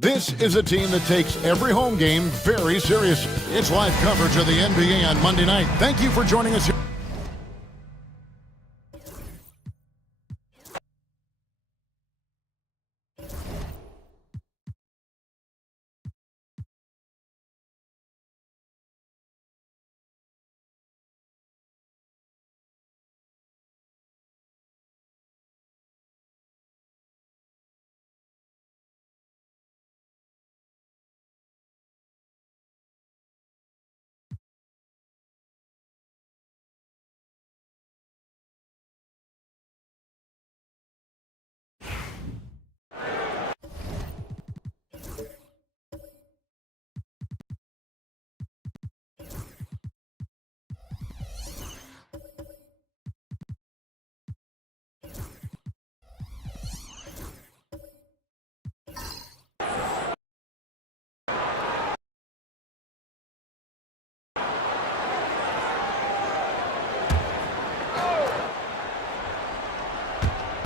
This is a team that takes every home game very seriously. It's live coverage of the NBA on Monday night. Thank you for joining us here.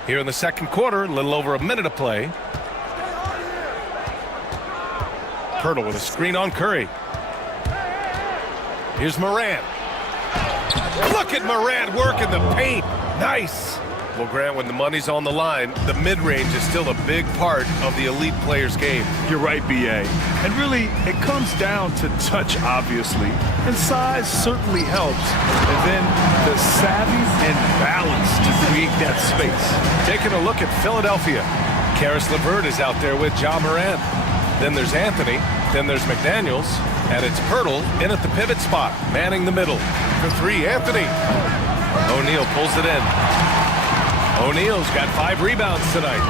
Here in the second quarter, a little over a minute of play. Pirtle with a screen on Curry. Here's Morant. Look at Morant working the paint. Nice. Well, Grant, when the money's on the line, the mid-range is still a big part of the elite player's game. You're right, B.A. And really, it comes down to touch, obviously. And size certainly helps. And then the savvy and balance to create that space. Taking a look at Philadelphia. Karis LeVert is out there with Ja Morant. Then there's Anthony. Then there's McDaniels. And it's Pirtle in at the pivot spot, manning the middle. For three, Anthony. O'Neal pulls it in. O'Neal's got 5 rebounds tonight.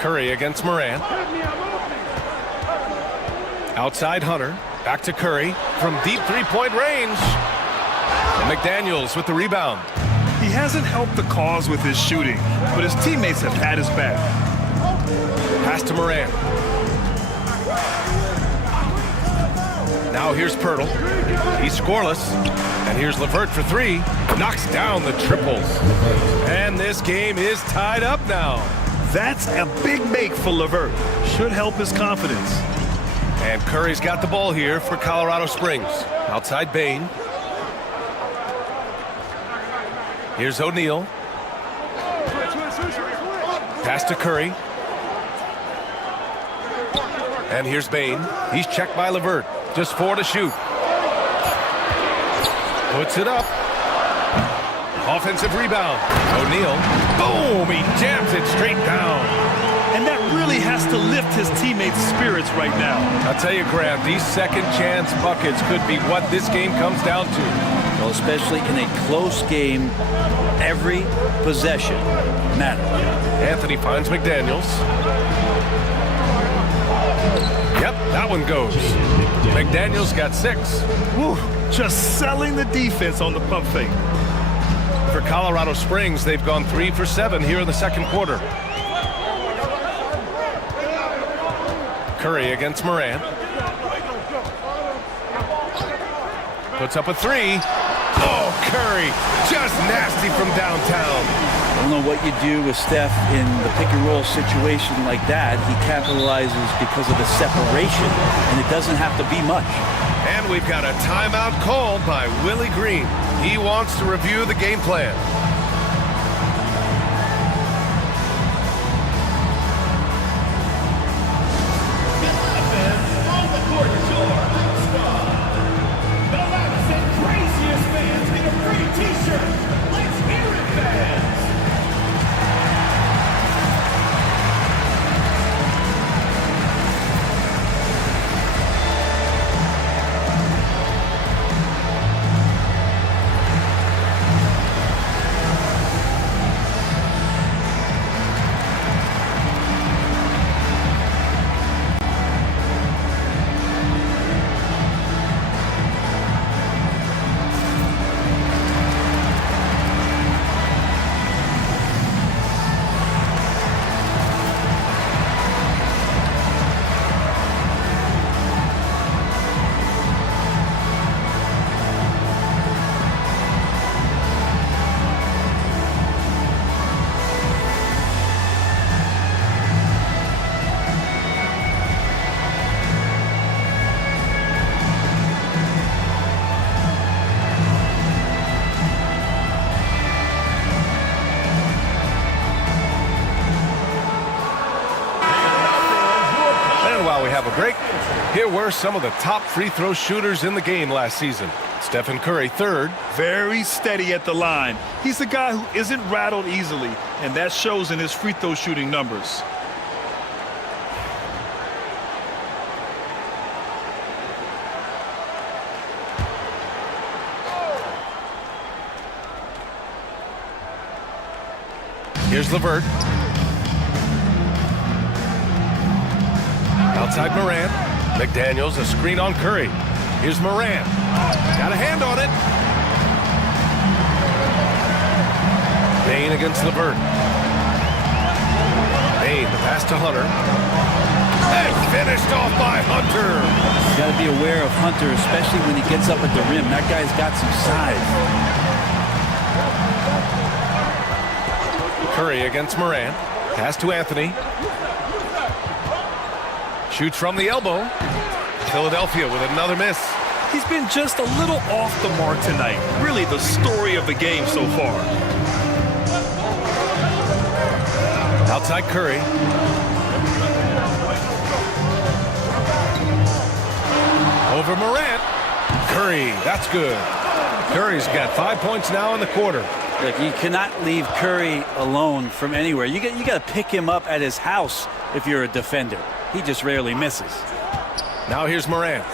Curry against Morant. Outside Hunter. Back to Curry from deep three-point range. McDaniels with the rebound. He hasn't helped the cause with his shooting, but his teammates have had his back. Pass to Morant. Now here's Pirtle. He's scoreless. And here's LeVert for 3. Knocks down the triples. And this game is tied up now. That's a big make for LeVert. Should help his confidence. And Curry's got the ball here for Colorado Springs. Outside Bane. Here's O'Neal. Pass to Curry. And here's Bane. He's checked by LeVert. Just 4 to shoot. Puts it up. Offensive rebound. O'Neal. Boom! He jams it straight down. And that really has to lift his teammates' spirits right now. I'll tell you, Graham, these second chance buckets could be what this game comes down to. Well, especially in a close game, every possession matters. Anthony finds McDaniels. Yep, that one goes. McDaniels got 6. Woo, just selling the defense on the pump fake. For Colorado Springs, they've gone 3 for 7 here in the second quarter. Curry against Morant. Puts up a 3. Oh, Curry, just nasty from downtown. I don't know what you do with Steph in the pick-and-roll situation like that. He capitalizes because of the separation, and it doesn't have to be much. And we've got a timeout called by Willie Green. He wants to review the game plan. Have a break. Here were some of the top free throw shooters in the game last season. Stephen Curry, 3rd. Very steady at the line. He's a guy who isn't rattled easily, and that shows in his free throw shooting numbers. Here's LeVert. Outside Morant. McDaniels, a screen on Curry. Here's Morant. Got a hand on it. Bain against LeVert. Bain, the pass to Hunter. And finished off by Hunter. You got to be aware of Hunter, especially when he gets up at the rim. That guy's got some size. Curry against Morant. Pass to Anthony. Shoots from the elbow. Philadelphia with another miss. He's been just a little off the mark tonight. Really the story of the game so far. Outside Curry. Over Morant. Curry, that's good. Curry's got 5 points now in the quarter. Look, you cannot leave Curry alone from anywhere. You got to pick him up at his house if you're a defender. He just rarely misses. Now here's Morant.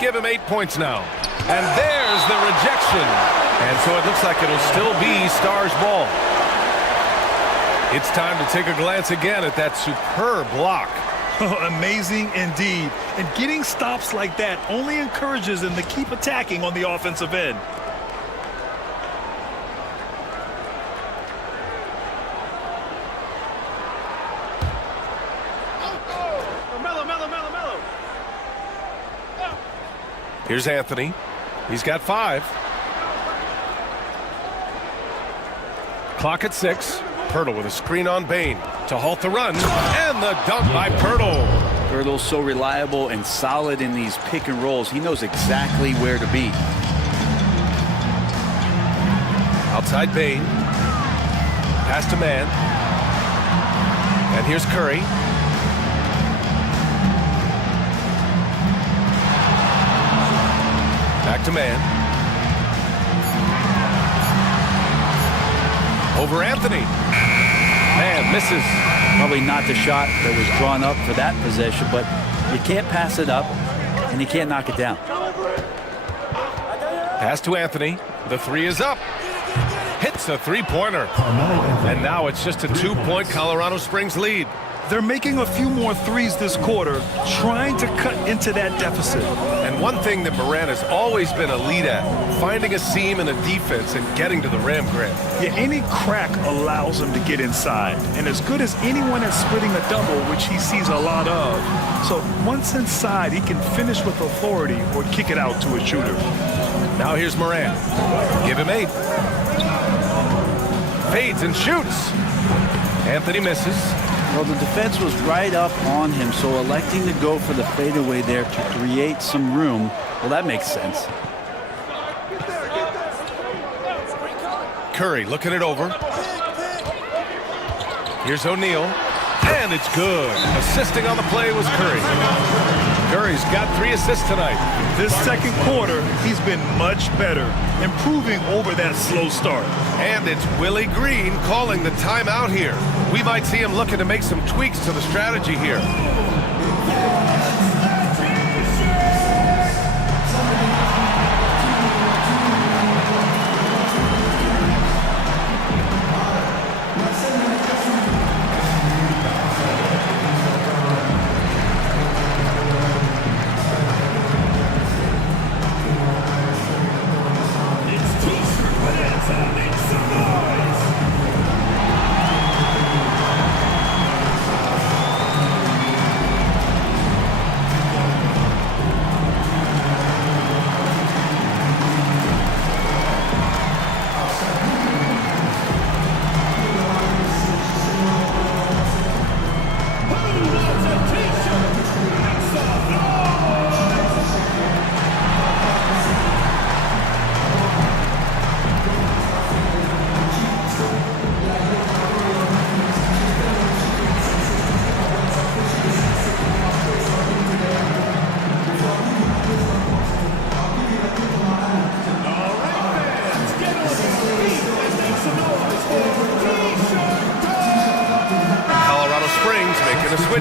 Give him 8 points now. And there's the rejection. And so it looks like it'll still be Stars ball. It's time to take a glance again at that superb block. Amazing indeed. And getting stops like that only encourages them to keep attacking on the offensive end. Here's Anthony. He's got 5. Clock at 6. Pirtle with a screen on Bain to halt the run. And the dunk by Pirtle. Pirtle's so reliable and solid in these pick and rolls. He knows exactly where to be. Outside Bain. Pass to Man. And here's Curry. Back to Man. Over Anthony. Man, misses. Probably not the shot that was drawn up for that possession, but you can't pass it up, and you can't knock it down. Pass to Anthony. The three is up. Hits a three-pointer. And now it's just a 2-point Colorado Springs lead. They're making a few more threes this quarter, trying to cut into that deficit. And one thing that Morant has always been a lead at, finding a seam in a defense and getting to the rim, Grant. Yeah, any crack allows him to get inside. And as good as anyone at splitting a double, which he sees a lot of. So once inside, he can finish with authority or kick it out to a shooter. Now here's Morant. Give him 8. Fades and shoots. Anthony misses. Well, the defense was right up on him, so electing to go for the fadeaway there to create some room, well, that makes sense. Curry looking it over. Here's O'Neal, and it's good. Assisting on the play was Curry. Curry's got 3 assists tonight. This second quarter, he's been much better, improving over that slow start. And it's Willie Green calling the timeout here. We might see him looking to make some tweaks to the strategy here.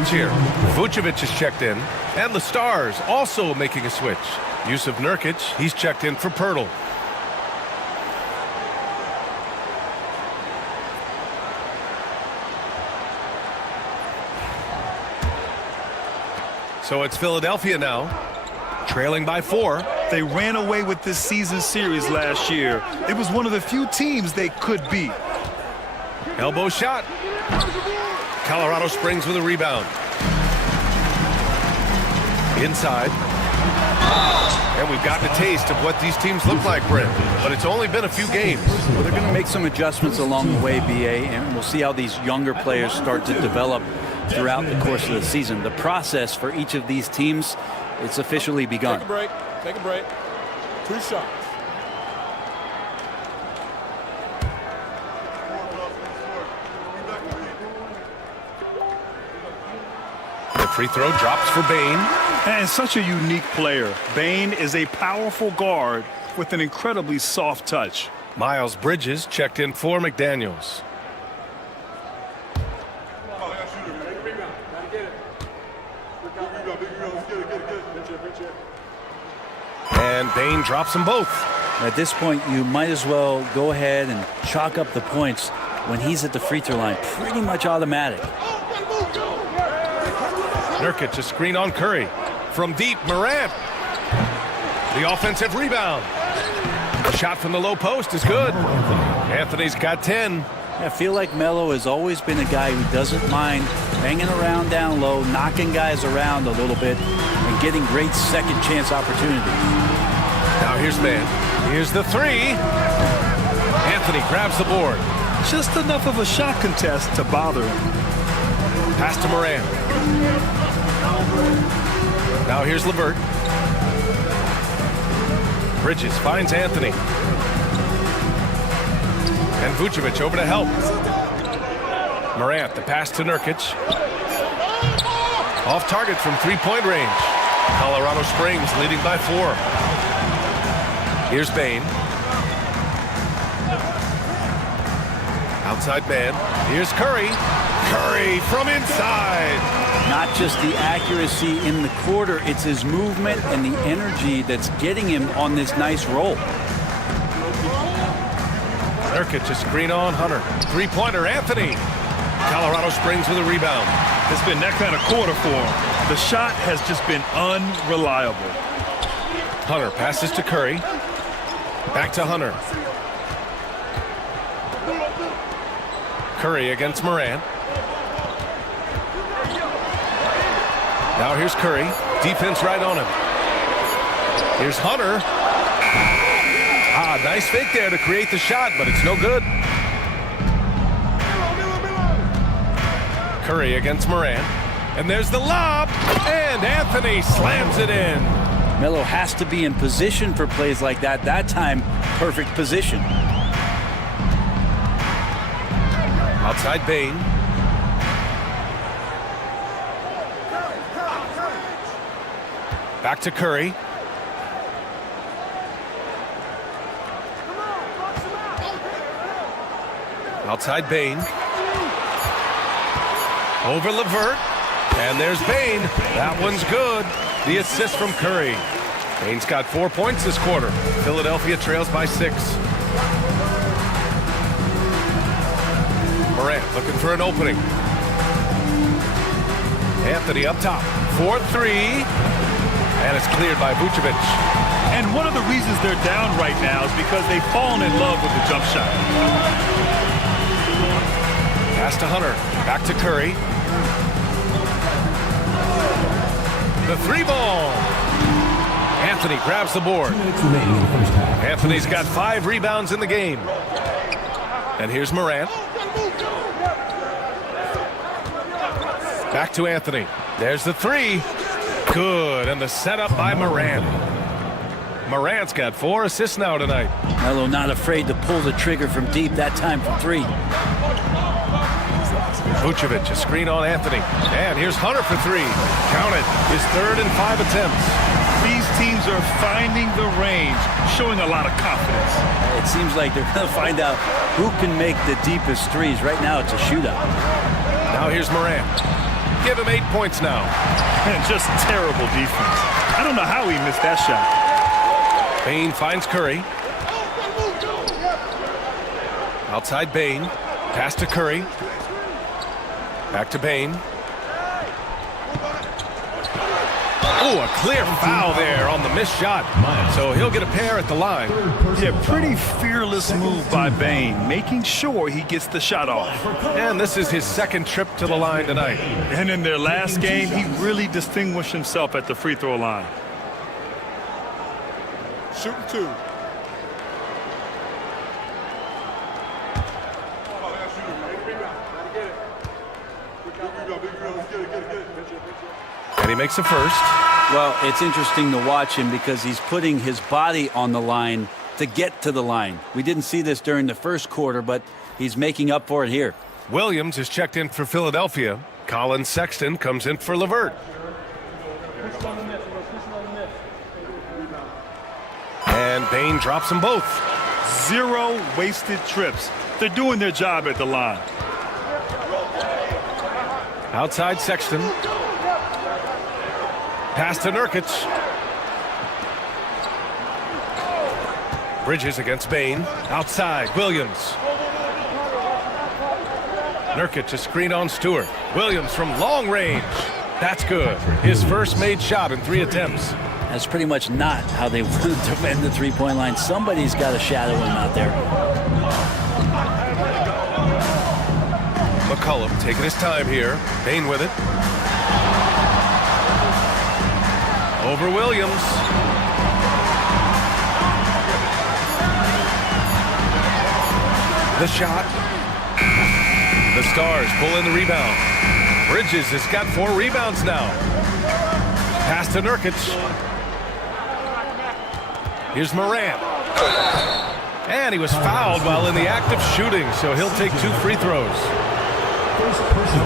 Here. Vucevic is checked in, and the Stars also making a switch. Yusuf Nurkic, he's checked in for Pirtle. So it's Philadelphia now, trailing by 4. They ran away with this season series last year. It was one of the few teams they could beat. Elbow shot. Colorado Springs with a rebound. Inside. And we've gotten a taste of what these teams look like, Brent. But it's only been a few games. Well, they're going to make some adjustments along the way, BA, and we'll see how these younger players start to develop throughout the course of the season. The process for each of these teams, it's officially begun. Take a break. Take a break. 2 shots. The free throw drops for Bane. And such a unique player. Bane is a powerful guard with an incredibly soft touch. Miles Bridges checked in for McDaniels. And Bane drops them both. At this point, you might as well go ahead and chalk up the points when he's at the free throw line. Pretty much automatic. Nurkic, a screen on Curry. From deep, Morant. The offensive rebound. The shot from the low post is good. Anthony's got 10. I feel like Melo has always been a guy who doesn't mind hanging around down low, knocking guys around a little bit, and getting great second chance opportunities. Now here's man. Here's the 3. Anthony grabs the board. Just enough of a shot contest to bother him. Pass to Morant. Now here's LeVert. Bridges finds Anthony. And Vucevic over to help. Morant, the pass to Nurkic. Off target from three-point range. Colorado Springs leading by 4. Here's Bane. Outside man. Here's Curry. Curry from inside. Not just the accuracy in the quarter, it's his movement and the energy that's getting him on this nice roll. Nurkic, a screen on Hunter. Three-pointer, Anthony. Colorado Springs with a rebound. It's been that kind of quarter for him. The shot has just been unreliable. Hunter passes to Curry. Back to Hunter. Curry against Morant. Now here's Curry. Defense right on him. Here's Hunter. Nice fake there to create the shot, but it's no good. Curry against Morant. And there's the lob. And Anthony slams it in. Melo has to be in position for plays like that. That time, perfect position. Outside Bane. Back to Curry. Outside Bane. Over LeVert. And there's Bane. That one's good. The assist from Curry. Bane's got 4 points this quarter. Philadelphia trails by 6. Morant looking for an opening. Anthony up top. 4-3. And it's cleared by Vucevic. And one of the reasons they're down right now is because they've fallen in love with the jump shot. Pass to Hunter. Back to Curry. The three ball. Anthony grabs the board. Anthony's got 5 rebounds in the game. And here's Morant. Back to Anthony. There's the 3. Good. And the setup by Morant. Morant's got 4 assists now tonight. Melo not afraid to pull the trigger from deep, that time from 3. Vucevic, a screen on Anthony. And here's Hunter for 3. Count it. His 3rd and 5 attempts. These teams are finding the range, showing a lot of confidence. It seems like they're going to find out who can make the deepest threes. Right now, it's a shootout. Now here's Morant. Give him 8 points now. And just terrible defense. I don't know how he missed that shot. Bane finds Curry. Outside Bane. Pass to Curry. Back to Bane. Oh, a clear foul there on the missed shot. So he'll get a pair at the line. Yeah, pretty fearless move by Bane, making sure he gets the shot off. And this is his 2nd trip to the line tonight. And in their last game, he really distinguished himself at the free throw line. Shooting 2. And he makes the first. Well, it's interesting to watch him because he's putting his body on the line to get to the line. We didn't see this during the first quarter, but he's making up for it here. Williams is checked in for Philadelphia. Colin Sexton comes in for LeVert. And Bane drops them both. 0 wasted trips. They're doing their job at the line. Outside Sexton. Pass to Nurkic. Bridges against Bane. Outside, Williams. Nurkic, a screen on Stewart. Williams from long range. That's good. His first made shot in 3 attempts. That's pretty much not how they want to defend the three-point line. Somebody's got to shadow him out there. McCollum taking his time here. Bane with it. Over Williams. The shot. The Stars pull in the rebound. Bridges has got 4 rebounds now. Pass to Nurkic. Here's Morant. And he was fouled while in the act of shooting, so he'll take 2 free throws.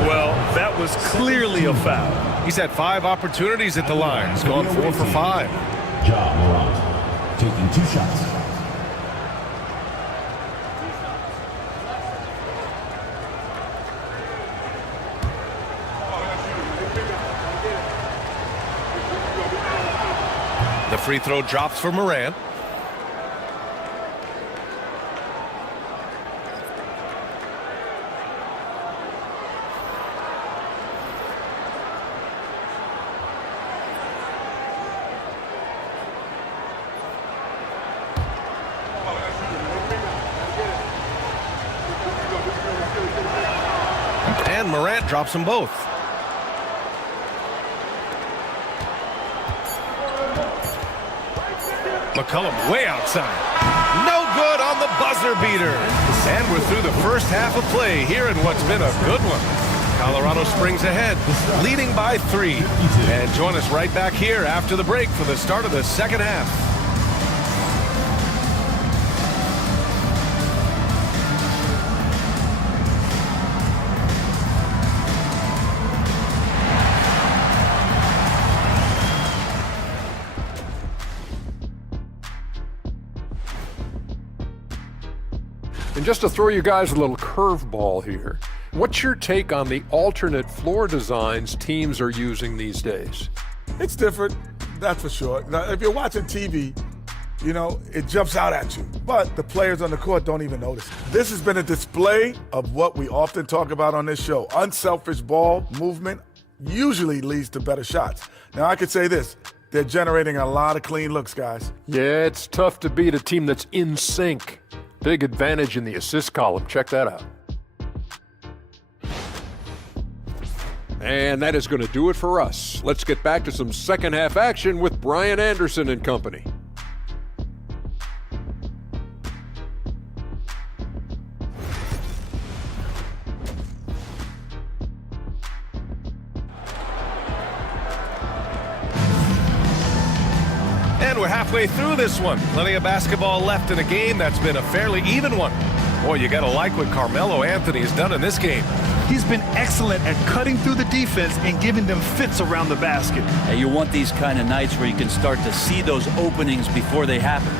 Well, that was clearly a foul. He's had 5 opportunities at the line. He's gone 4 for 5. Ja Morant taking 2 shots. free throw drops for Morant. And Morant drops them both. McCollum way outside. No good on the buzzer beater. And we're through the first half of play here in what's been a good one. Colorado Springs ahead, leading by 3. And join us right back here after the break for the start of the second half. And just to throw you guys a little curveball here, what's your take on the alternate floor designs teams are using these days? It's different, that's for sure. Now, if you're watching TV, you know, it jumps out at you. But the players on the court don't even notice. This has been a display of what we often talk about on this show. Unselfish ball movement usually leads to better shots. Now, I could say this. They're generating a lot of clean looks, guys. Yeah, it's tough to beat a team that's in sync. Big advantage in the assist column. Check that out. And that is going to do it for us. Let's get back to some second half action with Brian Anderson and company. And we're halfway through this one. Plenty of basketball left in a game that's been a fairly even one. Boy, you gotta like what Carmelo Anthony has done in this game. He's been excellent at cutting through the defense and giving them fits around the basket. And you want these kind of nights where you can start to see those openings before they happen.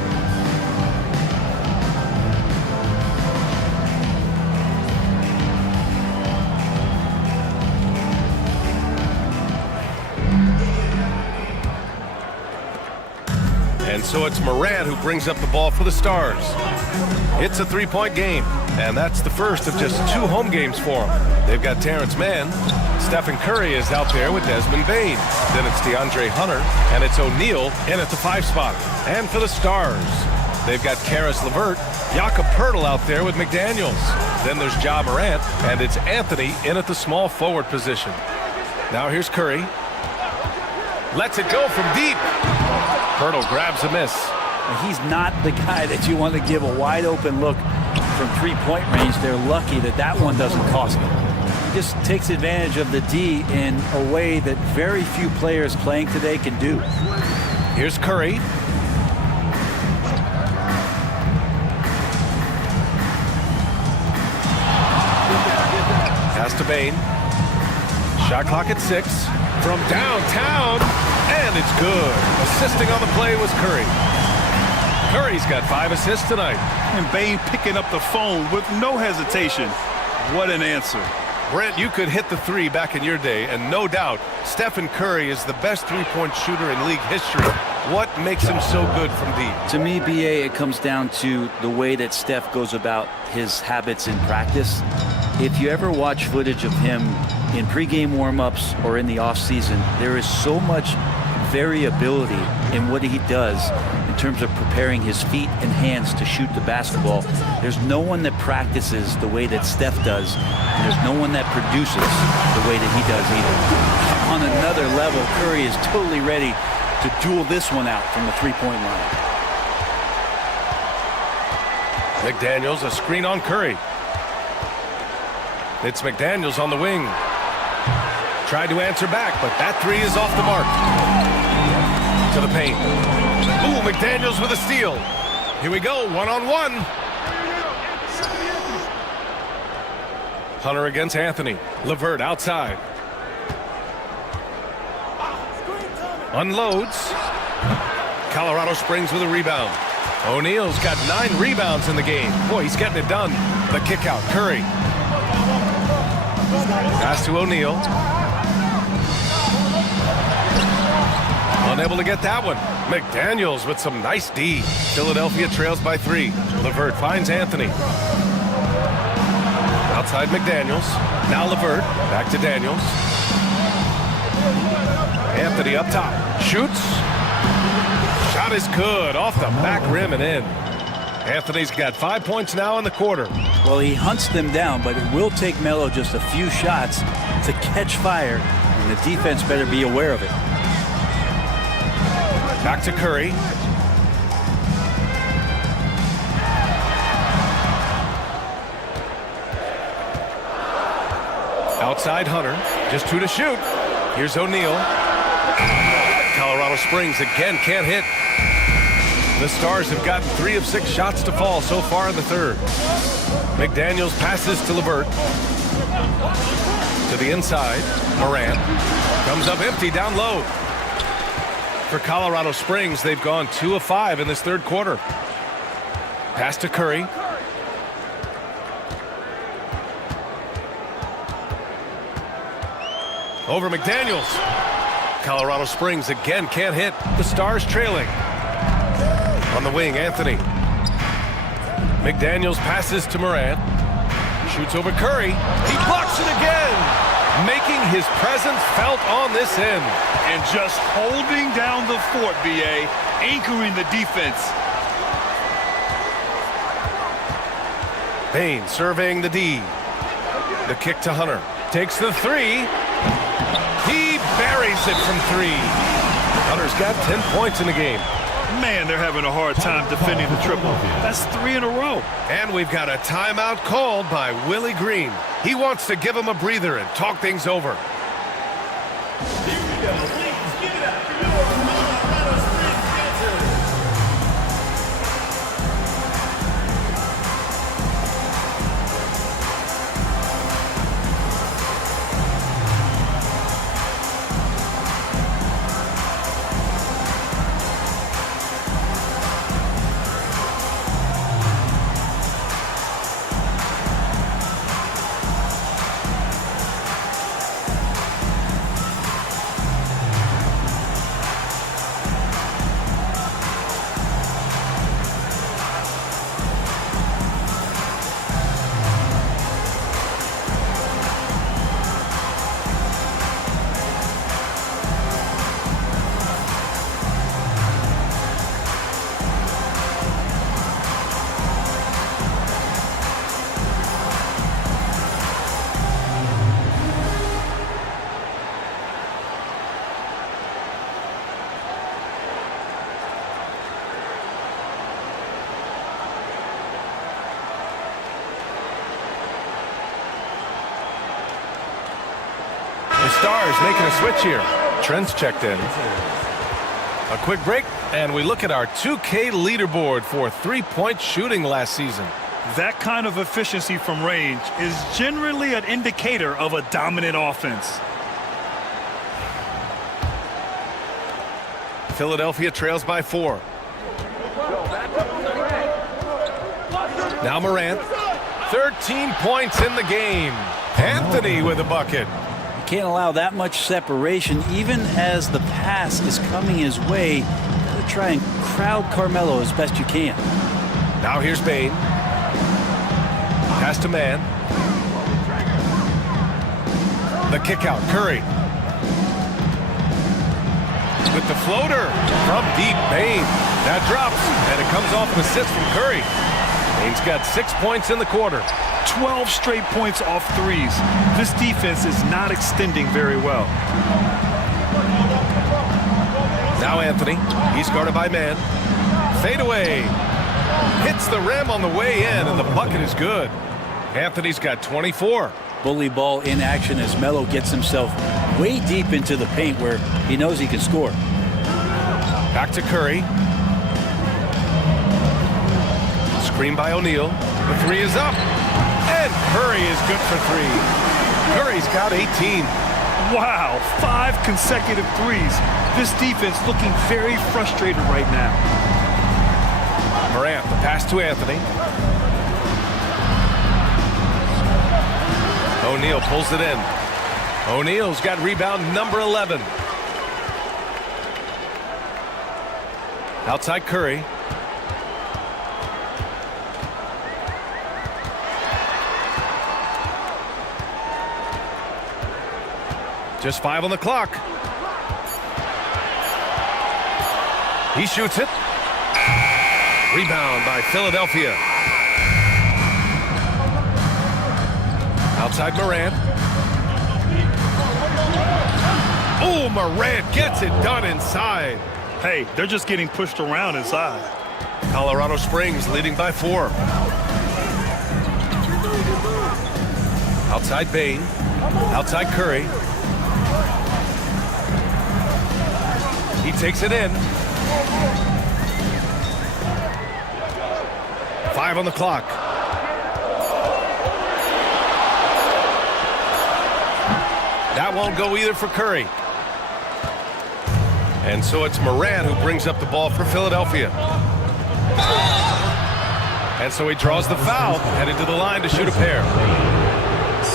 And so it's Morant who brings up the ball for the Stars. It's a three-point game, and that's the first of just 2 home games for them. They've got Terrence Mann. Stephen Curry is out there with Desmond Bane. Then it's DeAndre Hunter, and it's O'Neal in at the 5 spot. And for the Stars, they've got Karis LeVert, Jakob Poeltl out there with McDaniels. Then there's Ja Morant, and it's Anthony in at the small forward position. Now here's Curry. Lets it go from deep. Poeltl grabs a miss. He's not the guy that you want to give a wide open look from 3-point range. They're lucky that that one doesn't cost them. He just takes advantage of the D in a way that very few players playing today can do. Here's Curry. Pass to Bane. Shot clock at 6. From downtown, and it's good. Assisting on the play was Curry. Curry's got 5 assists tonight. And Bane picking up the phone with no hesitation. What an answer. Brent, you could hit the 3 back in your day, and no doubt, Stephen Curry is the best 3-point shooter in league history. What makes him so good from deep? To me, BA, it comes down to the way that Steph goes about his habits in practice. If you ever watch footage of him in pregame warm-ups or in the offseason, there is so much variability in what he does in terms of preparing his feet and hands to shoot the basketball. There's no one that practices the way that Steph does, and there's no one that produces the way that he does either. On another level, Curry is totally ready to duel this one out from the 3-point line. McDaniels, a screen on Curry. It's McDaniels on the wing. Tried to answer back, but that 3 is off the mark. To the paint. Ooh, McDaniels with a steal. Here we go, 1-on-1. Hunter against Anthony. LeVert outside. Unloads. Colorado Springs with a rebound. O'Neal's got 9 rebounds in the game. Boy, he's getting it done. The kick out, Curry. Pass to O'Neal. Unable to get that one. McDaniels with some nice D. Philadelphia trails by 3. LeVert finds Anthony. Outside McDaniels. Now LeVert. Back to Daniels. Anthony up top. Shoots. Shot is good. Off the back rim and in. Anthony's got 5 points now in the quarter. Well, he hunts them down, but it will take Melo just a few shots to catch fire, and the defense better be aware of it. Back to Curry. Outside Hunter. Just 2 to shoot. Here's O'Neal. Colorado Springs again can't hit. The Stars have gotten 3 of 6 shots to fall so far in the third. McDaniels passes to LeVert. To the inside. Morant. Comes up empty down low. For Colorado Springs, they've gone 2 of 5 in this third quarter. Pass to Curry. Over McDaniels. Colorado Springs again can't hit. The Stars trailing. On the wing, Anthony. McDaniels passes to Morant. Shoots over Curry. He blocks it again. Making his presence felt on this end. And just holding down the fort, B.A., anchoring the defense. Payne surveying the D. The kick to Hunter. Takes the 3. He buries it from 3. Hunter's got 10 points in the game. Man, they're having a hard time defending the triple. That's 3 in a row. And we've got a timeout called by Willie Green. He wants to give him a breather and talk things over. The Stars making a switch here. Trent's checked in. A quick break, and we look at our 2K leaderboard for three-point shooting last season. That kind of efficiency from range is generally an indicator of a dominant offense. Philadelphia trails by 4. Now Morant. 13 points in the game. Anthony with a bucket. Can't allow that much separation, even as the pass is coming his way. Gotta try and crowd Carmelo as best you can. Now here's Payne. Pass to Man. The kick out, Curry. With the floater from deep, Payne. That drops, and it comes off an assist from Curry. Payne's got 6 points in the quarter. 12 straight points off threes. This defense is not extending very well. Now Anthony. He's guarded by Man. Fade away. Hits the rim on the way in, and the bucket is good. Anthony's got 24. Bully ball in action as Melo gets himself way deep into the paint where he knows he can score. Back to Curry. Screen by O'Neal. The 3 is up. And Curry is good for 3. Curry's got 18. Wow, 5 consecutive threes. This defense looking very frustrated right now. Morant, the pass to Anthony. O'Neal pulls it in. O'Neal's got rebound number 11. Outside Curry. Just 5 on the clock. He shoots it. Rebound by Philadelphia. Outside Morant. Oh, Morant gets it done inside. Hey, they're just getting pushed around inside. Colorado Springs leading by 4. Outside Bane. Outside Curry. He takes it in. 5 on the clock. That won't go either for Curry. And so it's Morant who brings up the ball for Philadelphia. And so he draws the foul, headed to the line to shoot a pair.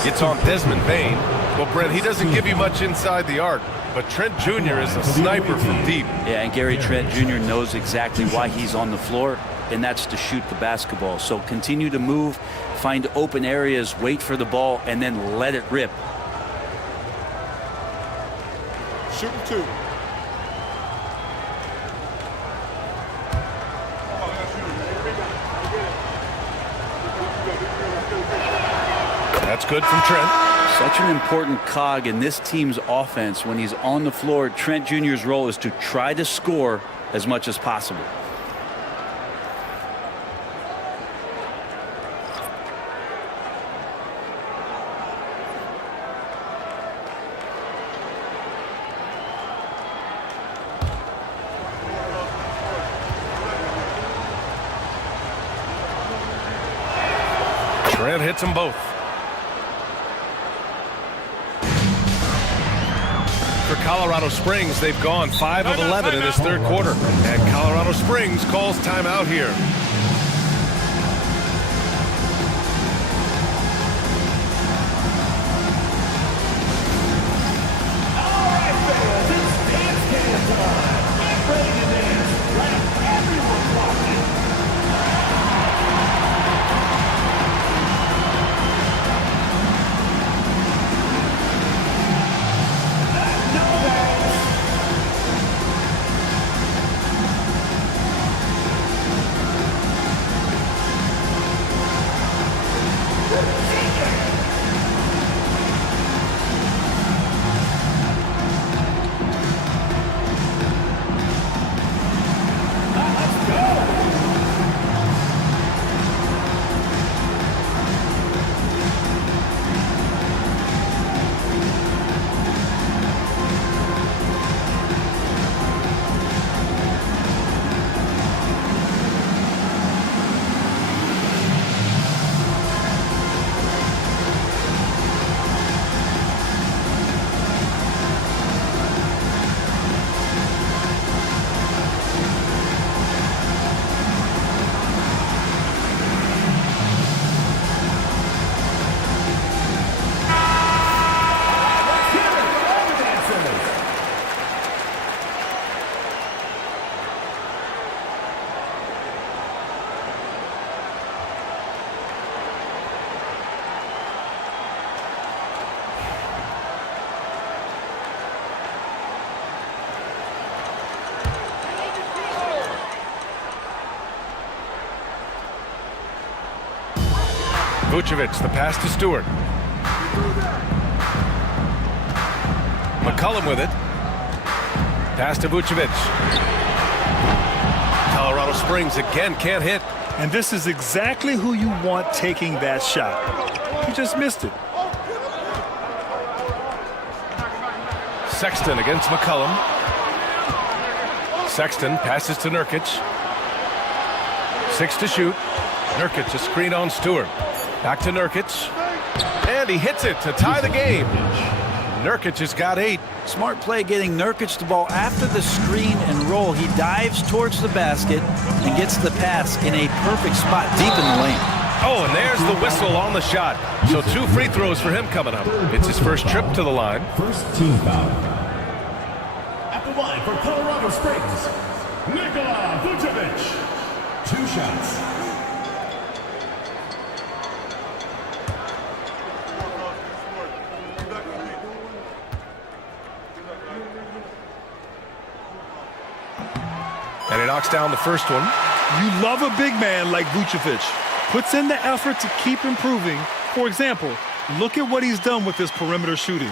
It's on Desmond Bane. Well, Brent, he doesn't give you much inside the arc, but Trent Jr. is a sniper from deep. Yeah, and Gary Trent Jr. knows exactly why he's on the floor, and that's to shoot the basketball. So continue to move, find open areas, wait for the ball, and then let it rip. Shooting 2. That's good from Trent. Such an important cog in this team's offense. When he's on the floor, Trent Jr.'s role is to try to score as much as possible. Trent hits them both. For Colorado Springs, they've gone 5 of 11 in this third quarter. And Colorado Springs calls timeout here. Vucevic, the pass to Stewart. McCollum with it. Pass to Vucevic. Colorado Springs again can't hit. And this is exactly who you want taking that shot. He just missed it. Sexton against McCollum. Sexton passes to Nurkic. 6 to shoot. Nurkic, a screen on Stewart. Back to Nurkic. And he hits it to tie the game. Nurkic has got 8. Smart play getting Nurkic the ball after the screen and roll. He dives towards the basket and gets the pass in a perfect spot deep in the lane. Oh, and there's the whistle on the shot. So 2 free throws for him coming up. It's his first trip to the line. First team foul. At the line for Colorado Springs, Nikola Vucevic. 2 shots. And he knocks down the first one. You love a big man like Vucevic. Puts in the effort to keep improving. For example, look at what he's done with his perimeter shooting.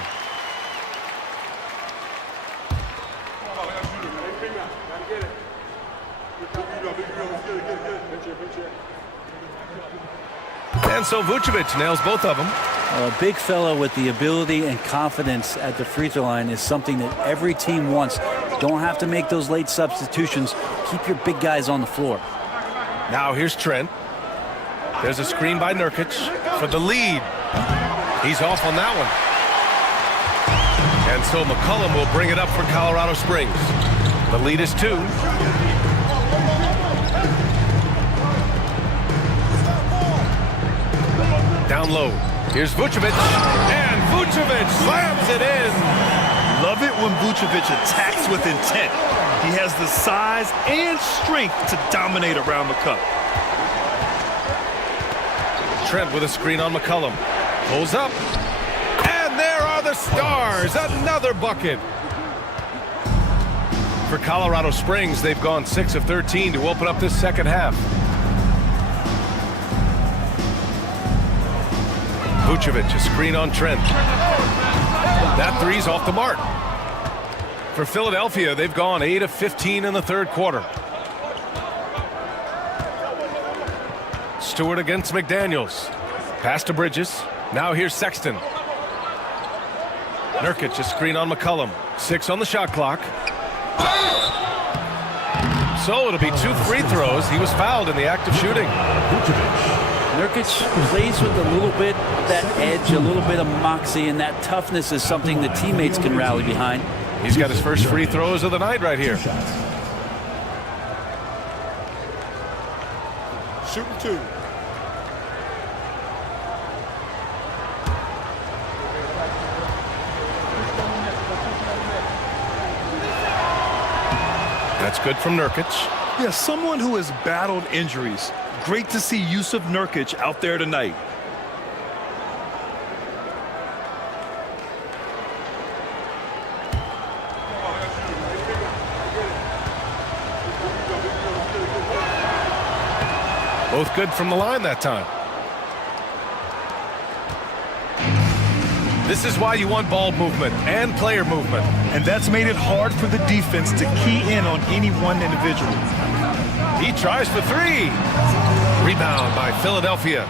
And so Vucevic nails both of them. A big fella with the ability and confidence at the free throw line is something that every team wants. Don't have to make those late substitutions. Keep your big guys on the floor. Now here's Trent. There's a screen by Nurkic for the lead. He's off on that one. And so McCollum will bring it up for Colorado Springs. The lead is 2. Down low. Here's Vucevic. And Vucevic slams it in. Love it when Vucevic attacks with intent. He has the size and strength to dominate around the cup. Trent with a screen on McCollum. Pulls up. And there are the Stars. Another bucket. For Colorado Springs, they've gone 6 of 13 to open up this second half. Vucevic, a screen on Trent. That three's off the mark. For Philadelphia, they've gone 8 of 15 in the third quarter. Stewart against McDaniels. Pass to Bridges. Now here's Sexton. Nurkic, a screen on McCollum. 6 on the shot clock. So it'll be 2 free throws. He was fouled in the act of shooting. Nurkic plays with a little bit of that edge, a little bit of moxie, and that toughness is something the teammates can rally behind. He's got his first free throws of the night right here. Shooting 2. That's good from Nurkic. Yeah, someone who has battled injuries. Great to see Yusuf Nurkic out there tonight. Both good from the line that time. This is why you want ball movement and player movement. And that's made it hard for the defense to key in on any one individual. He tries for 3. Rebound by Philadelphia.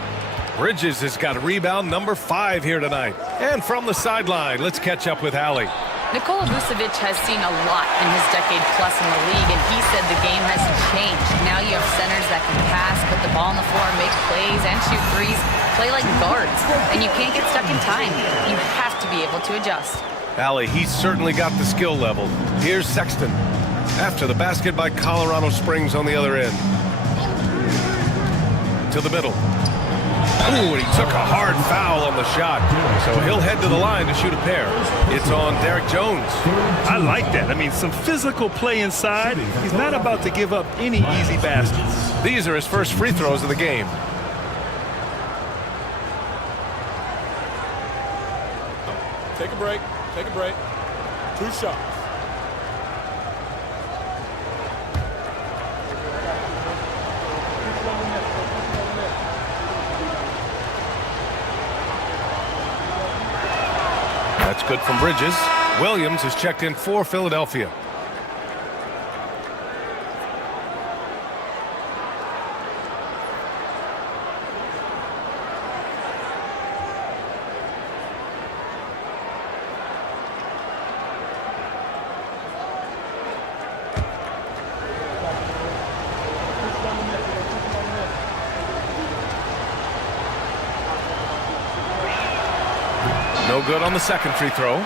Bridges has got rebound number 5 here tonight. And from the sideline, let's catch up with Allie. Nikola Vucevic has seen a lot in his decade plus in the league, and he said the game has changed. Now you have centers that can pass, put the ball on the floor, make plays, and shoot threes, play like guards, and you can't get stuck in time. You have to be able to adjust. Allie, he's certainly got the skill level. Here's Sexton. After the basket by Colorado Springs on the other end. To the middle. Ooh, and he took a hard foul on the shot. So he'll head to the line to shoot a pair. It's on Derek Jones. I like that. I mean, some physical play inside. He's not about to give up any easy baskets. These are his first free throws of the game. Take a break. Take a break. 2 shots. That's good from Bridges. Williams is checked in for Philadelphia. No good on the second free throw.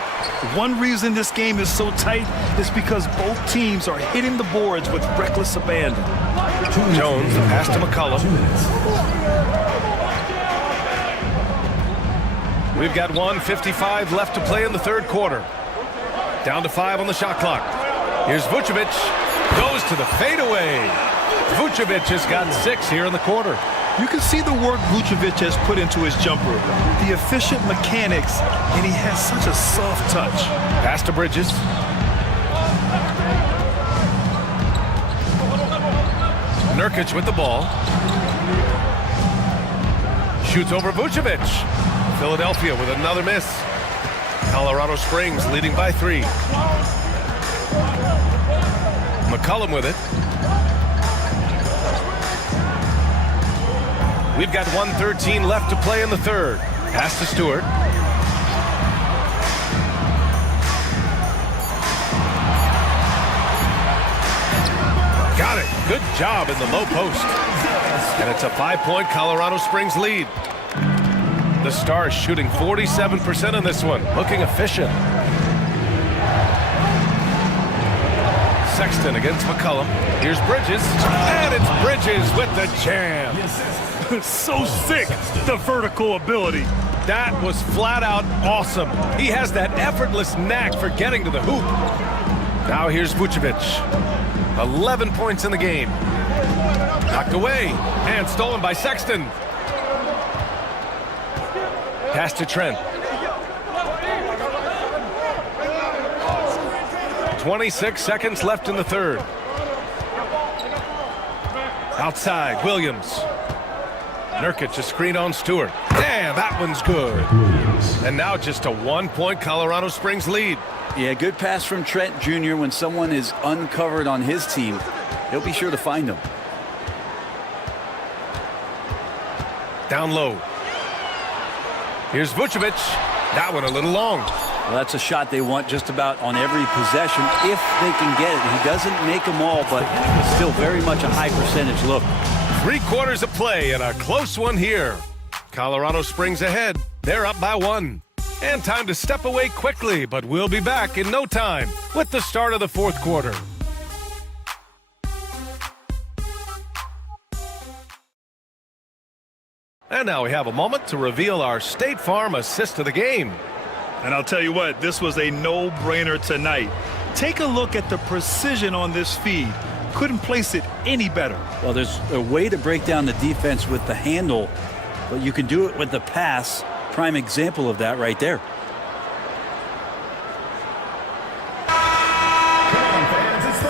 One reason this game is so tight is because both teams are hitting the boards with reckless abandon. Jones, the pass to McCollum. We've got 1:55 left to play in the third quarter. Down to 5 on the shot clock. Here's Vucevic. Goes goes to the fadeaway. Vucevic has got 6 here in the quarter. You can see the work Vucevic has put into his jumper, the efficient mechanics, and he has such a soft touch. Pass to Bridges. Nurkic with the ball. Shoots over Vucevic. Philadelphia with another miss. Colorado Springs leading by 3. McCollum with it. We've got 1:13 left to play in the third. Pass to Stewart. Got it. Good job in the low post. And it's a 5-point Colorado Springs lead. The Stars shooting 47% in this one. Looking efficient. Sexton against McCollum. Here's Bridges. And it's Bridges with the jam. So sick, the vertical ability. That was flat out awesome. He has that effortless knack for getting to the hoop. Now here's Vucevic. 11 points in the game. Knocked away and stolen by Sexton. Pass to Trent. 26 seconds left in the third. Outside, Williams. Nurkic, a screen on Stewart. Damn, that one's good. And now just a 1-point Colorado Springs lead. Yeah, good pass from Trent Jr. When someone is uncovered on his team, he'll be sure to find them. Down low. Here's Vucevic. That one a little long. Well, that's a shot they want just about on every possession if they can get it. He doesn't make them all, but it's still very much a high percentage look. 3 quarters of play and a close one here. Colorado Springs ahead. They're up by 1. And time to step away quickly, but we'll be back in no time with the start of the fourth quarter. And now we have a moment to reveal our State Farm assist of the game. And I'll tell you what, this was a no-brainer tonight. Take a look at the precision on this feed. Couldn't place it any better. Well, there's a way to break down the defense with the handle, but you can do it with the pass. Prime example of that right there.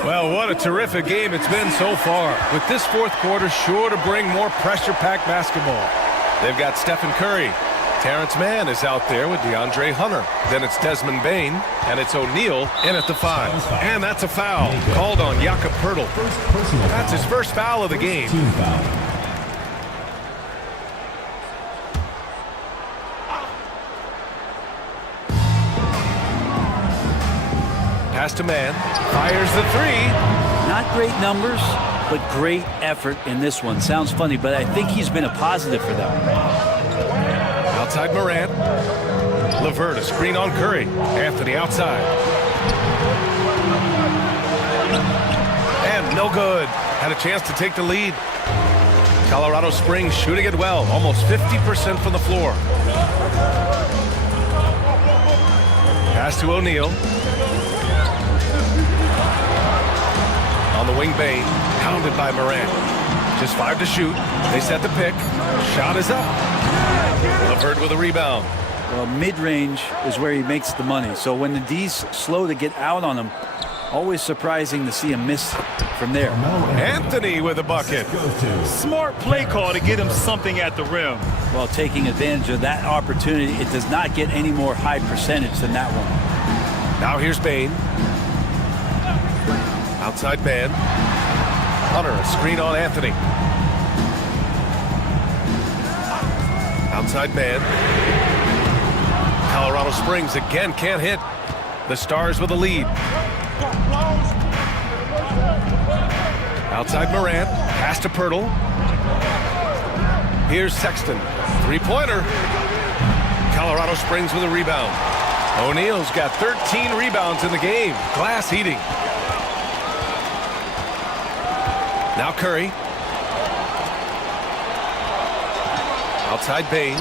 Well, what a terrific game it's been so far. With this fourth quarter sure to bring more pressure-packed basketball. They've got Stephen Curry. Terrence Mann is out there with DeAndre Hunter. Then it's Desmond Bane, and it's O'Neal in at the 5. And that's a foul called on Jakob Poeltl. That's his first foul of the game. Pass to Mann. Fires the 3. Not great numbers, but great effort in this one. Sounds funny, but I think he's been a positive for them. Outside Morant. LeVert, a screen on Curry. Anthony outside. And no good. Had a chance to take the lead. Colorado Springs shooting it well. Almost 50% from the floor. Pass to O'Neal. On the wing, Bane. Pounded by Morant. Just 5 to shoot. They set the pick. Shot is up. LeVert with a rebound. Well, mid-range is where he makes the money. So when the D's slow to get out on him, always surprising to see him miss from there. Anthony with a bucket. Smart play call to get him something at the rim. Well, taking advantage of that opportunity, it does not get any more high percentage than that one. Now here's Bane. Outside man. Hunter, a screen on Anthony. Outside man. Colorado Springs again can't hit. The Stars with a lead. Outside Morant. Pass to Poeltl. Here's Sexton. 3-pointer. Colorado Springs with a rebound. O'Neal's got 13 rebounds in the game. Glass eating. Now Curry. Outside Bane.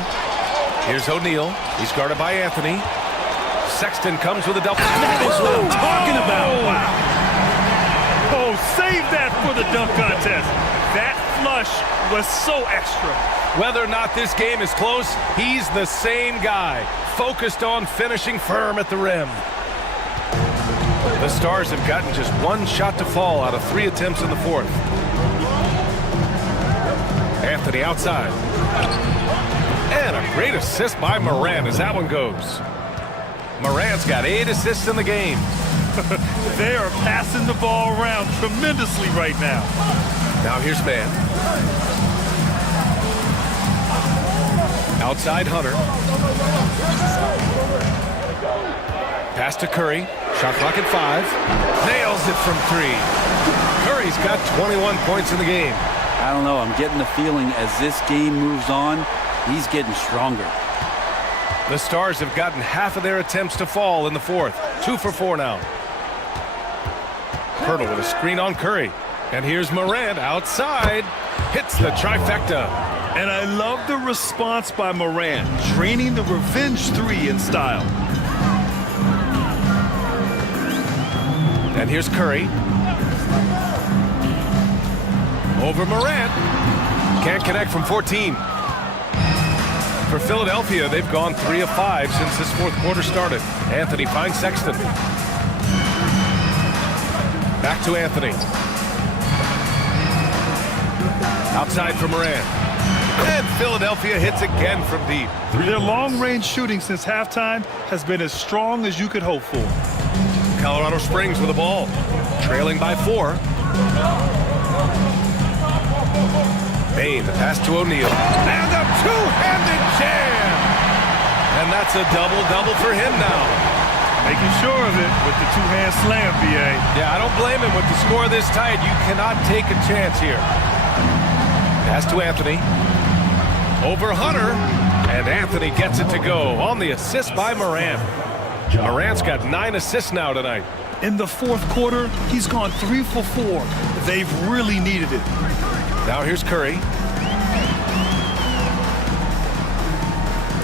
Here's O'Neal. He's guarded by Anthony. Sexton comes with a double. That is what I'm talking about. Wow. Oh, save that for the dunk contest. That flush was so extra. Whether or not this game is close, he's the same guy, focused on finishing firm at the rim. The Stars have gotten just one shot to fall out of 3 attempts in the fourth. Anthony outside. And a great assist by Moran as that one goes. Moran's got 8 assists in the game. They are passing the ball around tremendously right now. Now here's man. Outside Hunter. Pass to Curry. Shot clock at 5. Nails it from 3. Curry's got 21 points in the game. I don't know. I'm getting the feeling as this game moves on, he's getting stronger. The Stars have gotten half of their attempts to fall in the fourth. 2 for 4 now. Pirtle with a screen on Curry. And here's Morant outside. Hits the trifecta. And I love the response by Moran, draining the revenge 3 in style. And here's Curry. Over Morant. Can't connect from 14. For Philadelphia, they've gone 3 of 5 since this fourth quarter started. Anthony finds Sexton. Back to Anthony. Outside for Morant. And Philadelphia hits again from deep. Their long-range shooting since halftime has been as strong as you could hope for. Colorado Springs with the ball. Trailing by 4. Bain, the pass to O'Neal. And a two-handed jam! And that's a double-double for him now. Making sure of it with the two-hand slam, B.A. Yeah, I don't blame him with the score this tight. You cannot take a chance here. Pass to Anthony. Over Hunter. And Anthony gets it to go on the assist by Morant. Morant's got 9 assists now tonight. In the fourth quarter, he's gone 3 for 4. They've really needed it. Now here's Curry.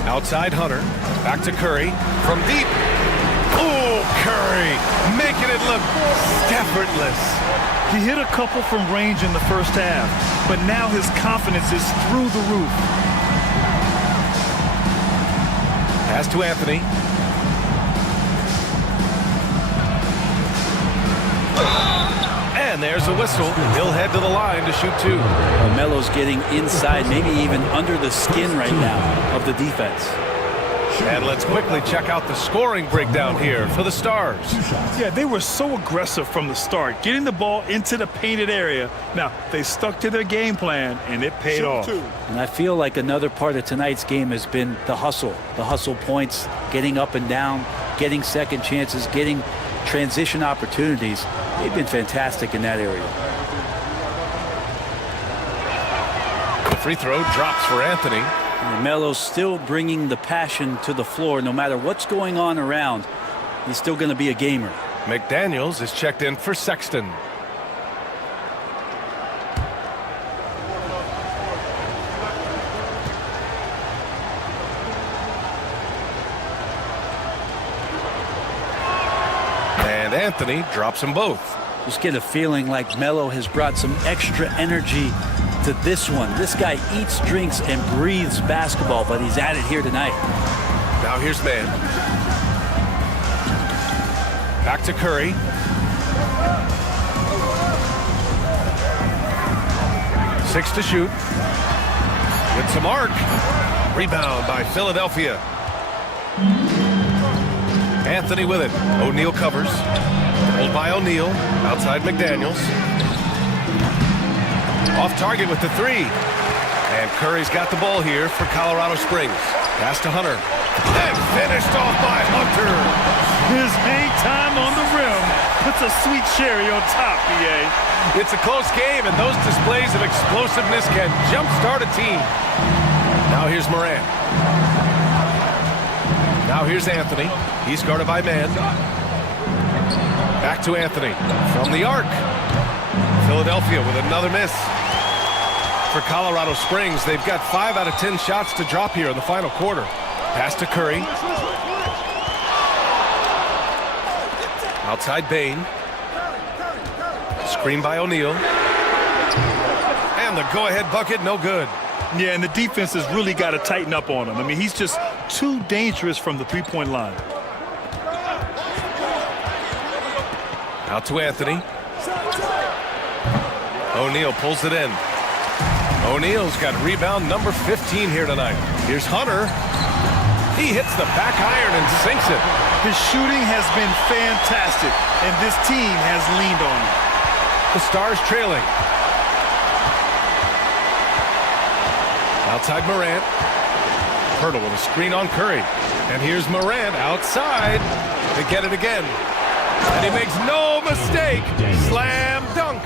Outside Hunter. Back to Curry. From deep. Oh, Curry. Making it look effortless. He hit a couple from range in the first half, but now his confidence is through the roof. Pass to Anthony. And there's a whistle. He'll head to the line to shoot 2. Melo's getting inside, maybe even under the skin right now of the defense. And let's quickly check out the scoring breakdown here for the Stars. Yeah, they were so aggressive from the start, getting the ball into the painted area. Now, they stuck to their game plan, and it paid off. And I feel like another part of tonight's game has been the hustle points, getting up and down, getting second chances, getting transition opportunities. They've been fantastic in that area. The free throw drops for Anthony. And Melo's still bringing the passion to the floor. No matter what's going on around, he's still going to be a gamer. McDaniels is checked in for Sexton. And Anthony drops them both. Just get a feeling like Melo has brought some extra energy to this one. This guy eats, drinks, and breathes basketball, but he's at it here tonight. Now here's man. Back to Curry. Six to shoot. With some arc. Rebound by Philadelphia. Anthony with it. O'Neal covers. Pulled by O'Neal. Outside McDaniels. Off target with the 3. And Curry's got the ball here for Colorado Springs. Pass to Hunter. And finished off by Hunter. His hang time on the rim puts a sweet cherry on top, B.A. It's a close game, and those displays of explosiveness can jumpstart a team. Now here's Moran. Now here's Anthony. He's guarded by man. Back to Anthony. From the arc. Philadelphia with another miss. For Colorado Springs, they've got 5 out of 10 shots to drop here in the final quarter. Pass to Curry. Outside Bain. Screen by O'Neal. And the go-ahead bucket, no good. Yeah, and the defense has really got to tighten up on him. I mean, he's just too dangerous from the three-point line. Out to Anthony. O'Neal pulls it in. O'Neal's got rebound number 15 here tonight. Here's Hunter. He hits the back iron and sinks it. His shooting has been fantastic, and this team has leaned on him. The Stars trailing. Outside Morant. Pirtle with a screen on Curry. And here's Morant outside. They get it again. And he makes no mistake. Slam dunk.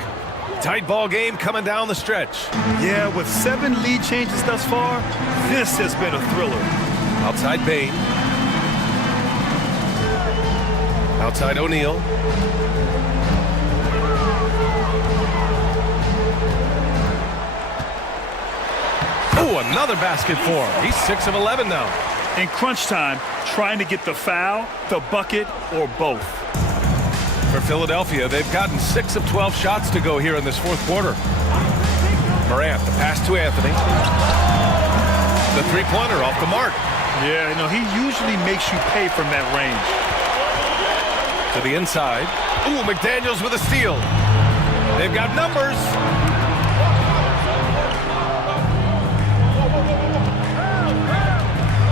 Tight ball game coming down the stretch. Yeah, with 7 lead changes thus far, this has been a thriller. Outside Bain. Outside O'Neal. Oh, another basket for him. He's 6 of 11 now. In crunch time, trying to get the foul, the bucket, or both. For Philadelphia, they've gotten 6 of 12 shots to go here in this fourth quarter. Morant, the pass to Anthony. The three-pointer off the mark. Yeah, you know, he usually makes you pay from that range. To the inside. Ooh, McDaniels with a steal. They've got numbers.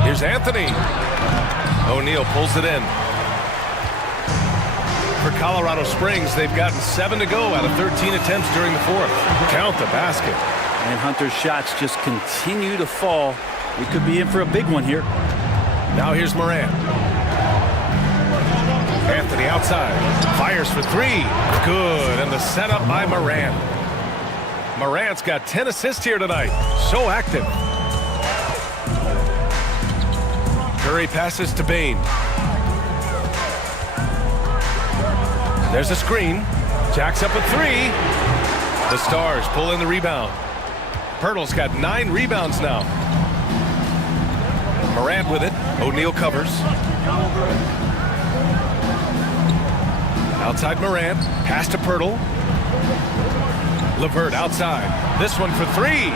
Here's Anthony. O'Neal pulls it in. For Colorado Springs, they've gotten 7 to go out of 13 attempts during the fourth. Count the basket. And Hunter's shots just continue to fall. We could be in for a big one here. Now here's Morant. Anthony outside. Fires for 3. Good. And the setup by Morant. Morant's got 10 assists here tonight. So active. Curry passes to Bain. There's a screen. Jacks up a 3. The Stars pull in the rebound. Pirtle's got 9 rebounds now. Morant with it. O'Neal covers. Outside Morant. Pass to Pirtle. LeVert outside. This one for 3.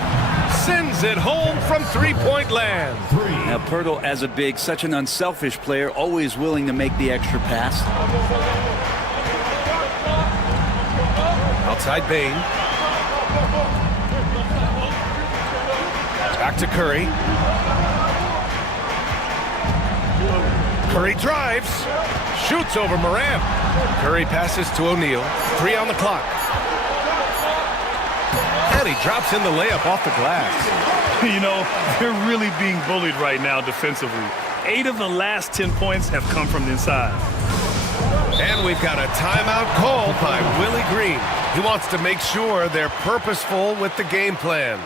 Sends it home from three-point land. Now, Pirtle, as a big, such an unselfish player, always willing to make the extra pass. Outside Bain. Back to Curry. Curry drives. Shoots over Morant. Curry passes to O'Neal. 3 on the clock. And he drops in the layup off the glass. You know, they're really being bullied right now defensively. 8 of the last 10 points have come from the inside. And we've got a timeout called by Willie Green. He wants to make sure they're purposeful with the game plan.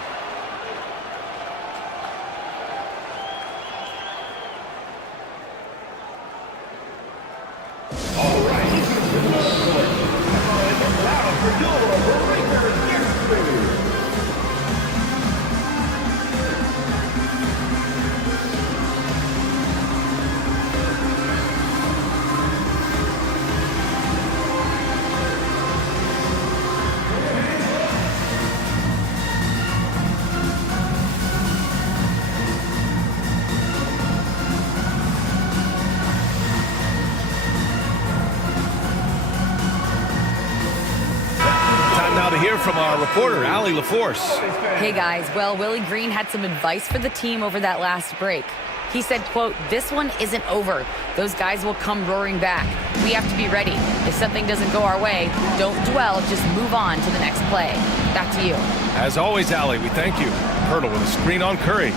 Now to hear from our reporter, Allie LaForce. Hey guys, well, Willie Green had some advice for the team over that last break. He said, quote, "This one isn't over. Those guys will come roaring back. We have to be ready. If something doesn't go our way, don't dwell, just move on to the next play." Back to you. As always, Allie, we thank you. Pirtle with a screen on Curry.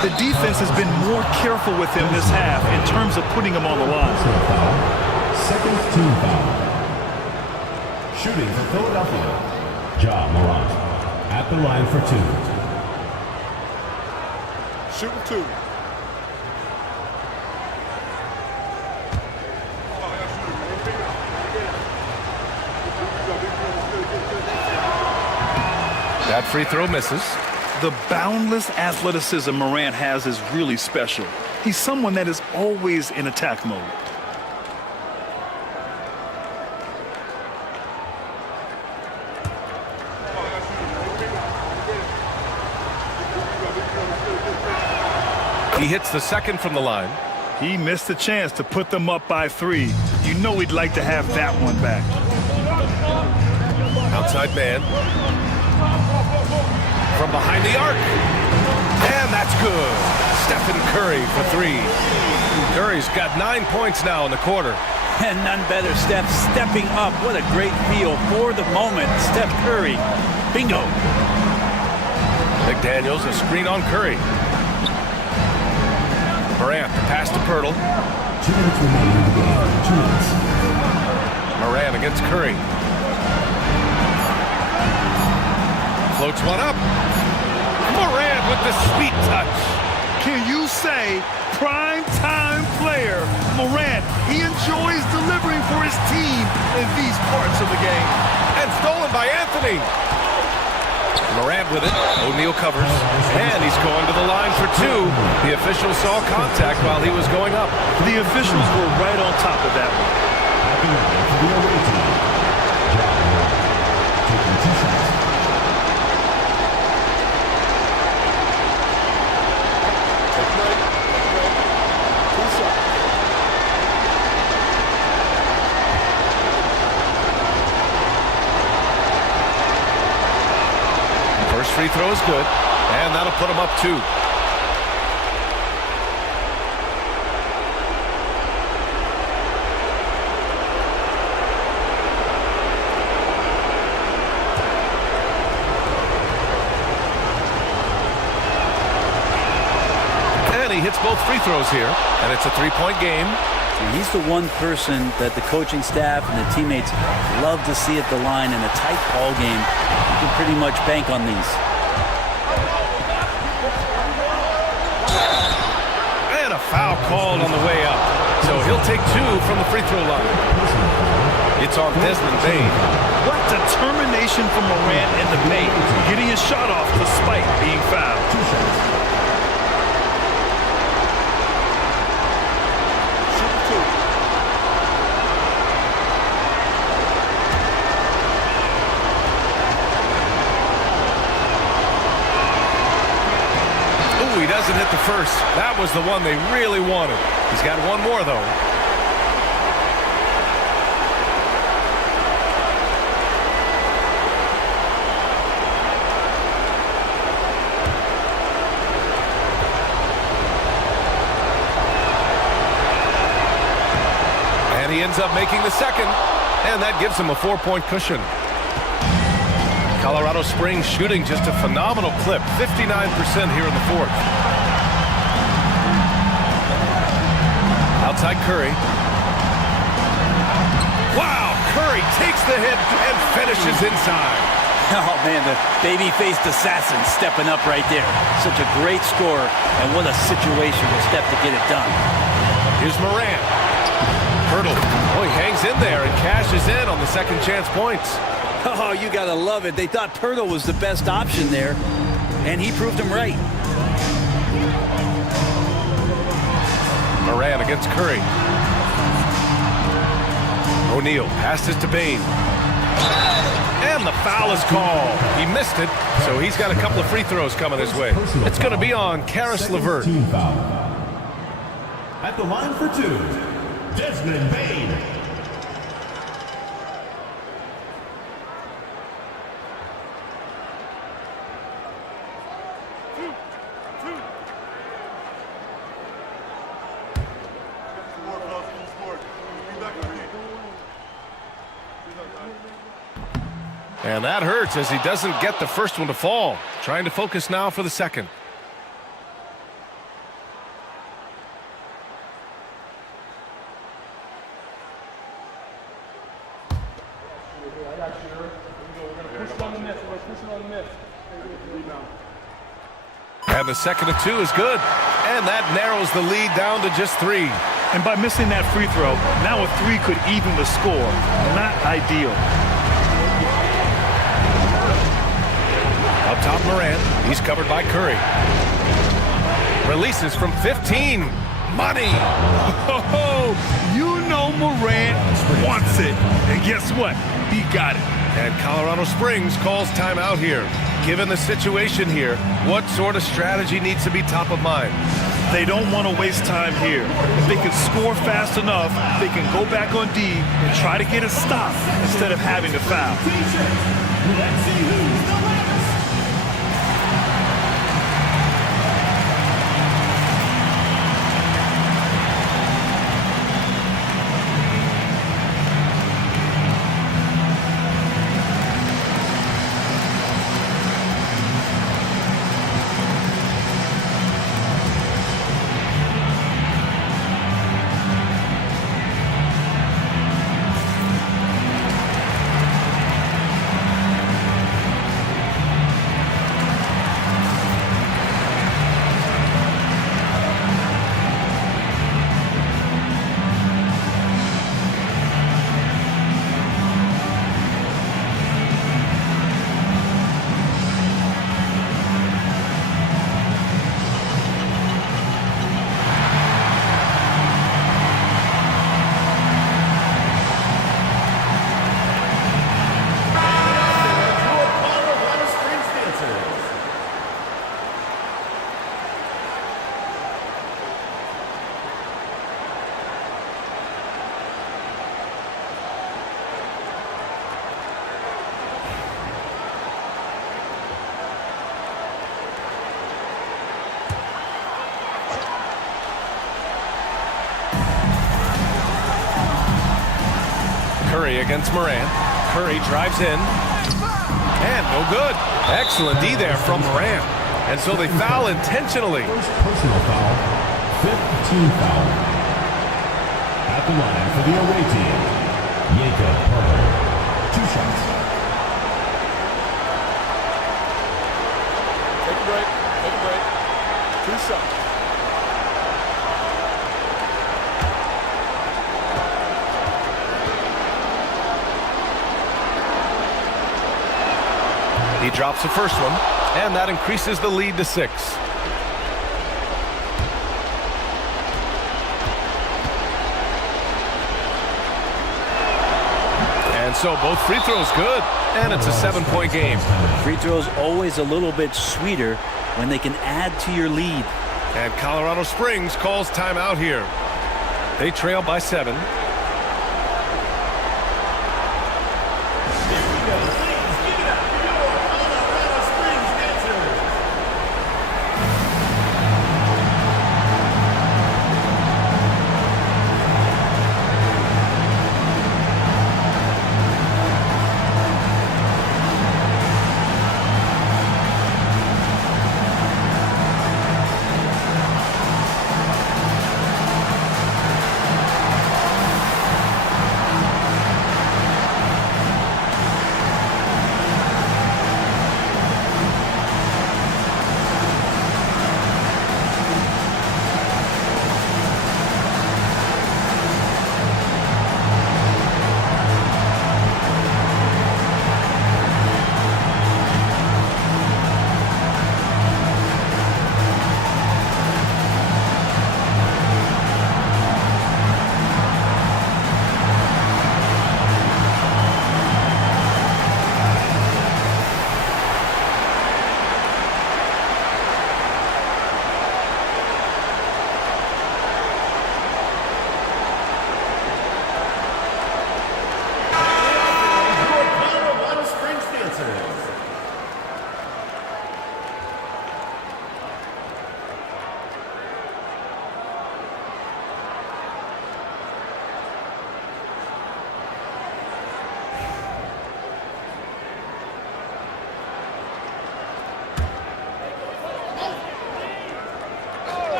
The defense has been more careful with him this half in terms of putting him on the line. Second team foul. Shooting for Philadelphia, Ja Morant at the line for 2. Shooting 2. That free throw misses. The boundless athleticism Morant has is really special. He's someone that is always in attack mode. He hits the second from the line. He missed the chance to put them up by 3. You know he'd like to have that one back. Outside man. From behind the arc. And that's good. Stephen Curry for 3. Curry's got 9 points now in the quarter. And none better, Steph stepping up. What a great feel for the moment. Steph Curry. Bingo. McDaniels, a screen on Curry. Morant, the pass to Pirtle. 2 minutes remaining in the game. 2 minutes. Morant against Curry. Floats one up. Morant with the sweet touch. Can you say prime-time player Morant? He enjoys delivering for his team in these parts of the game. And stolen by Anthony. Morant with it. O'Neal covers. And he's going to the line for 2. The official saw contact while he was going up. The officials were right on top of that one. Taking 2 shots. First free throw is good, and that'll put him up 2. And he hits both free throws here, and it's a 3-point game. And he's the one person that the coaching staff and the teammates love to see at the line in a tight ball game. You can pretty much bank on these. And a foul called on the way up. So he'll take 2 from the free throw line. It's on Desmond Bain. What determination from Morant in the paint, getting his shot off despite being fouled. 2 shots. He doesn't hit the first. That was the one they really wanted. He's got one more, though. And he ends up making the second. And that gives him a 4-point cushion. Colorado Springs shooting just a phenomenal clip, 59% here in the 4th. Outside Curry. Wow, Curry takes the hit and finishes inside. Oh, man, the baby-faced assassin stepping up right there. Such a great scorer, and what a situational step to get it done. Here's Morant. Pirtle. Oh, he hangs in there and cashes in on the second chance points. Oh, you gotta love it. They thought Pirtle was the best option there, and he proved him right. Morant against Curry. O'Neal passes to Bain. And the foul is called. He missed it, so he's got a couple of free throws coming his way. It's going to be on Caris LeVert. Team foul. At the line for 2, Desmond Bain. And that hurts as he doesn't get the first one to fall. Trying to focus now for the second. And the second of 2 is good. And that narrows the lead down to just 3. And by missing that free throw, now a 3 could even the score. Not ideal. Up top, Morant. He's covered by Curry. Releases from 15. Money. Oh, you know Morant wants it. And guess what? He got it. And Colorado Springs calls timeout here. Given the situation here, what sort of strategy needs to be top of mind? They don't want to waste time here. If they can score fast enough, they can go back on D and try to get a stop instead of having to foul. Let's see who's the loudest. Curry against Morant. Curry drives in. And no good. Excellent D there from Morant. And so they foul intentionally. First personal foul, fifth team foul. At the line for the away team, Jakob Poeltl. 2 shots. Take a break. Take a break. 2 shots. He drops the first one, and that increases the lead to 6. And so both free throws good, and it's a 7-point game. Free throws always a little bit sweeter when they can add to your lead. And Colorado Springs calls timeout here. They trail by 7.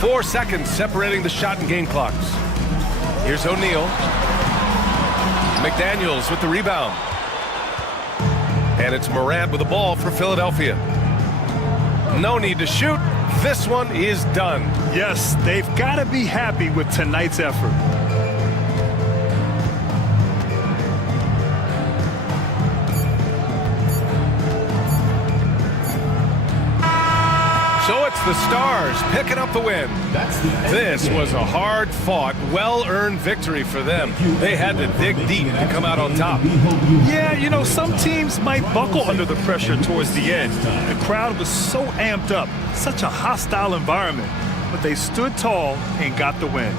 Four seconds separating the shot and game clocks. Here's O'Neal. McDaniels with the rebound. And it's Morant with the ball for Philadelphia. No need to shoot. This one is done. Yes, they've got to be happy with tonight's effort. So it's It's the Stars picking up the win. This was a hard-fought, well-earned victory for them. They had to dig deep to come out on top. Yeah, you know, some teams might buckle under the pressure towards the end. The crowd was so amped up, such a hostile environment. But they stood tall and got the win.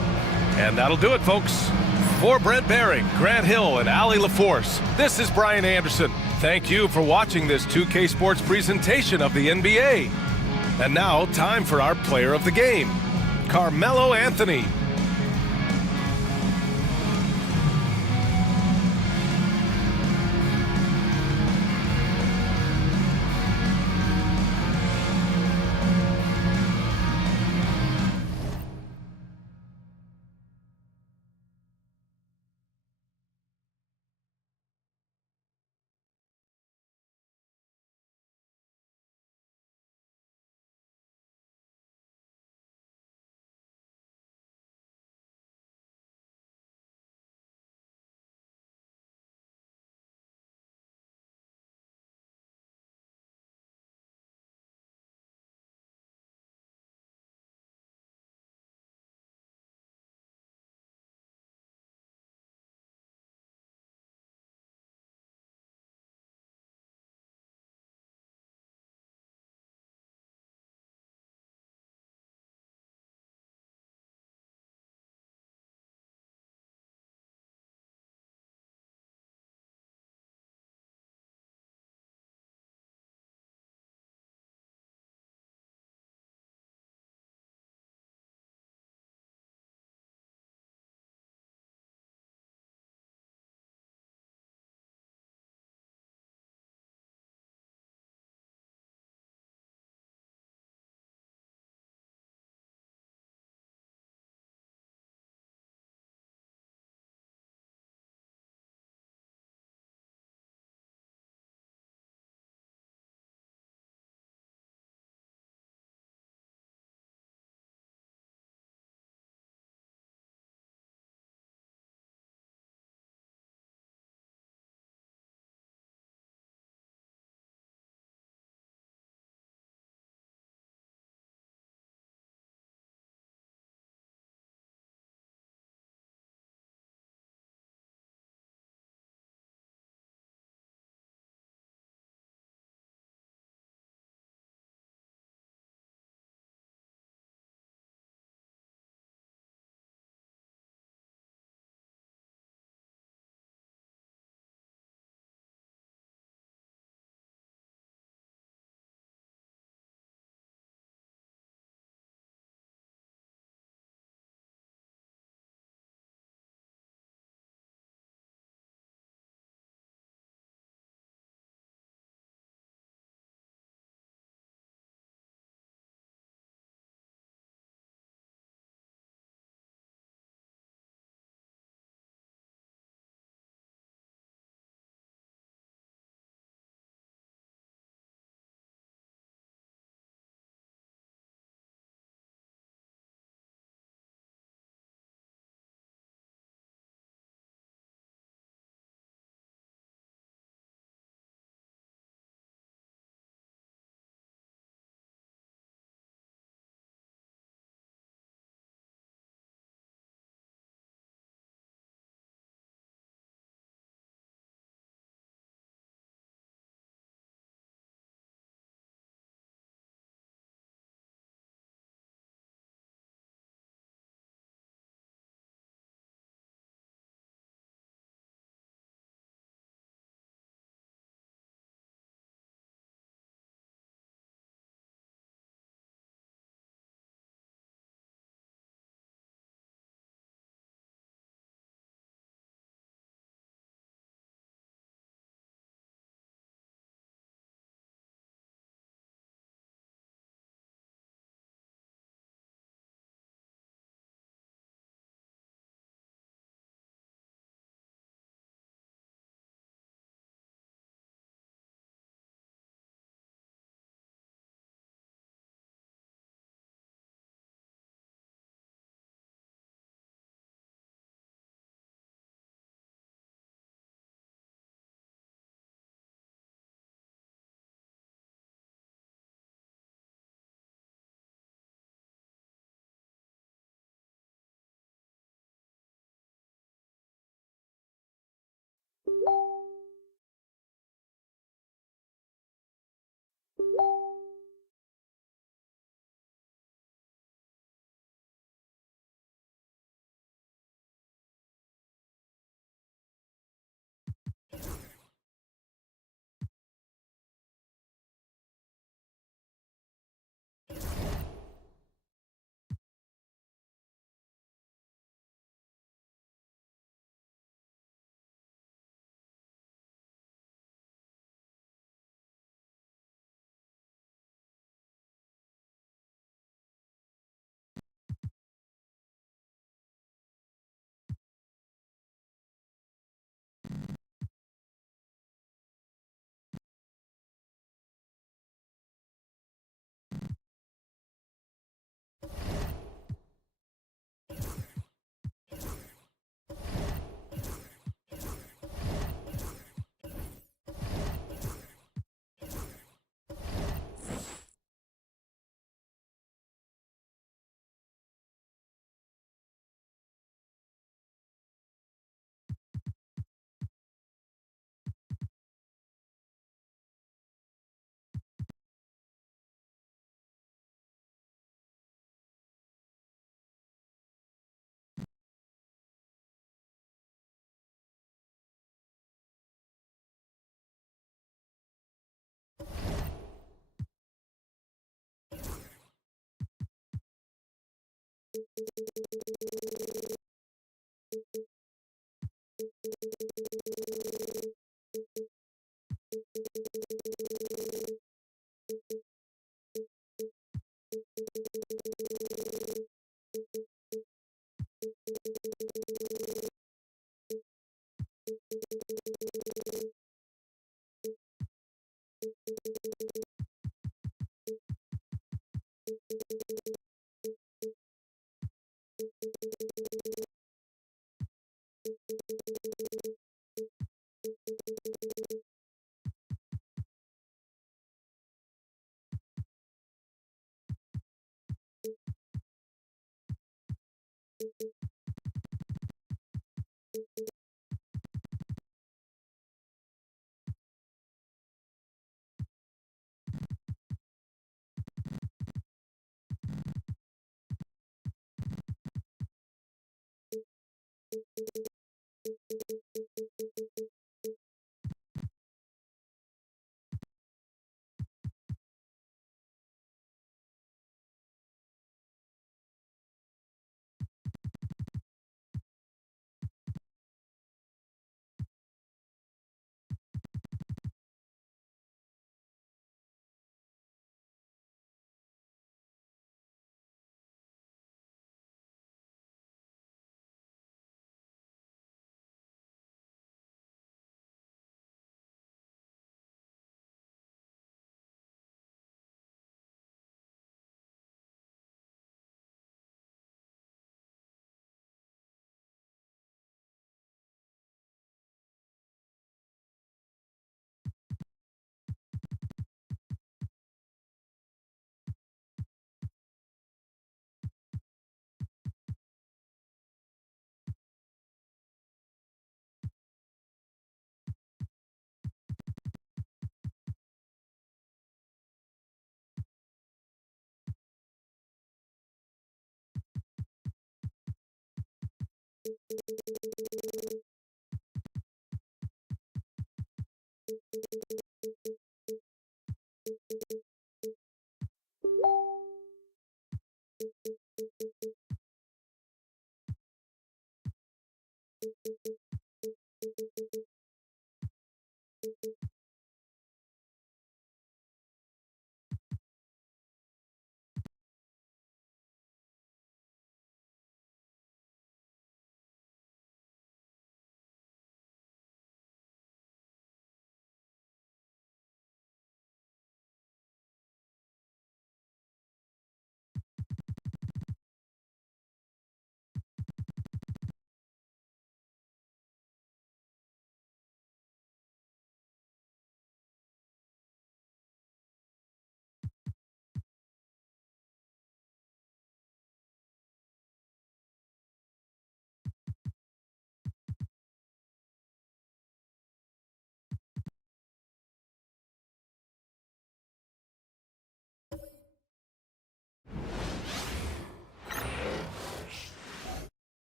And that'll do it, folks. For Brent Behring, Grant Hill, and Allie LaForce, this is Brian Anderson. Thank you for watching this 2K Sports presentation of the NBA. And now, time for our player of the game, Carmelo Anthony.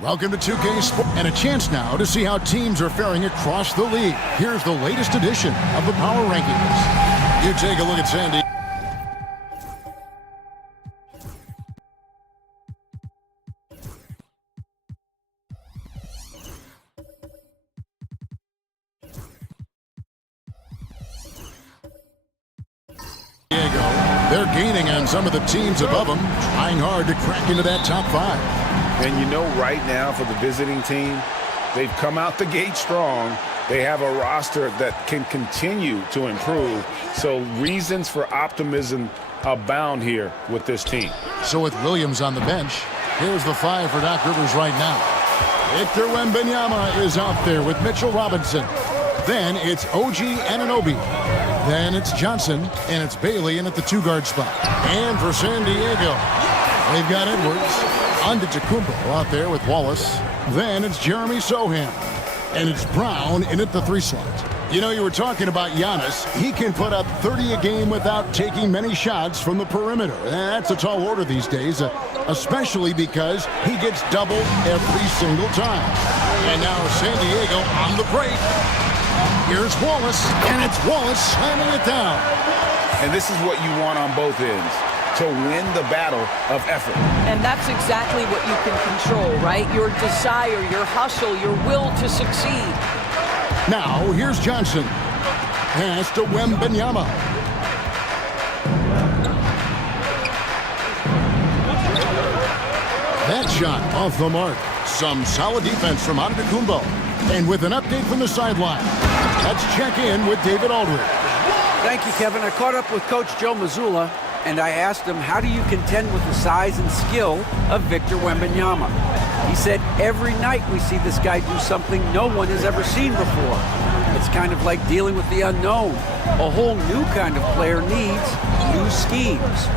Welcome to 2K Sports, and a chance now to see how teams are faring across the league. Here's the latest edition of the Power Rankings. You take a look at Sandy. They're gaining on some of the teams above them, trying hard to crack into that top 5. And you know, right now for the visiting team, they've come out the gate strong. They have a roster that can continue to improve. So reasons for optimism abound here with this team. So with Williams on the bench, here's the 5 for Doc Rivers right now. Victor Wembanyama is out there with Mitchell Robinson. Then it's OG Anunoby. Then it's Johnson, and it's Bailey in at the 2-guard spot. And for San Diego, they've got Edwards. Antetokounmpo out there with Wallace. Then it's Jeremy Sohan. And it's Brown in at the 3 slot. You know, you were talking about Giannis. He can put up 30 a game without taking many shots from the perimeter. That's a tall order these days, especially because he gets doubled every single time. And now San Diego on the break. Here's Wallace, and it's Wallace slamming it down. And this is what you want on both ends. to win the battle of effort. And that's exactly what you can control, right? Your desire, your hustle, your will to succeed. Now, here's Johnson. Pass to Wembanyama. That shot off the mark. Some solid defense from Antetokounmpo. And with an update from the sideline, let's check in with David Aldridge. Thank you, Kevin. I caught up with Coach Joe Mazzulla, and I asked him, how do you contend with the size and skill of Victor Wembanyama? He said, every night we see this guy do something no one has ever seen before. It's kind of like dealing with the unknown. A whole new kind of player needs new schemes.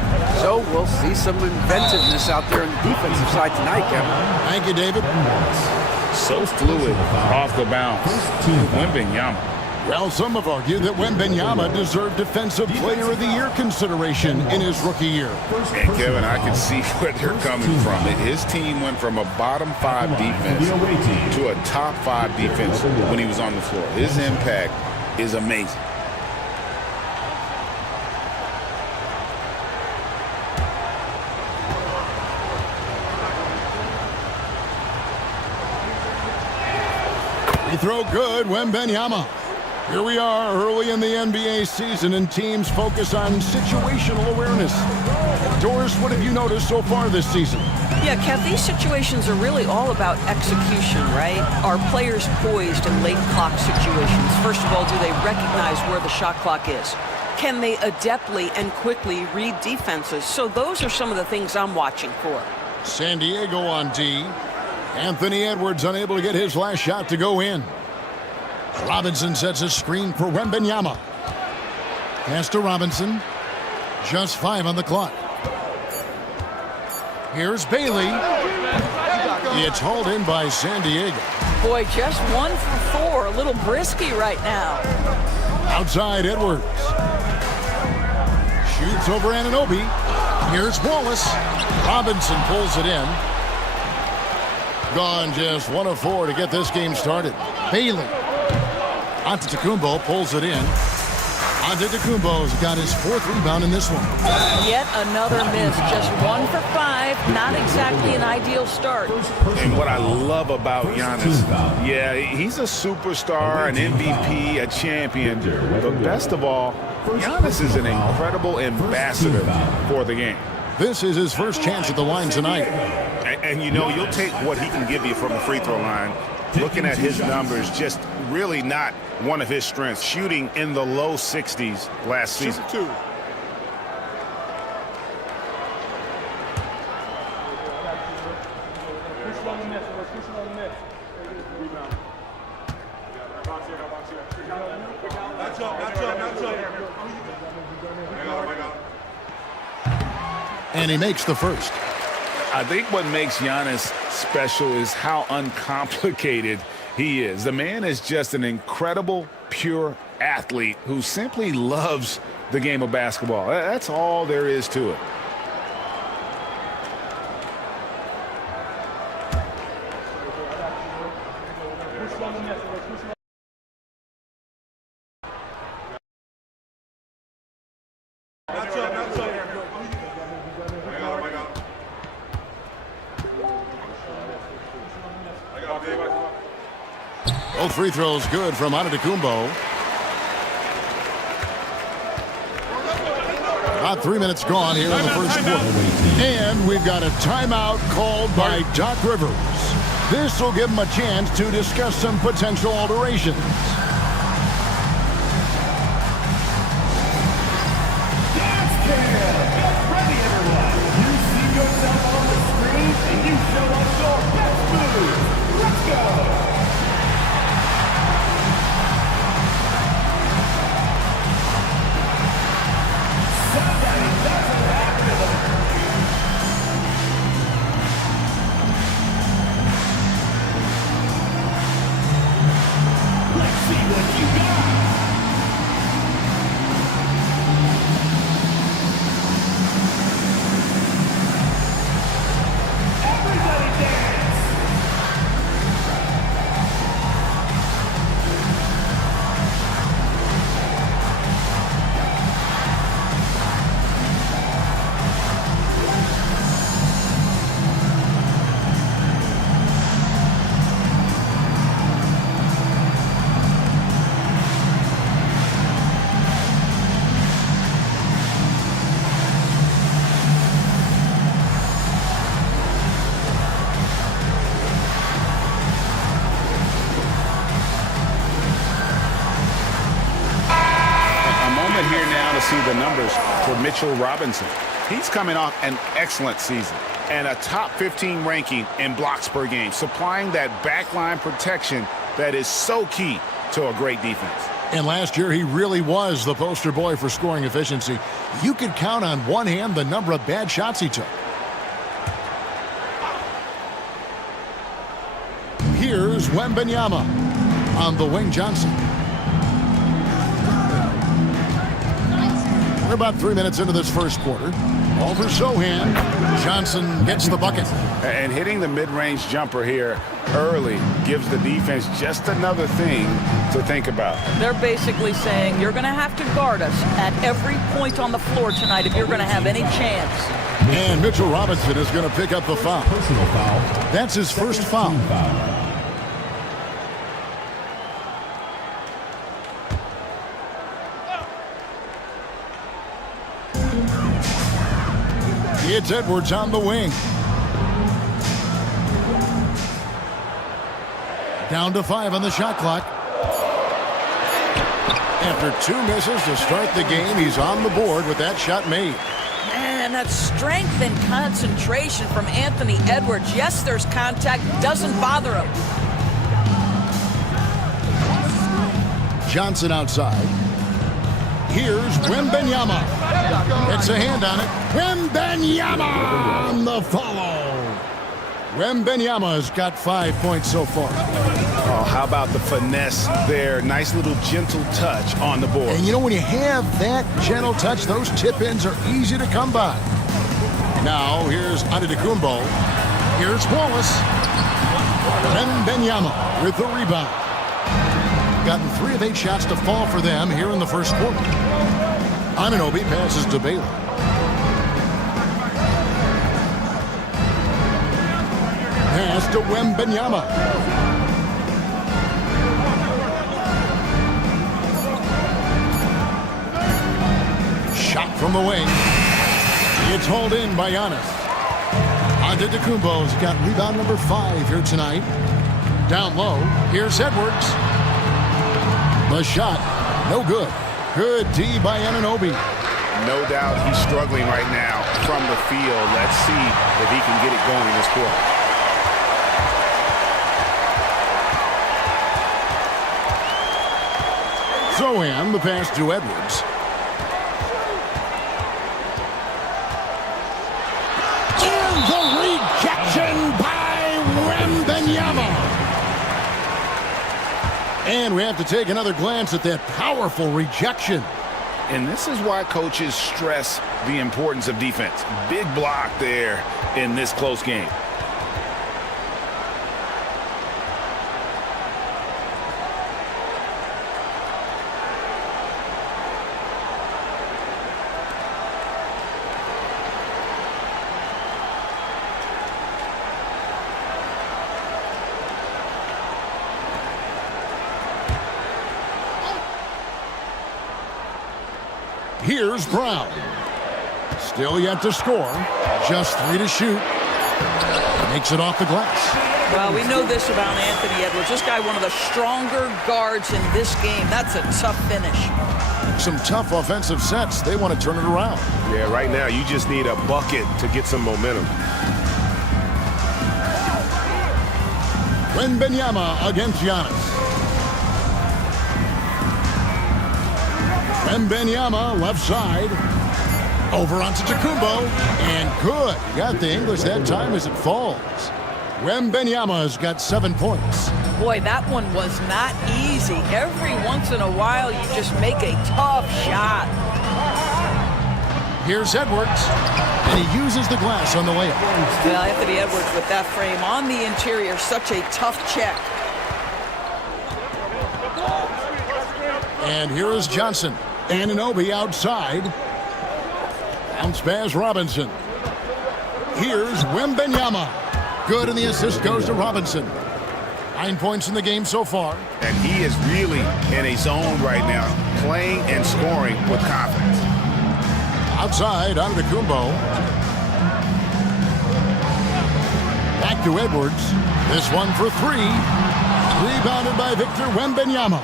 So we'll see some inventiveness out there on the defensive side tonight, Kevin. Thank you, David. So fluid off the bounce. Wembanyama. Well, some have argued that Wembanyama deserved Defensive Player of the Year consideration in his rookie year. And Kevin, I can see where they're coming from. His team went from a bottom 5 defense to a top 5 defense when he was on the floor. His impact is amazing. Free throw good, Wembanyama. Here we are early in the NBA season, and teams focus on situational awareness. Doris, what have you noticed so far this season? Yeah, Kev, these situations are really all about execution, right? Are players poised in late clock situations? First of all, do they recognize where the shot clock is? Can they adeptly and quickly read defenses? So those are some of the things I'm watching for. San Diego on D. Anthony Edwards unable to get his last shot to go in. Robinson sets a screen for Wembanyama. Pass to Robinson. Just 5 on the clock. Here's Bailey. It's hauled in by San Diego. Boy, just 1 for 4. A little brisky right now. Outside Edwards. Shoots over Anunoby. Here's Wallace. Robinson pulls it in. Gone just 1 of 4 to get this game started. Bailey. Antetokounmpo pulls it in. Antetokounmpo's got his 4th rebound in this one. Yet another miss. Just 1 for 5. Not exactly an ideal start. And what I love about Giannis, yeah, he's a superstar, an MVP, a champion. But best of all, Giannis is an incredible ambassador for the game. This is his first chance at the line tonight. And you know, you'll take what he can give you from the free throw line. Looking at his numbers, just really not one of his strengths. Shooting in the low 60s last season. Shoot 2. And he makes the first. I think what makes Giannis special is how uncomplicated he is. The man is just an incredible, pure athlete who simply loves the game of basketball. That's all there is to it. Both free throws good from Antetokounmpo. About 3 minutes gone here in the first quarter. And we've got a timeout called by Doc Rivers. This will give him a chance to discuss some potential alterations. now to see the numbers for Mitchell Robinson. He's coming off an excellent season and a top 15 ranking in blocks per game, supplying that backline protection that is so key to a great defense. And last year, he really was the poster boy for scoring efficiency. You could count on one hand the number of bad shots he took. Here's Wembanyama on the wing. Johnson. We're about 3 minutes into this first quarter. Over Sohan. Johnson gets the bucket. And hitting the mid-range jumper here early gives the defense just another thing to think about. They're basically saying you're going to have to guard us at every point on the floor tonight if you're going to have any chance. And Mitchell Robinson is going to pick up the foul. Personal foul. That's his first foul. It's Edwards on the wing. Down to 5 on the shot clock. After 2 misses to start the game, he's on the board with that shot made. Man, that strength and concentration from Anthony Edwards. Yes, there's contact. Doesn't bother him. Johnson outside. Here's Wembanyama. It's a hand on it. Wembanyama on the follow. Wembanyama's got 5 points so far. Oh, how about the finesse there? Nice little gentle touch on the board. And you know, when you have that gentle touch, those tip-ins are easy to come by. Now, here's Antetokounmpo. Here's Wallace. Wembanyama with the rebound. Gotten 3 of 8 shots to fall for them here in the first quarter. Anunoby passes to Baylor. Pass to Wembanyama. Shot from the wing. It's hauled in by Giannis. Antetokounmpo's got rebound number 5 here tonight. Down low, here's Edwards. The shot, no good. Good D by Anunoby. No doubt he's struggling right now from the field. Let's see if he can get it going in this quarter. Sohan, the pass to Edwards. And the rejection by Wembanyama. And we have to take another glance at that powerful rejection. And this is why coaches stress the importance of defense. Big block there in this close game. Here's Brown. Still yet to score. Just 3 to shoot. Makes it off the glass. Well, we know this about Anthony Edwards. This guy, one of the stronger guards in this game. That's a tough finish. Some tough offensive sets. They want to turn it around. Yeah, right now you just need a bucket to get some momentum. Wembanyama against Giannis. Wembanyama left side. Over onto Antetokounmpo. And good. Got the English that time as it falls. Wembanyama's got 7 points. Boy, that one was not easy. Every once in a while, you just make a tough shot. Here's Edwards. And he uses the glass on the layup. Well, Anthony Edwards with that frame on the interior. Such a tough check. And here is Johnson. Anunoby outside. Bounce pass Robinson. Here's Wembanyama. Good, and the assist goes to Robinson. 9 points in the game so far. And he is really in a zone right now, playing and scoring with confidence. Outside, Antetokounmpo. Back to Edwards. This one for 3. Rebounded by Victor Wembanyama.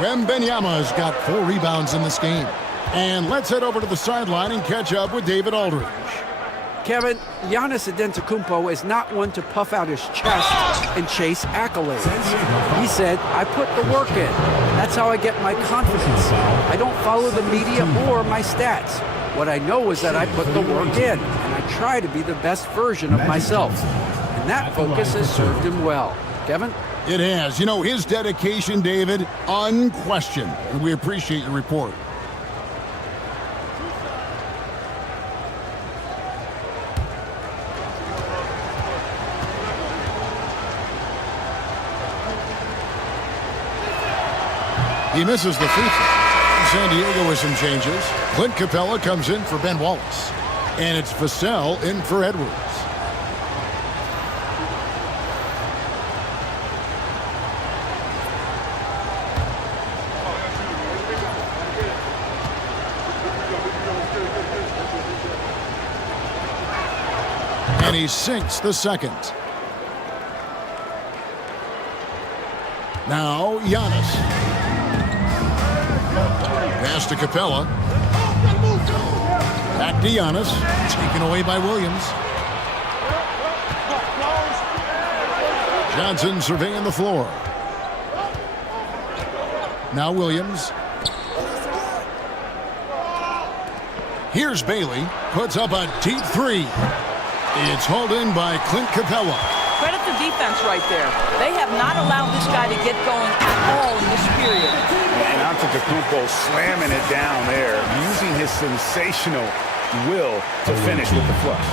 Wembanyama's got 4 rebounds in this game. And let's head over to the sideline and catch up with David Aldridge. Kevin, Giannis Antetokounmpo is not one to puff out his chest and chase accolades. He said, I put the work in. That's how I get my confidence. I don't follow the media or my stats. What I know is that I put the work in, and I try to be the best version of myself. And that focus has served him well. Kevin? It has. You know, his dedication, David, unquestioned. And we appreciate your report. He misses the free throw. San Diego with some changes. Clint Capella comes in for Ben Wallace. And it's Vassell in for Edwards. And he sinks the second. Now Giannis. Pass to Capella. Back to Giannis. Taken away by Williams. Johnson surveying the floor. Now Williams. Here's Bailey. Puts up a deep 3. It's hauled in by Clint Capella. Credit the defense right there. They have not allowed this guy to get going at all in this period. And Antetokounmpo slamming it down there, using his sensational will to finish with the flush.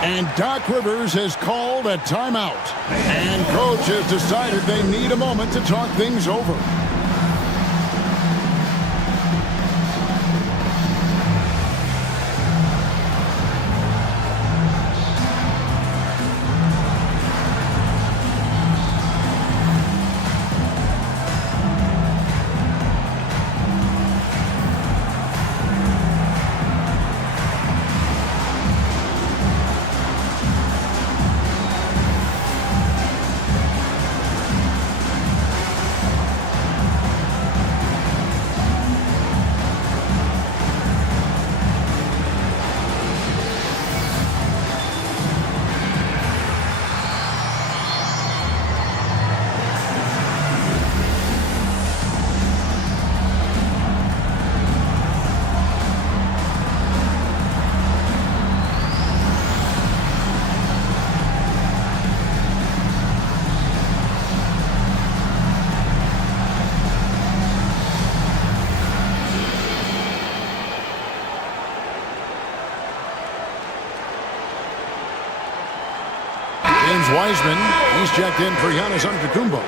And Doc Rivers has called a timeout. And coach has decided they need a moment to talk things over. Wiseman, he's checked in for Giannis Antetokounmpo.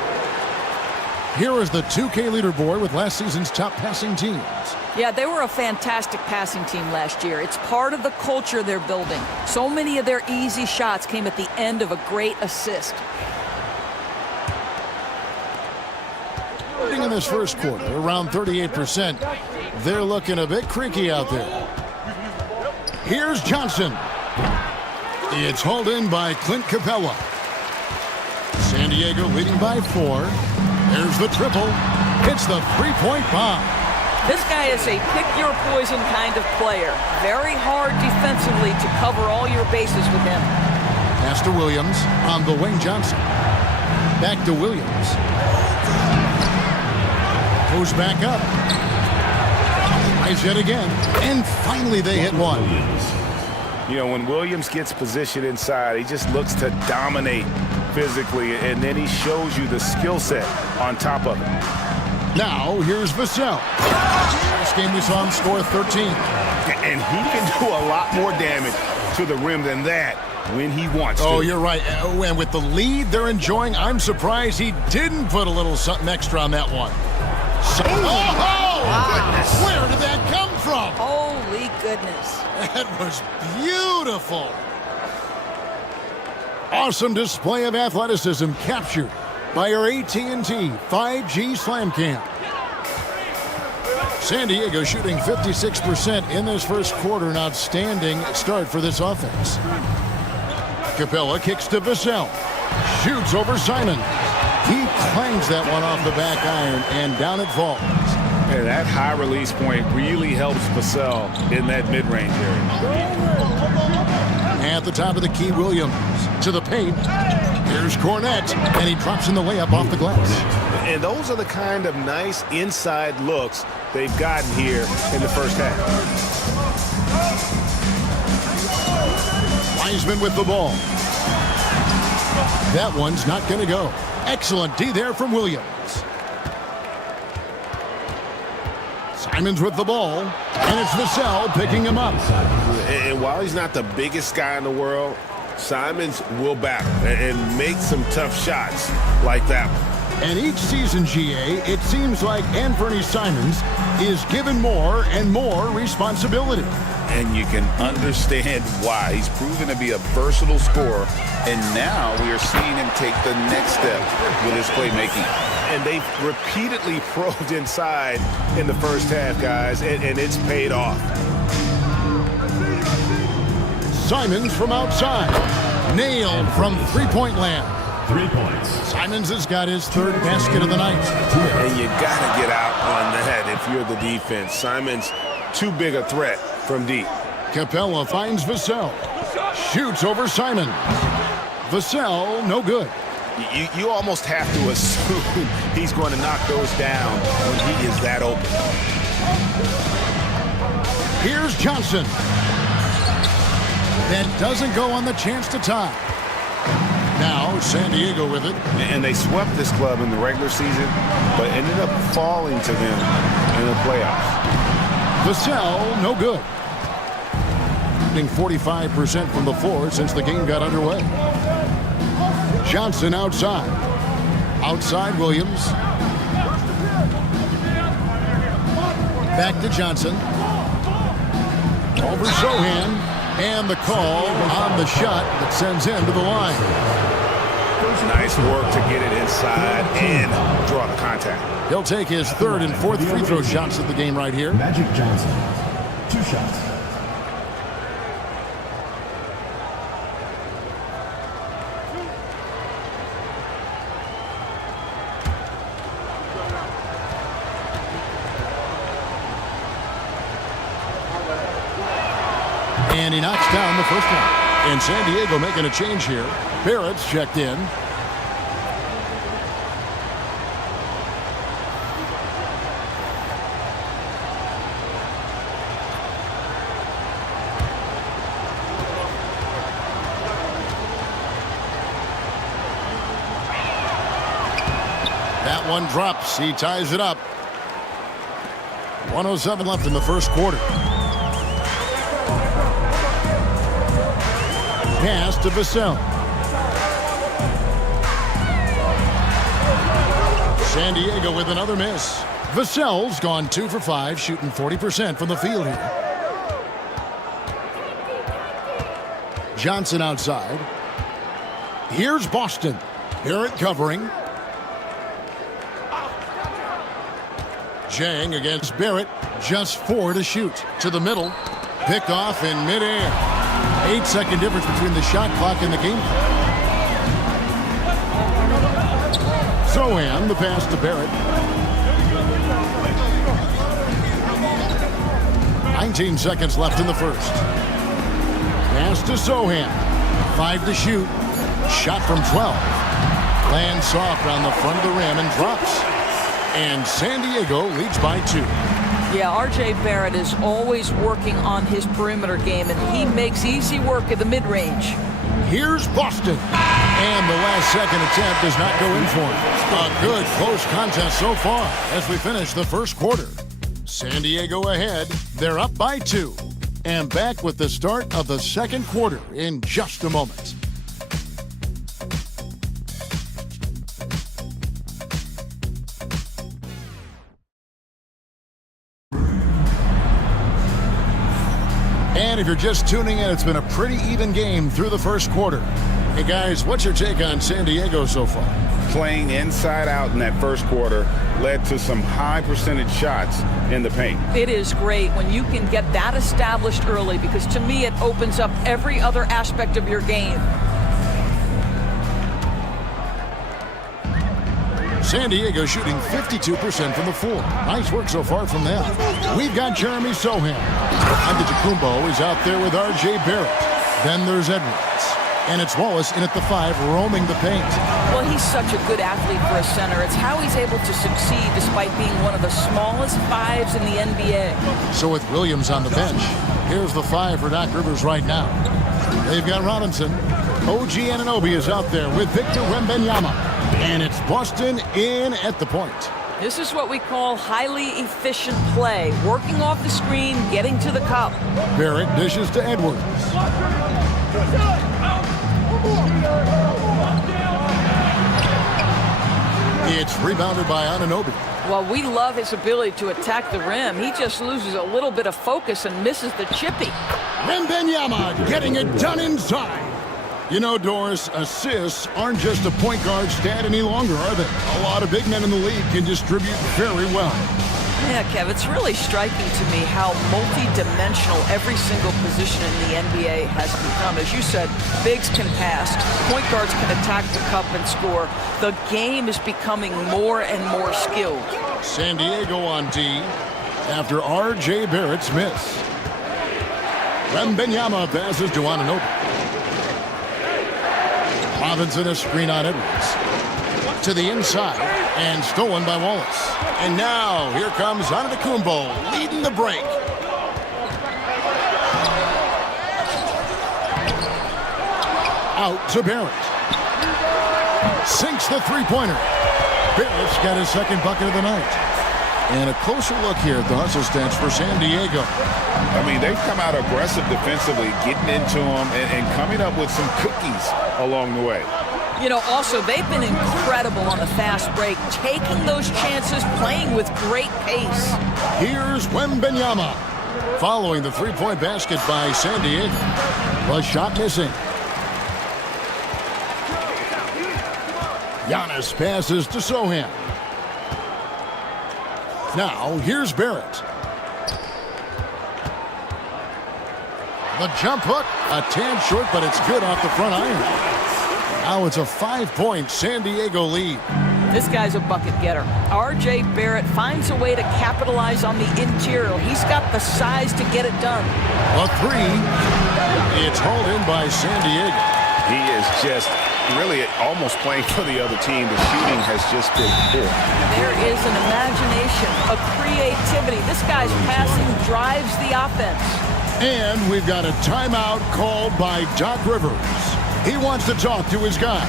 Here is the 2K leaderboard with last season's top passing teams. Yeah, they were a fantastic passing team last year. It's part of the culture they're building. So many of their easy shots came at the end of a great assist. In this first quarter, around 38%. They're looking a bit creaky out there. Here's Johnson. It's hauled in by Clint Capella. San Diego leading by 4. There's the triple. Hits the three-point bomb. This guy is a pick-your-poison kind of player. Very hard defensively to cover all your bases with him. Pass to Williams on the wing. Johnson. Back to Williams. Goes back up. Tries yet again. And finally they hit one. You know, when Williams gets positioned inside, he just looks to dominate physically, and then he shows you the skill set on top of it. Now, here's Vassell. Last game we saw him score 13. And he can do a lot more damage to the rim than that when he wants to. Oh, you're right. And with the lead they're enjoying, I'm surprised he didn't put a little something extra on that one. Goodness. Where did that come from? Holy goodness. That was beautiful. Awesome display of athleticism captured by our AT&T 5G Slam Cam. San Diego shooting 56% in this first quarter. An outstanding start for this offense. Capella kicks to Vassell. Shoots over Simon. He clangs that one off the back iron, and down it falls. And that high release point really helps Vassell in that mid-range area. At the top of the key, Williams to the paint. Here's Cornette, and he drops in the layup off the glass. And those are the kind of nice inside looks they've gotten here in the first half. Wiseman with the ball. That one's not going to go. Excellent D there from Williams. Simons with the ball, and it's Vassell picking him up. And while he's not the biggest guy in the world, Simons will battle and make some tough shots like that one. And each season, GA, it seems like Anthony Simons is given more and more responsibility. And you can understand why. He's proven to be a versatile scorer, and now we are seeing him take the next step with his playmaking. And they've repeatedly probed inside in the first half, guys, and it's paid off. Simons from outside. Nailed from three-point land. 3 points. Simons has got his third basket of the night. And you got to get out on that if you're the defense. Simons, too big a threat from deep. Capella finds Vassell. Shoots over Simons. Vassell, no good. You almost have to assume he's going to knock those down when he is that open. Here's Johnson. That doesn't go on the chance to tie. Now San Diego with it. And they swept this club in the regular season, but ended up falling to them in the playoffs. Vassell, no good. Shooting 45% from the floor since the game got underway. Johnson outside. Outside Williams. Back to Johnson. Over Sohan. And the call on the shot that sends him to the line. Nice work to get it inside and draw the contact. He'll take his third and fourth free throw shots of the game right here. Magic Johnson, 2 shots. And he knocks down the first one. And San Diego making a change here. Barrett's checked in. That one drops. He ties it up. 1:07 left in the first quarter. Pass to Vassell. San Diego with another miss. Vassell's gone 2 for 5, shooting 40% from the field here. Johnson outside. Here's Boston. Barrett covering. Jang against Barrett. Just 4 to shoot. To the middle. Pick off in midair. 8-second difference between the shot clock and the game clock. Sohan, the pass to Barrett. 19 seconds left in the first. Pass to Sohan. 5 to shoot. Shot from 12. Lands soft on the front of the rim and drops. And San Diego leads by 2. Yeah, R.J. Barrett is always working on his perimeter game, and he makes easy work at the mid-range. Here's Boston. And the last second attempt does not go in for him. A good close contest so far as we finish the first quarter. San Diego ahead. They're up by 2. And back with the start of the second quarter in just a moment. And if you're just tuning in, it's been a pretty even game through the first quarter. Hey guys, what's your take on San Diego so far? Playing inside out in that first quarter led to some high percentage shots in the paint. It is great when you can get that established early, because to me it opens up every other aspect of your game. San Diego shooting 52% from the floor. Nice work so far from them. We've got Jeremy Sohan. Antetokounmpo is out there with R.J. Barrett. Then there's Edwards. And it's Wallace in at the 5, roaming the paint. Well, he's such a good athlete for a center. It's how he's able to succeed despite being one of the smallest 5s in the NBA. So with Williams on the bench, here's the 5 for Doc Rivers right now. They've got Robinson. OG Anunoby is out there with Victor Wembanyama. And it's Boston in at the point. This is what we call highly efficient play. Working off the screen, getting to the cup. Barrett dishes to Edwards. It's rebounded by Anunoby. Well, we love his ability to attack the rim. He just loses a little bit of focus and misses the chippy. Wembanyama getting it done inside. You know, Doris, assists aren't just a point guard stat any longer, are they? A lot of big men in the league can distribute very well. Yeah, Kev, it's really striking to me how multi-dimensional every single position in the NBA has become. As you said, bigs can pass, point guards can attack the cup and score. The game is becoming more and more skilled. San Diego on D after R.J. Barrett's miss. Wembanyama passes to Anunoby. Robinson a screen on Edwards. To the inside and stolen by Wallace. And now here comes Antetokounmpo leading the break. Out to Barrett. Sinks the three-pointer. Barrett's got his second bucket of the night. And a closer look here at the hustle stats for San Diego. I mean, they've come out aggressive defensively, getting into them and coming up with some cookies along the way. You know, also, they've been incredible on the fast break, taking those chances, playing with great pace. Here's Wembanyama. Following the three-point basket by San Diego. The shot missing. Giannis passes to Sohan. Now, here's Barrett. The jump hook, a tad short, but it's good off the front iron. Now it's a 5-point San Diego lead. This guy's a bucket getter. R.J. Barrett finds a way to capitalize on the interior. He's got the size to get it done. A 3. It's hauled in by San Diego. He is just really almost playing for the other team. The shooting has just been poor. There is an imagination, a creativity. This guy's passing drives the offense. And we've got a timeout called by Doc Rivers. He wants to talk to his guys.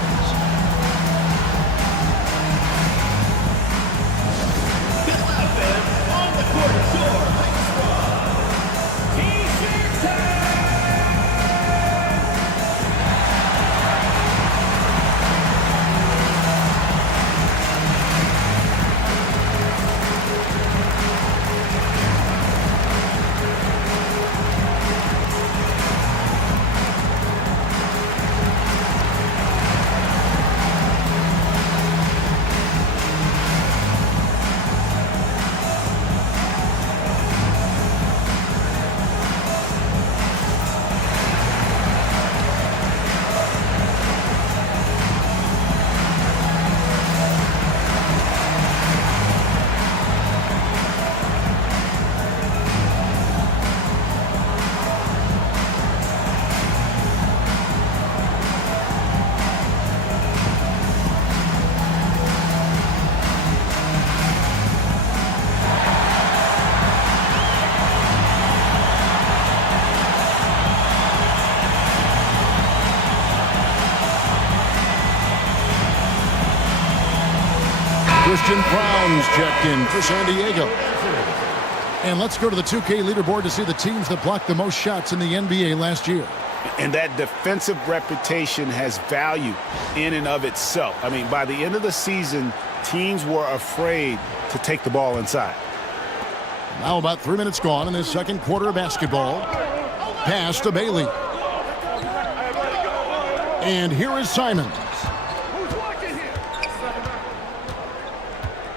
Christian Brown's checked in for San Diego. And let's go to the 2K leaderboard to see the teams that blocked the most shots in the NBA last year. And that defensive reputation has value in and of itself. I mean, by the end of the season, teams were afraid to take the ball inside. Now about 3 minutes gone in this second quarter of basketball. Pass to Bailey. And here is Simons.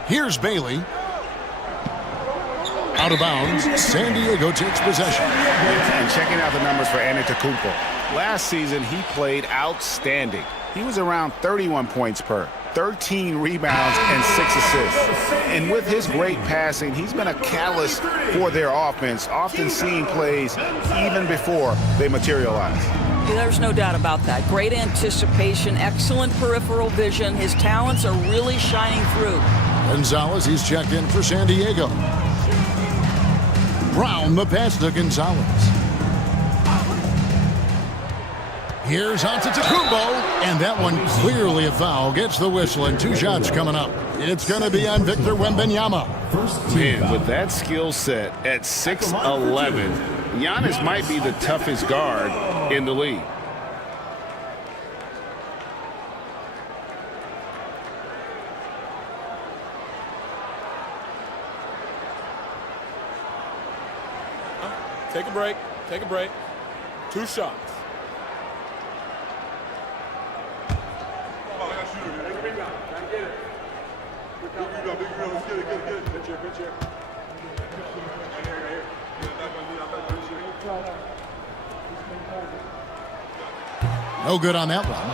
Here's Bailey. Out of bounds. San Diego takes possession. And checking out the numbers for Antetokounmpo. Last season, he played outstanding. He was around 31 points per. 13 rebounds and 6 assists. And with his great passing, he's been a catalyst for their offense, often seeing plays even before they materialize. There's no doubt about that. Great anticipation, excellent peripheral vision. His talents are really shining through. Gonzalez, he's checked in for San Diego. Brown, the pass to Gonzalez. Here's Antetokounmpo, and that one clearly a foul. Gets the whistle, and 2 shots coming up. It's going to be on Victor Wembanyama. Man, with that skill set at 6'11", Giannis might be the toughest guard in the league. Take a break. Take a break. 2 shots. No good on that one.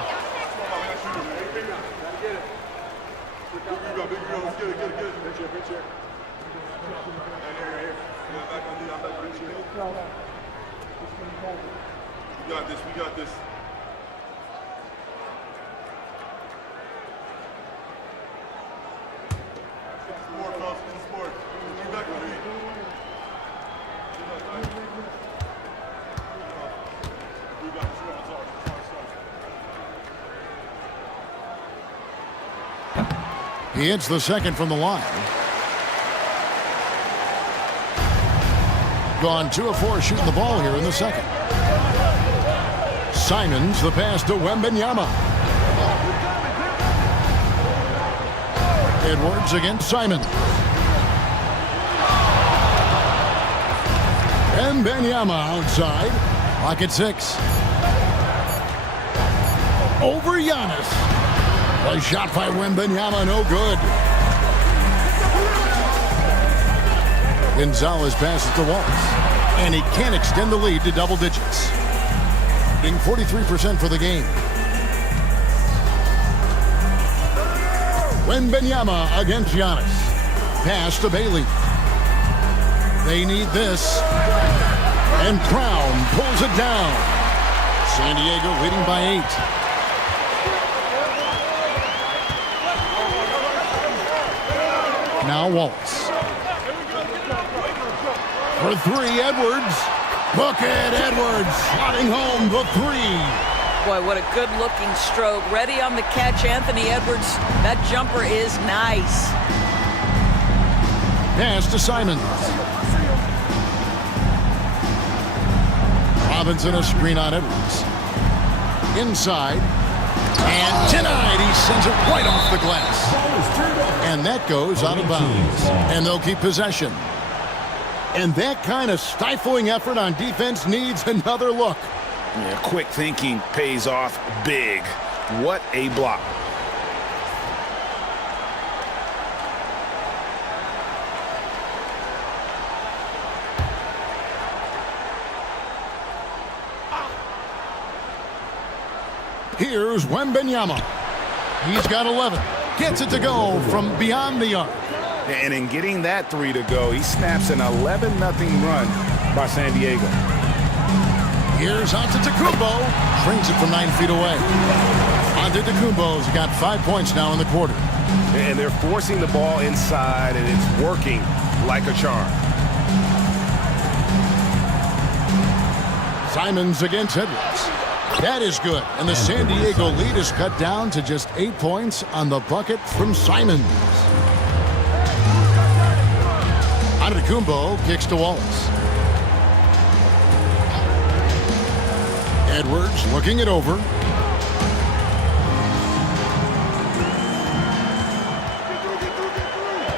We got this. We got this. Sport, fellas. Sport. Be back with me. He hits the second from the line. Gone 2 of 4 shooting the ball here in the second. Simons, the pass to Wembanyama. Edwards against Simons. Wembanyama outside. Clock at 6. Over Giannis. A shot by Wembanyama, no good. Gonzalez passes to Wallace, and he can't extend the lead to double digits. Being 43% for the game. Wembanyama against Giannis. Pass to Bailey. They need this. And Brown pulls it down. San Diego leading by 8. Now Wallace. For 3, Edwards. Bucket, Edwards slotting home the 3. Boy, what a good-looking stroke. Ready on the catch, Anthony Edwards. That jumper is nice. Pass to Simons. Robinson a screen on Edwards. Inside. And denied. He sends it right off the glass. And that goes out of bounds. And they'll keep possession. And that kind of stifling effort on defense needs another look. Yeah, quick thinking pays off big. What a block. Here's Wembanyama. He's got 11. Gets it to go from beyond the arc. And in getting that 3 to go, he snaps an 11-0 run by San Diego. Here's Antetokounmpo. Swings it from 9 feet away. Antetokounmpo's got 5 points now in the quarter. And they're forcing the ball inside, and it's working like a charm. Simons against Edwards. That is good. And the San Diego lead is cut down to just 8 points on the bucket from Simons. Antetokounmpo kicks to Wallace. Edwards looking it over.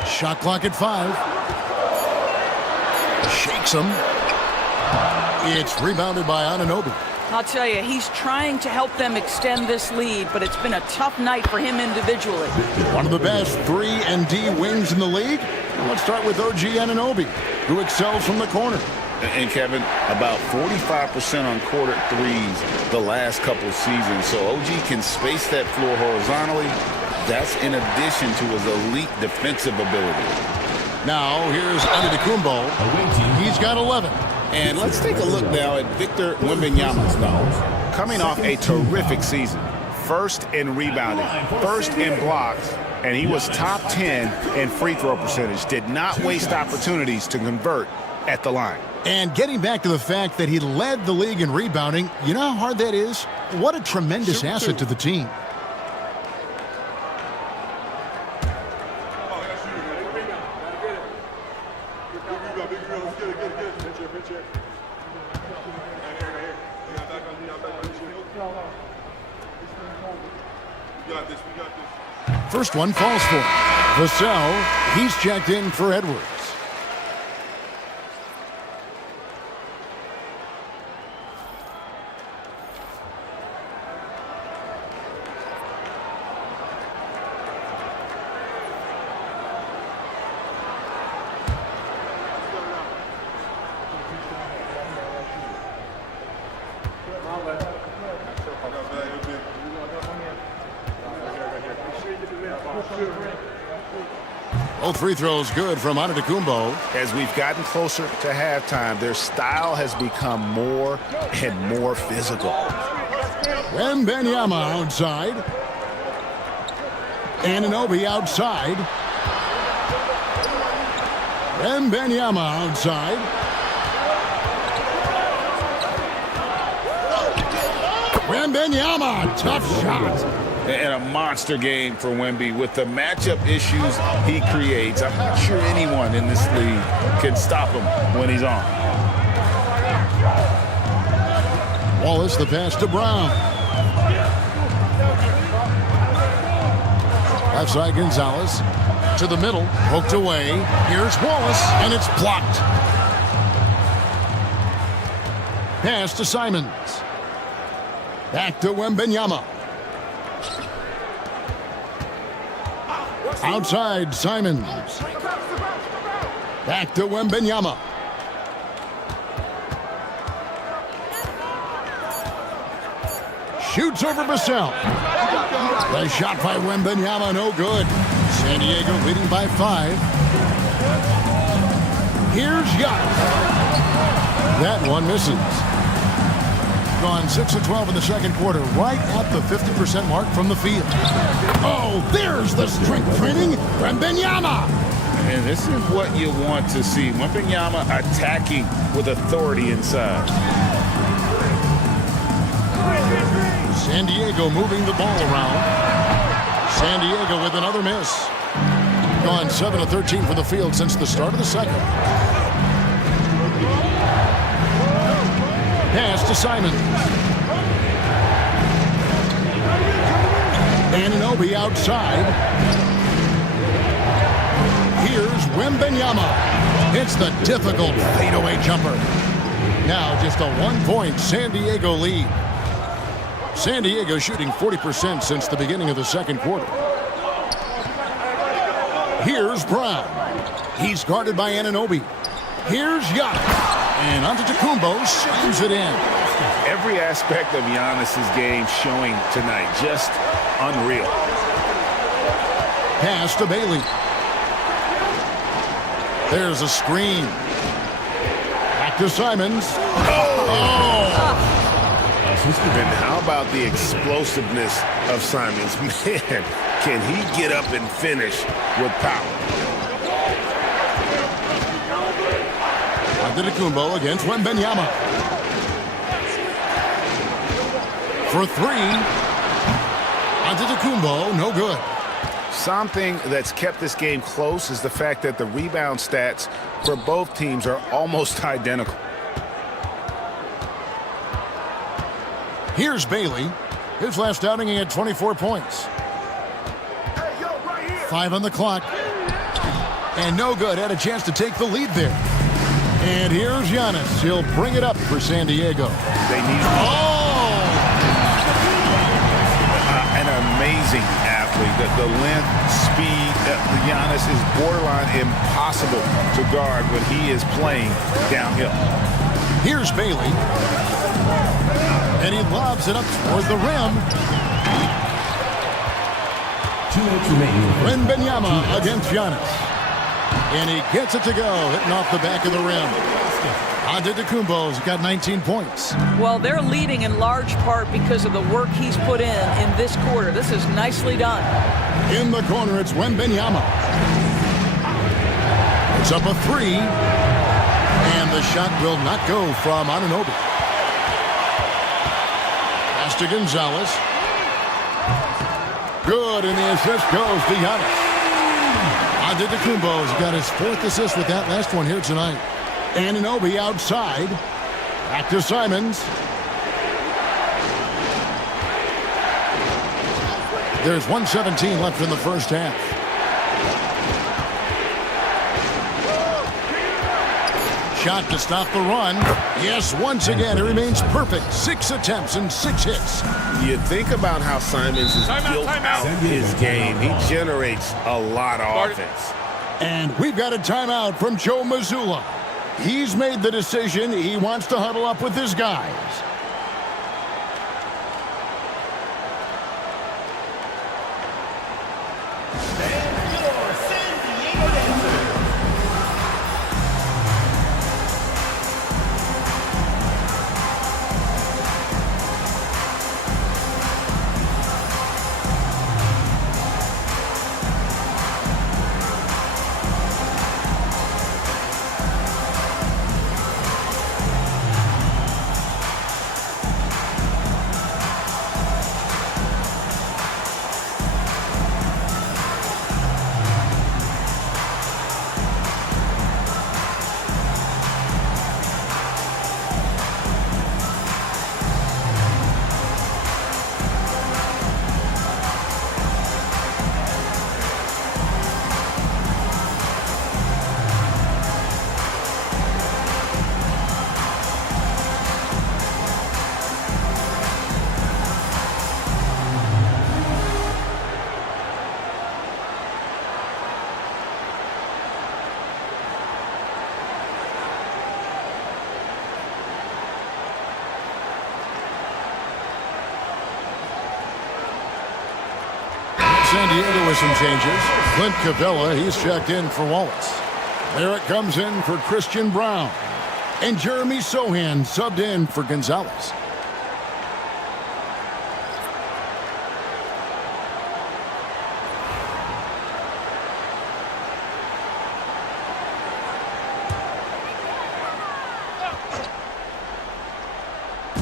Shot clock at 5. Shakes him. It's rebounded by Anunoby. I'll tell you, he's trying to help them extend this lead, but it's been a tough night for him individually. One of the best 3 and D wings in the league. Let's start with OG Anunoby, who excels from the corner. And Kevin, about 45% on quarter threes the last couple seasons. So OG can space that floor horizontally. That's in addition to his elite defensive ability. Now, here's Antetokounmpo. He's got 11. And let's take a look now at Victor Wembanyama's numbers. Coming off a terrific season. First in rebounding, first in blocks, and he was top 10 in free throw percentage. Did not waste opportunities to convert at the line. And getting back to the fact that he led the league in rebounding, you know how hard that is? What a tremendous asset to the team. First one falls for Vassell. He's checked in for Edwards. Both free throws good from Antetokounmpo. As we've gotten closer to halftime, their style has become more and more physical. Wembanyama outside. Anunoby outside. Wembanyama outside. Wembanyama, tough shot. And a monster game for Wemby with the matchup issues he creates. I'm not sure anyone in this league can stop him when he's on. Wallace, the pass to Brown. Left side Gonzalez to the middle, poked away. Here's Wallace, and it's blocked. Pass to Simons. Back to Wembanyama. Outside, Simons. Back to Wembanyama. Shoots over Vassell. The shot by Wembanyama, no good. San Diego leading by 5. Here's Giannis. That one misses. Gone 6 of 12 in the second quarter, right at the 50% mark from the field. Oh, there's the strength training. Wembanyama. And this is what you want to see. Wembanyama attacking with authority inside. San Diego moving the ball around. San Diego with another miss. Gone 7 of 13 from the field since the start of the second. Pass to Simons. Anunoby outside. Here's Wembanyama. It's the difficult fadeaway jumper. Now just a 1-point San Diego lead. San Diego shooting 40% since the beginning of the second quarter. Here's Brown. He's guarded by Anunoby. Here's Giannis. And Antetokounmpo slams it in. Every aspect of Giannis's game showing tonight. Just unreal. Pass to Bailey. There's a screen. Back to Simons. Oh! And how about the explosiveness of Simons? Man, can he get up and finish with power? Antetokounmpo against Wembanyama. For 3. Antetokounmpo, no good. Something that's kept this game close is the fact that the rebound stats for both teams are almost identical. Here's Bailey. His last outing, he had 24 points. 5 on the clock. And no good. Had a chance to take the lead there. And here's Giannis. He'll bring it up for San Diego. They need an amazing athlete. The length, speed, Giannis is borderline impossible to guard when he is playing downhill. Here's Bailey. And he lobs it up toward the rim. 2 minutes remaining. Wembanyama against Giannis. And he gets it to go, hitting off the back of the rim. Antetokounmpo's got 19 points. Well, they're leading in large part because of the work he's put in this quarter. This is nicely done. In the corner, it's Wembanyama. It's up a 3. And the shot will not go from Anunoby. Pass to Gonzalez. Good, and the assist goes to Giannis. Antetokounmpo's got his 4th assist with that last one here tonight. Anunoby outside. Back to Simons. There's 1:17 left in the first half. Shot to stop the run. Yes, once again, it remains perfect. 6 attempts and 6 hits. You think about how Simons is built out his game. He generates a lot of offense. And we've got a timeout from Joe Mazzulla. He's made the decision. He wants to huddle up with his guys. San Diego with some changes. Clint Capella, he's checked in for Wallace. Merritt comes in for Christian Brown. And Jeremy Sohan subbed in for Gonzalez.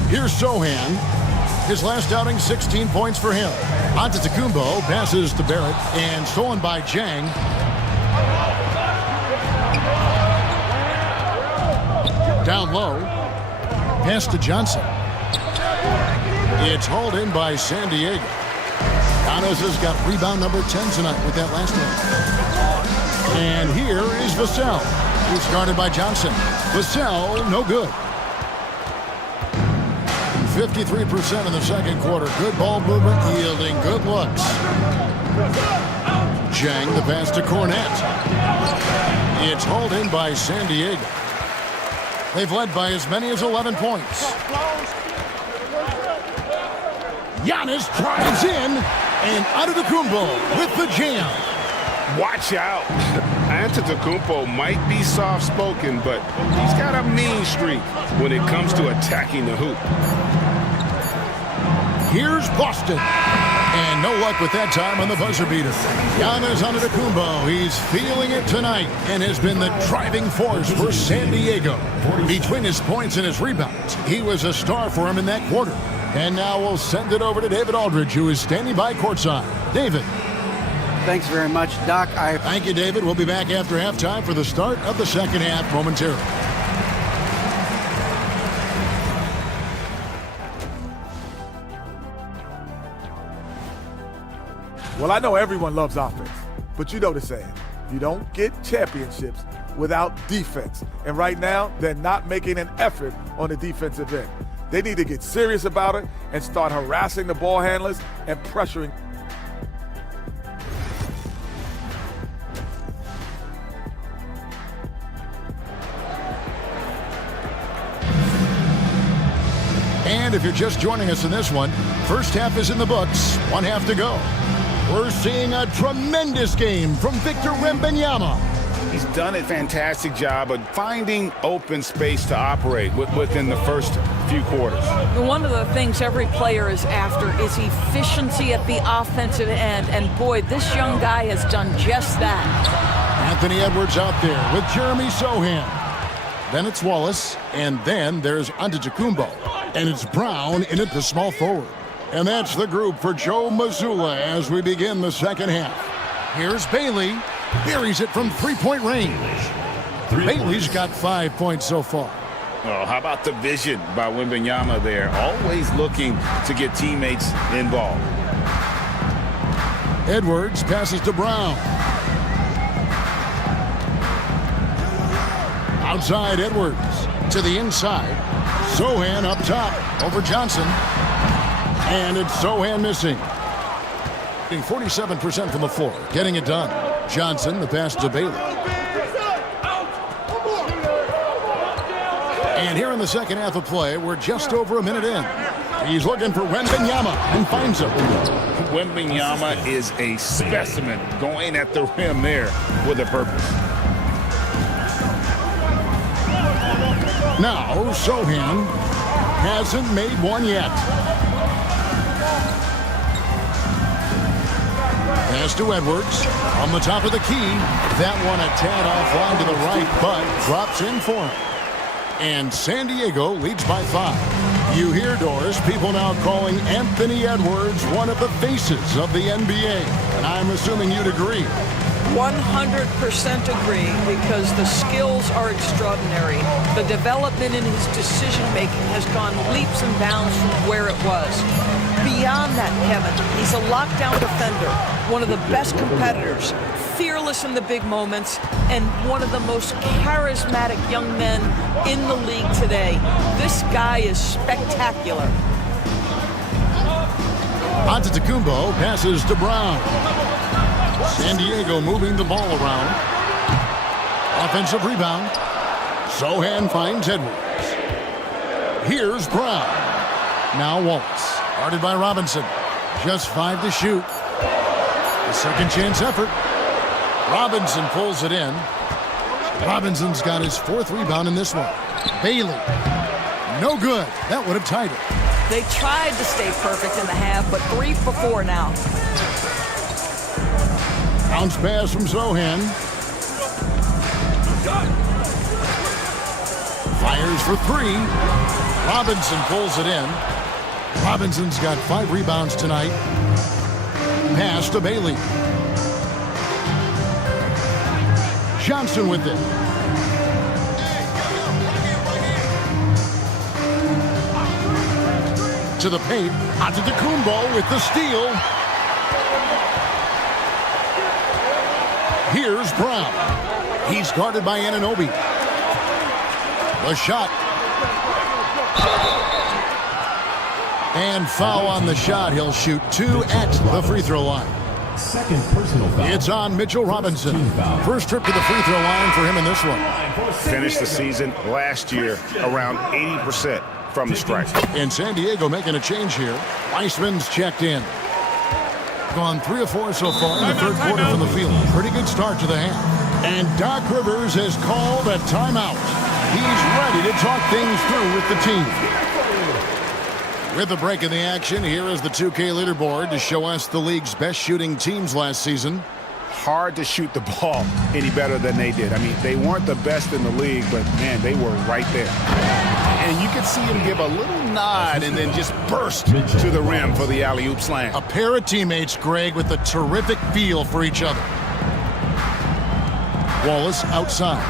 Here's Sohan. His last outing, 16 points for him. Antetokounmpo passes to Barrett and stolen by Jang. Down low. Pass to Johnson. It's hauled in by San Diego. Giannis has got rebound number 10 tonight with that last one. And here is Vassell. He's guarded by Johnson. Vassell, no good. 53% in the second quarter. Good ball movement, yielding good looks. Jang, the pass to Cornette. It's hauled in by San Diego. They've led by as many as 11 points. Giannis drives in, and Antetokounmpo with the jam. Watch out. Antetokounmpo might be soft-spoken, but he's got a mean streak when it comes to attacking the hoop. Here's Boston. And no luck with that time on the buzzer beater. Giannis Antetokounmpo, he's feeling it tonight and has been the driving force for San Diego. Between his points and his rebounds, he was a star for him in that quarter. And now we'll send it over to David Aldridge, who is standing by courtside. David. Thanks very much, Doc. Thank you, David. We'll be back after halftime for the start of the second half momentarily. Well, I know everyone loves offense, but you know the saying. You don't get championships without defense. And right now, they're not making an effort on the defensive end. They need to get serious about it and start harassing the ball handlers and pressuring. And if you're just joining us in this one, first half is in the books, 1 half to go. We're seeing a tremendous game from Victor Wembanyama. He's done a fantastic job of finding open space to operate within the first few quarters. One of the things every player is after is efficiency at the offensive end. And boy, this young guy has done just that. Anthony Edwards out there with Jeremy Sohan. Then it's Wallace, and then there's Antetokounmpo. And it's Brown in at the small forward. And that's the group for Joe Mazzulla as we begin the second half. Here's Bailey. Buries it from three-point range. Bailey's got 5 points so far. Oh, how about the vision by Wembanyama there? Always looking to get teammates involved. Edwards passes to Brown. Outside Edwards to the inside. Sohan up top over Johnson. And it's Sohan missing. 47% from the floor, getting it done. Johnson, the pass to Bailey. And here in the second half of play, we're just over a minute in. He's looking for Wembanyama and finds him. Wembanyama is a specimen going at the rim there with a purpose. Now, Sohan hasn't made one yet. Pass to Edwards on the top of the key. That one a tad offline to the right, but drops in for him. And San Diego leads by 5. You hear, Doris, people now calling Anthony Edwards one of the faces of the NBA. And I'm assuming you'd agree. 100% agree, because the skills are extraordinary. The development in his decision-making has gone leaps and bounds from where it was. Beyond that, Kevin, he's a lockdown defender, one of the best competitors, fearless in the big moments, and one of the most charismatic young men in the league today. This guy is spectacular. Antetokounmpo passes to Brown. San Diego moving the ball around. Offensive rebound. Sohan finds Edwards. Here's Brown. Now Wallace. Guarded by Robinson. Just 5 to shoot. The second chance effort. Robinson pulls it in. Robinson's got his 4th rebound in this one. Bailey. No good. That would have tied it. They tried to stay perfect in the half, but 3 for 4 now. Bounce pass from Sohan. Fires for 3. Robinson pulls it in. Robinson's got 5 rebounds tonight. Pass to Bailey. Johnson with it. To the paint. Antetokounmpo with the steal. Here's Brown. He's guarded by Anunoby. The shot. And foul on the shot. He'll shoot 2 at the free throw line. Second personal foul. It's on Mitchell Robinson. First trip to the free throw line for him in this one. Finished the season last year around 80% from the stripe. And San Diego making a change here. Weissman's checked in. Gone 3 of 4 so far in the third quarter from the field. Pretty good start to the half. And Doc Rivers has called a timeout. He's ready to talk things through with the team. With the break in the action, here is the 2K leaderboard to show us the league's best shooting teams last season. Hard to shoot the ball any better than they did. I mean, they weren't the best in the league, but, man, they were right there. And you could see him give a little nod and then just burst to the rim for the alley-oop slam. A pair of teammates, Greg, with a terrific feel for each other. Wallace outside.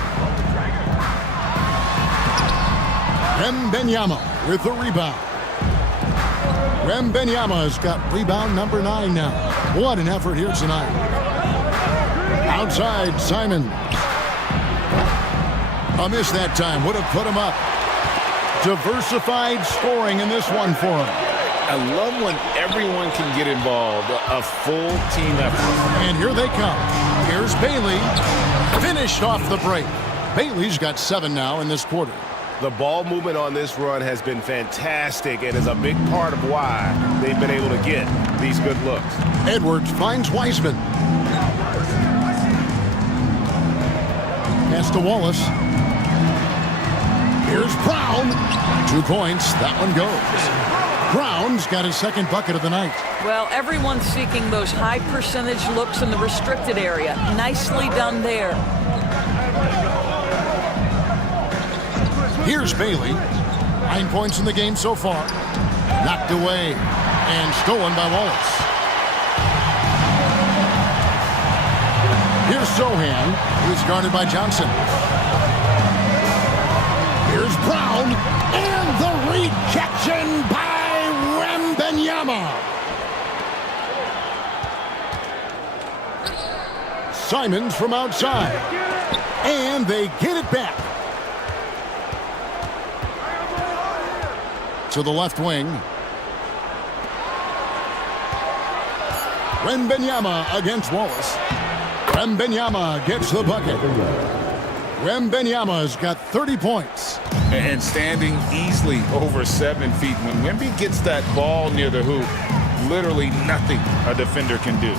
Wembanyama with the rebound. Wembanyama's got rebound number 9 now. What an effort here tonight. Outside, Simon. A miss that time. Would have put him up. Diversified scoring in this one for him. I love when everyone can get involved. A full team effort. And here they come. Here's Bailey. Finished off the break. Bailey's got 7 now in this quarter. The ball movement on this run has been fantastic and is a big part of why they've been able to get these good looks. Edwards finds Wiseman. Pass to Wallace. Here's Brown. 2 points. That one goes. Brown's got his second bucket of the night. Well, everyone's seeking those high percentage looks in the restricted area. Nicely done there. Here's Bailey. 9 points in the game so far. Knocked away and stolen by Wallace. Here's Sohan, who's guarded by Johnson. Here's Brown, and the rejection by Wembanyama. Simons from outside, and they get it back. To the left wing. Wembanyama against Wallace. Wembanyama gets the bucket. Wembanyama's got 30 points. And standing easily over 7 feet. When Wemby gets that ball near the hoop, literally nothing a defender can do.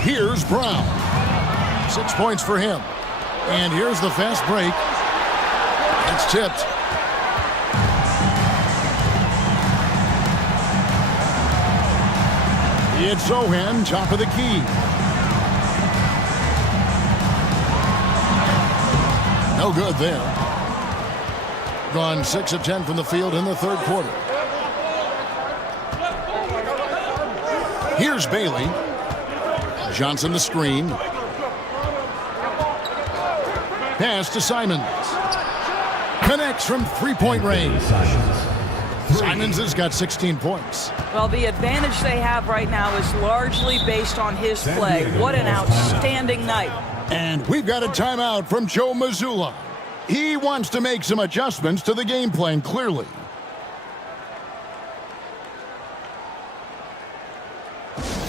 Here's Brown. 6 points for him. And here's the fast break. It's tipped. It's Sohan, top of the key. No good there. Gone 6 of 10 from the field in the third quarter. Here's Bailey. Johnson the screen. Pass to Simons. Connects from three-point range. Simons has got 16 points. Well, the advantage they have right now is largely based on his play. What an outstanding night. And we've got a timeout from Joe Mazzulla. He wants to make some adjustments to the game plan, clearly.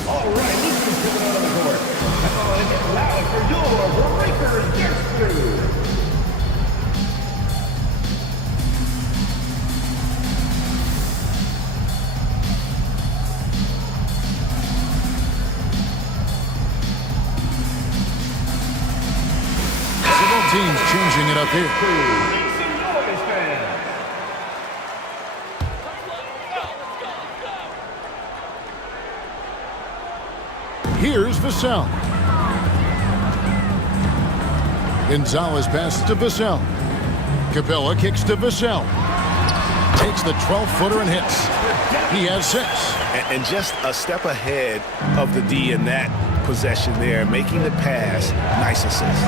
All right, this is coming out of the court. I'm going to get loud for your breakers guest crew. Teams changing it up here. Here's Vassell. Gonzalez passes to Vassell. Capella kicks to Vassell. Takes the 12-footer and hits. He has 6. And just a step ahead of the D in that possession there, making the pass. Nice assist.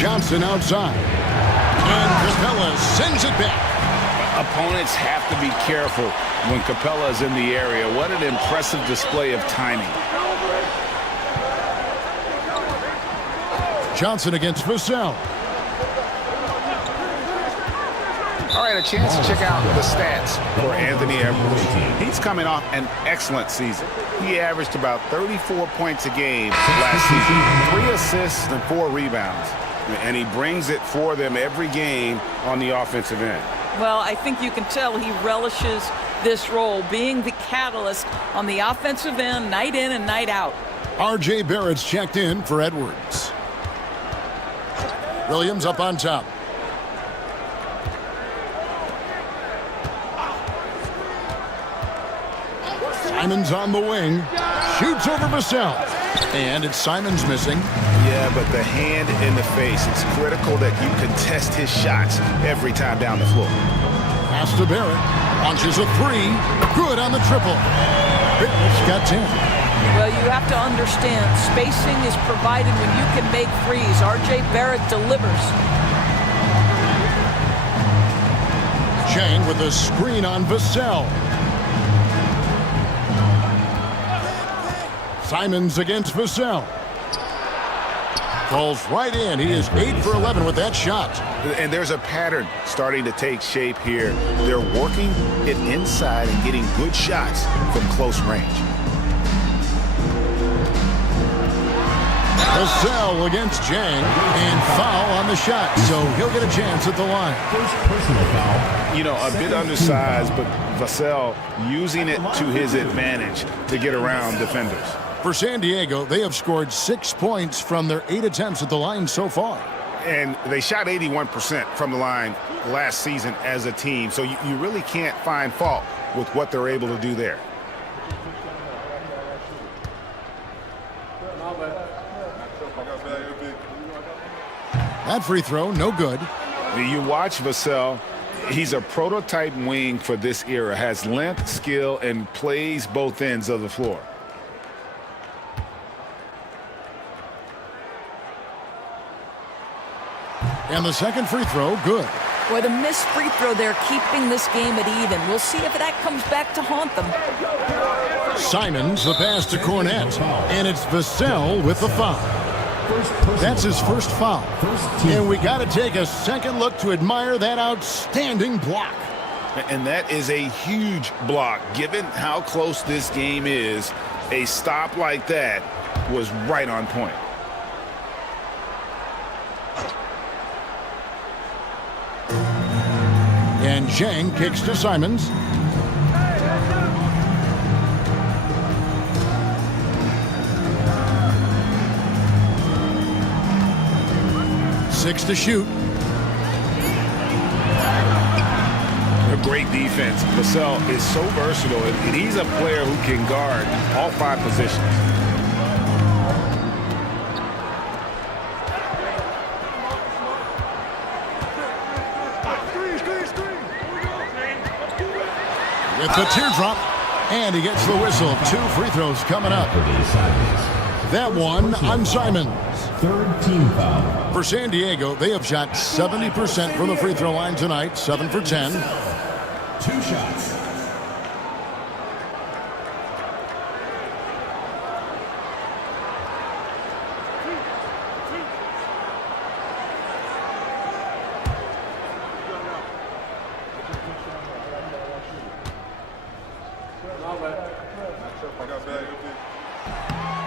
Johnson outside. And Capella sends it back. Opponents have to be careful when Capella is in the area. What an impressive display of timing. Johnson against Vassell. All right, a chance to check out the stats for Anthony Edwards. He's coming off an excellent season. He averaged about 34 points a game last season, 3 assists and 4 rebounds. And he brings it for them every game on the offensive end. Well, I think you can tell he relishes this role, being the catalyst on the offensive end, night in and night out. R.J. Barrett's checked in for Edwards. Williams up on top. Simons on the wing. Shoots over Vassell. And it's Simons missing. Yeah, but the hand in the face. It's critical that you contest his shots every time down the floor. Pass to Barrett. Launches a 3. Good on the triple. Barrett's got 10. Well, you have to understand, spacing is provided when you can make threes. R.J. Barrett delivers. Chang with a screen on Vassell. Simons against Vassell. Falls right in. He is 8 for 11 with that shot. And there's a pattern starting to take shape here. They're working it inside and getting good shots from close range. Vassell against Jang, and foul on the shot, so he'll get a chance at the line. First personal foul. You know, a bit undersized, but Vassell using it to his advantage to get around defenders. For San Diego, they have scored 6 points from their 8 attempts at the line so far. And they shot 81% from the line last season as a team, so you really can't find fault with what they're able to do there. That free throw, no good. You watch Vassell, he's a prototype wing for this era, has length, skill, and plays both ends of the floor. And the second free throw, good. Boy, the missed free throw there keeping this game at even. We'll see if that comes back to haunt them. Simons, the pass to Cornette, and it's Vassell with the foul. That's his first foul. And we got to take a second look to admire that outstanding block. And that is a huge block. Given how close this game is, a stop like that was right on point. And Zhang kicks to Simons. Six to shoot. A great defense. Vassell is so versatile, and he's a player who can guard all 5 positions. With the teardrop, and he gets the whistle. 2 free throws coming up. That one on Simons. Third team foul. For San Diego, they have shot 70% from the free throw line tonight, 7 for 10. 2 shots.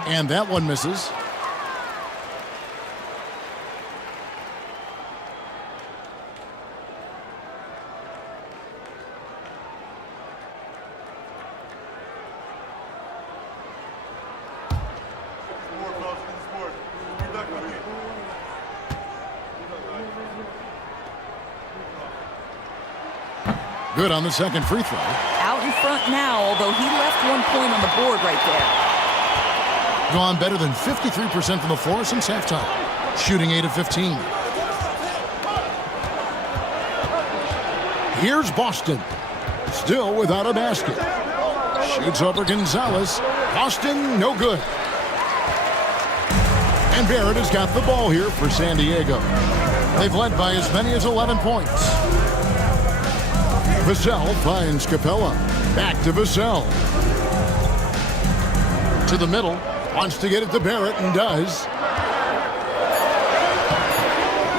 And that one misses. Good on the second free throw. Out in front now, although he left 1 point on the board right there. Gone better than 53% from the floor since halftime. Shooting 8 of 15. Here's Boston. Still without a basket. Shoots over Gonzalez. Boston, no good. And Barrett has got the ball here for San Diego. They've led by as many as 11 points. Vassell finds Capella. Back to Vassell. To the middle. Wants to get it to Barrett and does.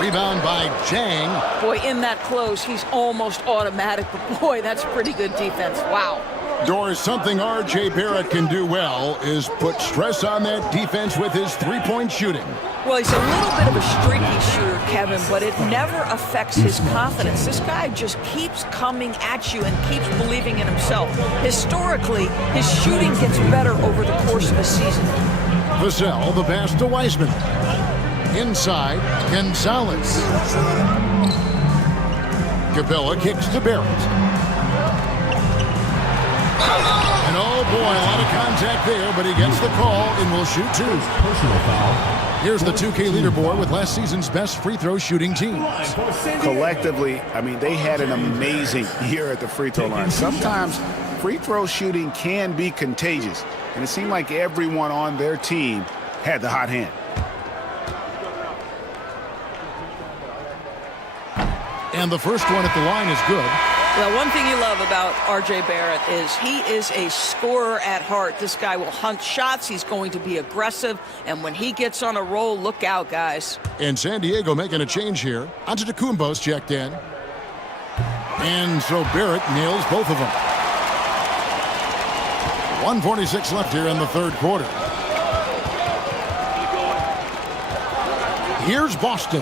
Rebound by Zhang. Boy, in that close, he's almost automatic. But boy, that's pretty good defense. Wow. Doris, something R.J. Barrett can do well is put stress on that defense with his three-point shooting. Well, he's a little bit of a streaky shooter, Kevin, but it never affects his confidence. This guy just keeps coming at you and keeps believing in himself. Historically, his shooting gets better over the course of a season. Vassell, the pass to Wiseman. Inside, Gonzalez. Capella kicks to Barrett. And oh boy, a lot of contact there, but he gets the call and will shoot 2. Personal foul. Here's the 2K leaderboard with last season's best free throw shooting teams. Collectively, I mean, they had an amazing year at the free throw line. Sometimes free throw shooting can be contagious, and it seemed like everyone on their team had the hot hand. And the first one at the line is good. Well, one thing you love about R.J. Barrett is he is a scorer at heart. This guy will hunt shots. He's going to be aggressive. And when he gets on a roll, look out, guys. And San Diego making a change here. Antetokounmpo's checked in. And so Barrett nails both of them. 1:46 left here in the third quarter. Here's Boston.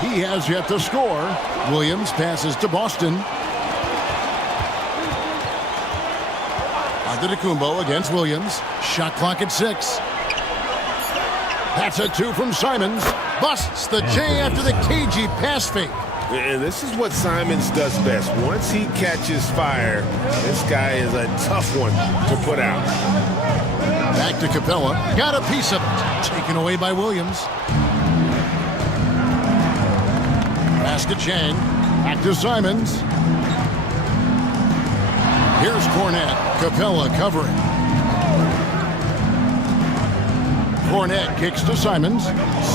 He has yet to score. Williams passes to Boston. Antetokounmpo against Williams. Shot clock at 6. That's a 2 from Simons. Busts the J after the cagey pass fake. And this is what Simons does best. Once he catches fire, this guy is a tough one to put out. Back to Capella. Got a piece of it. Taken away by Williams. Pass to Chang. Back to Simons. Here's Cornette. Capella covering. Cornette kicks to Simons.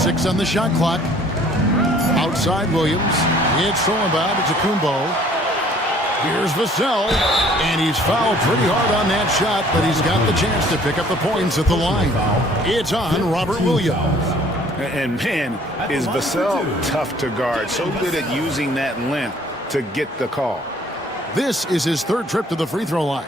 6 on the shot clock. Outside Williams. It's thrown by Antetokounmpo. Here's Vassell. And he's fouled pretty hard on that shot, but he's got the chance to pick up the points at the line. It's on Robert Williams. And man, is Vassell tough to guard. So good at using that length to get the call. This is his 3rd trip to the free throw line.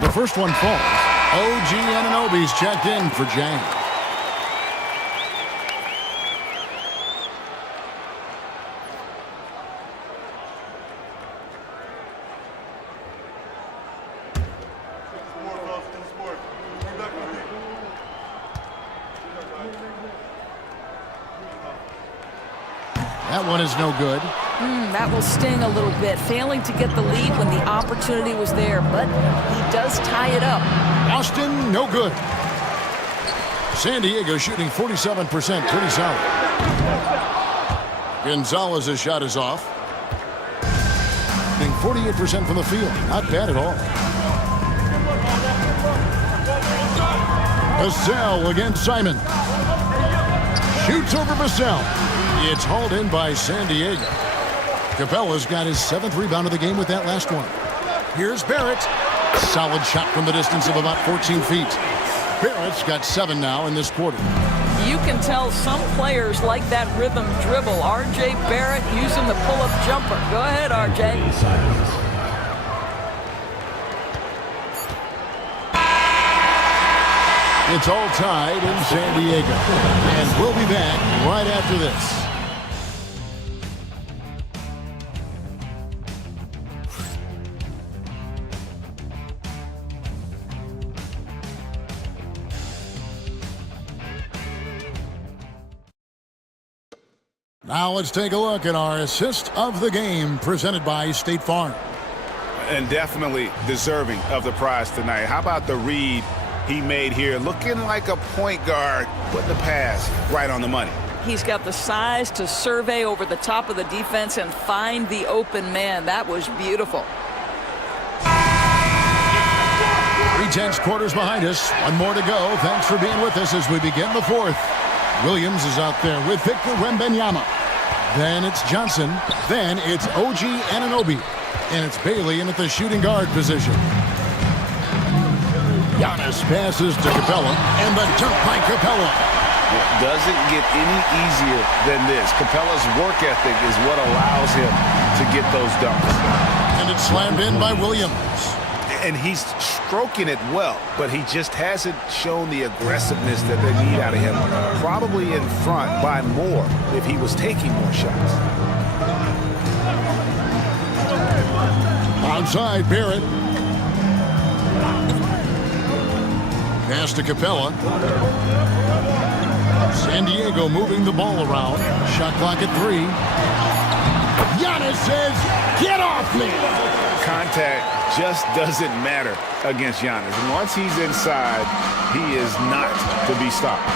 The first one falls. OG Anunoby's checked in for Jang. That one is no good. That will sting a little bit. Failing to get the lead when the opportunity was there, but he does tie it up. Austin, no good. San Diego shooting 47%, pretty solid. Gonzalez's shot is off. Shooting 48% from the field. Not bad at all. Vassell against Simon. Shoots over Vassell. It's hauled in by San Diego. Capella's got his 7th rebound of the game with that last one. Here's Barrett. Solid shot from the distance of about 14 feet. Barrett's got 7 now in this quarter. You can tell some players like that rhythm dribble. R.J. Barrett using the pull-up jumper. Go ahead, R.J. It's all tied in San Diego. And we'll be back right after this. Now let's take a look at our assist of the game presented by State Farm. And definitely deserving of the prize tonight. How about the read he made here? Looking like a point guard, putting the pass right on the money. He's got the size to survey over the top of the defense and find the open man. That was beautiful. 3/10 quarters behind us. One more to go. Thanks for being with us as we begin the 4th. Williams is out there with Victor Wembanyama. Then it's Johnson. Then it's OG Anunoby. And it's Bailey in at the shooting guard position. Giannis passes to Capella. And the dunk by Capella. It doesn't get any easier than this. Capella's work ethic is what allows him to get those dunks. And it's slammed in by Williams. And he's stroking it well, but he just hasn't shown the aggressiveness that they need out of him. Probably in front by more if he was taking more shots. Outside, Barrett. Pass to Capella. San Diego moving the ball around. Shot clock at 3. Giannis says, "Get off me!" Contact just doesn't matter against Giannis. And once he's inside, he is not to be stopped.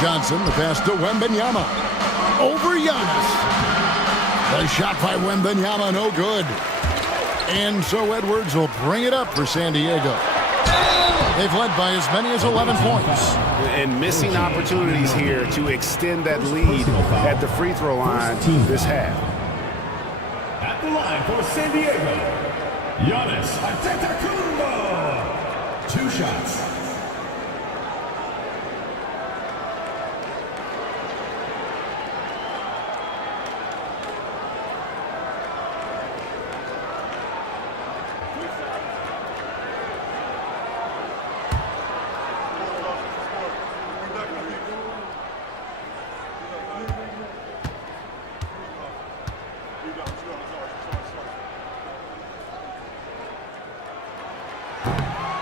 Johnson, the pass to Wembanyama. Over Giannis. The shot by Wembanyama, no good. And so Edwards will bring it up for San Diego. They've led by as many as 11 points. And missing opportunities here to extend that lead at the free throw line this half. At the line for San Diego, Giannis Antetokounmpo. 2 shots.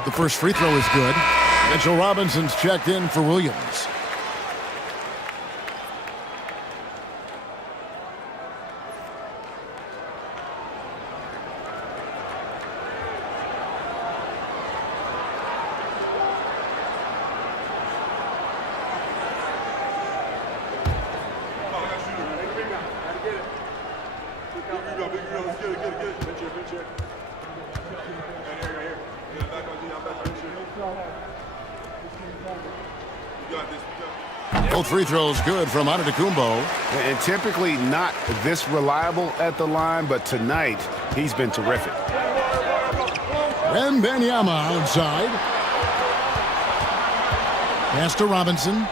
The first free throw is good. Mitchell Robinson's checked in for Williams. Both free throws good from Antetokounmpo. And typically not this reliable at the line, but tonight he's been terrific. Wembanyama outside. Pass to Robinson.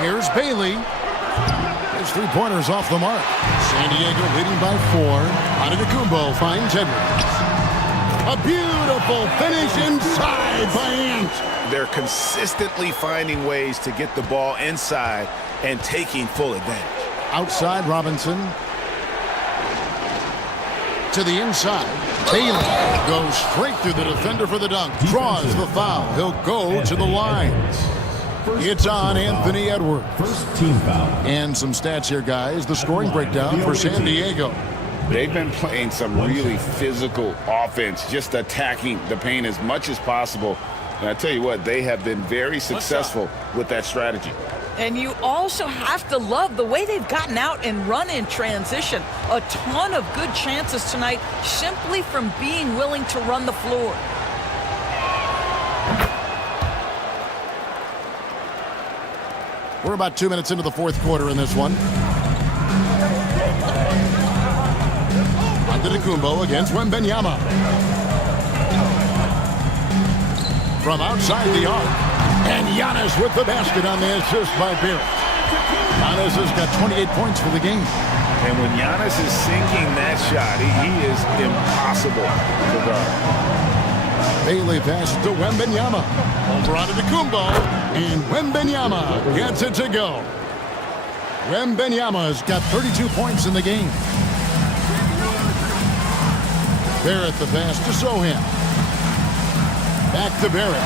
Here's Bailey. His three-pointers off the mark. San Diego leading by 4. Antetokounmpo finds Edwards. A beautiful finish inside by Ant. They're consistently finding ways to get the ball inside and taking full advantage. Outside Robinson. To the inside. Bailey goes straight through the defender for the dunk. Draws the foul. He'll go to the line. It's on Anthony Edwards. First team foul. And some stats here, guys. The scoring breakdown for San Diego. They've been playing some really physical offense, just attacking the paint as much as possible. And I tell you what, they have been very successful with that strategy. And you also have to love the way they've gotten out and run in transition. A ton of good chances tonight simply from being willing to run the floor. We're about 2 minutes into the fourth quarter in this one. Antetokounmpo against Wembanyama. From outside the arc. And Giannis with the basket on the assist by Barrett. Giannis has got 28 points for the game. And when Giannis is sinking that shot, he is impossible to guard. Bailey passes to Wembanyama. Over Antetokounmpo. And Wembanyama gets it to go. Wembanyama's got 32 points in the game. Barrett the pass to Sohan. Back to Barrett.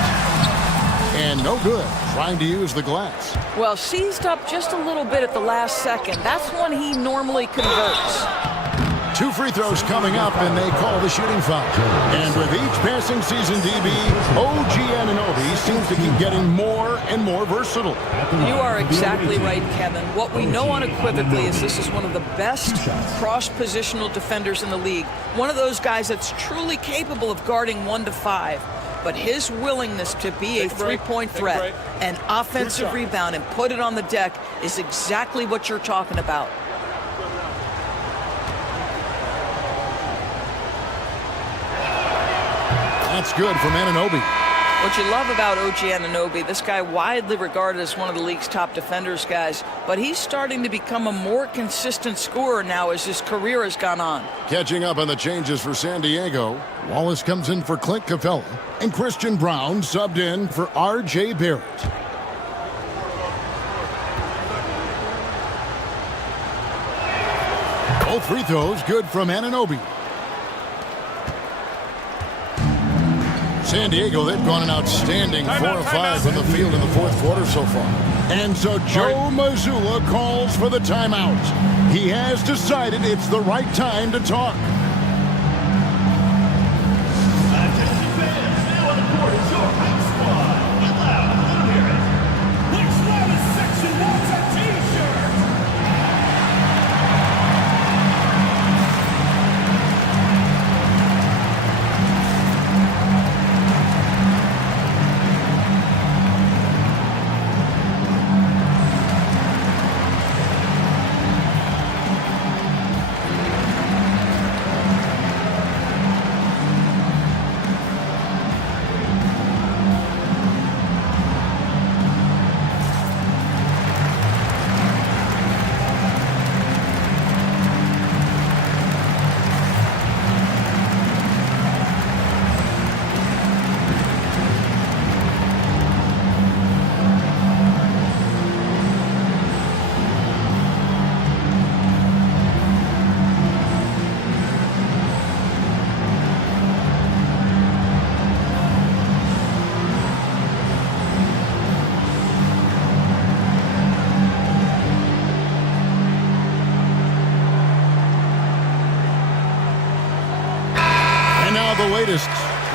And no good. Trying to use the glass. Well, seized up just a little bit at the last second. That's when he normally converts. 2 free throws coming up, and they call the shooting foul. And with each passing season, DB, OG Anunoby seems to keep getting more and more versatile. You are exactly right, Kevin. What we know unequivocally is this is one of the best cross-positional defenders in the league. One of those guys that's truly capable of guarding 1 to 5. But his willingness to be a three-point threat, an offensive rebound, and put it on the deck is exactly what you're talking about. That's good from Anunoby. What you love about OG Anunoby, this guy widely regarded as one of the league's top defenders, guys, but he's starting to become a more consistent scorer now as his career has gone on. Catching up on the changes for San Diego, Wallace comes in for Clint Capella, and Christian Brown subbed in for R.J. Barrett. Both free throws good from Anunoby. San Diego, they've gone an outstanding 4 of 5 from the field in the fourth quarter so far. And so Joe Mazzulla calls for the timeout. He has decided it's the right time to talk.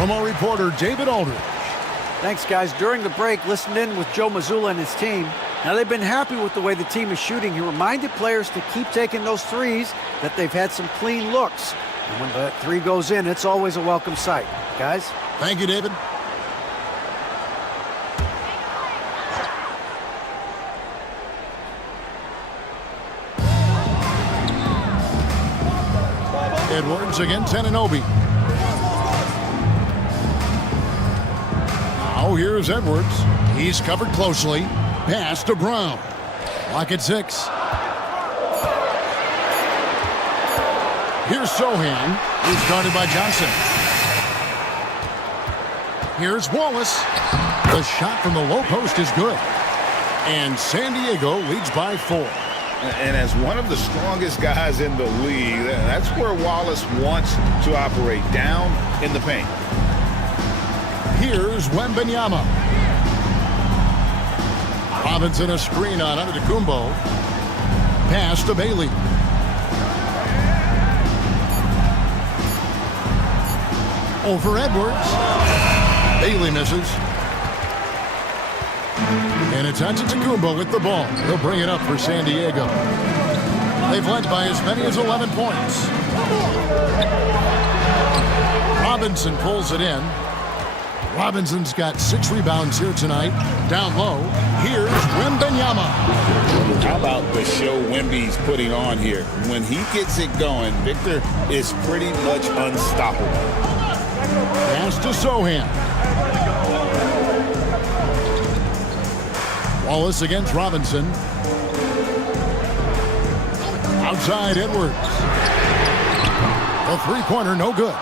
from our reporter, David Aldridge. Thanks, guys. During the break, listened in with Joe Mazzulla and his team. Now, they've been happy with the way the team is shooting. He reminded players to keep taking those threes, that they've had some clean looks. And when that three goes in, it's always a welcome sight. Guys? Thank you, David. Edwards against Anunoby. Now here's Edwards. He's covered closely. Pass to Brown. Lock at 6. Here's Sohan. He's guarded by Johnson. Here's Wallace. The shot from the low post is good. And San Diego leads by 4. And as one of the strongest guys in the league, that's where Wallace wants to operate, down in the paint. Here's Wembanyama. Robinson a screen on Antetokounmpo. Pass to Bailey. Over Edwards. Bailey misses. And it's Antetokounmpo with the ball. He'll bring it up for San Diego. They've led by as many as 11 points. Robinson pulls it in. Robinson's got 6 rebounds here tonight. Down low, here's Wembanyama. How about the show Wemby's putting on here? When he gets it going, Victor is pretty much unstoppable. Pass to Sohan. Wallace against Robinson. Outside Edwards. The three-pointer no good.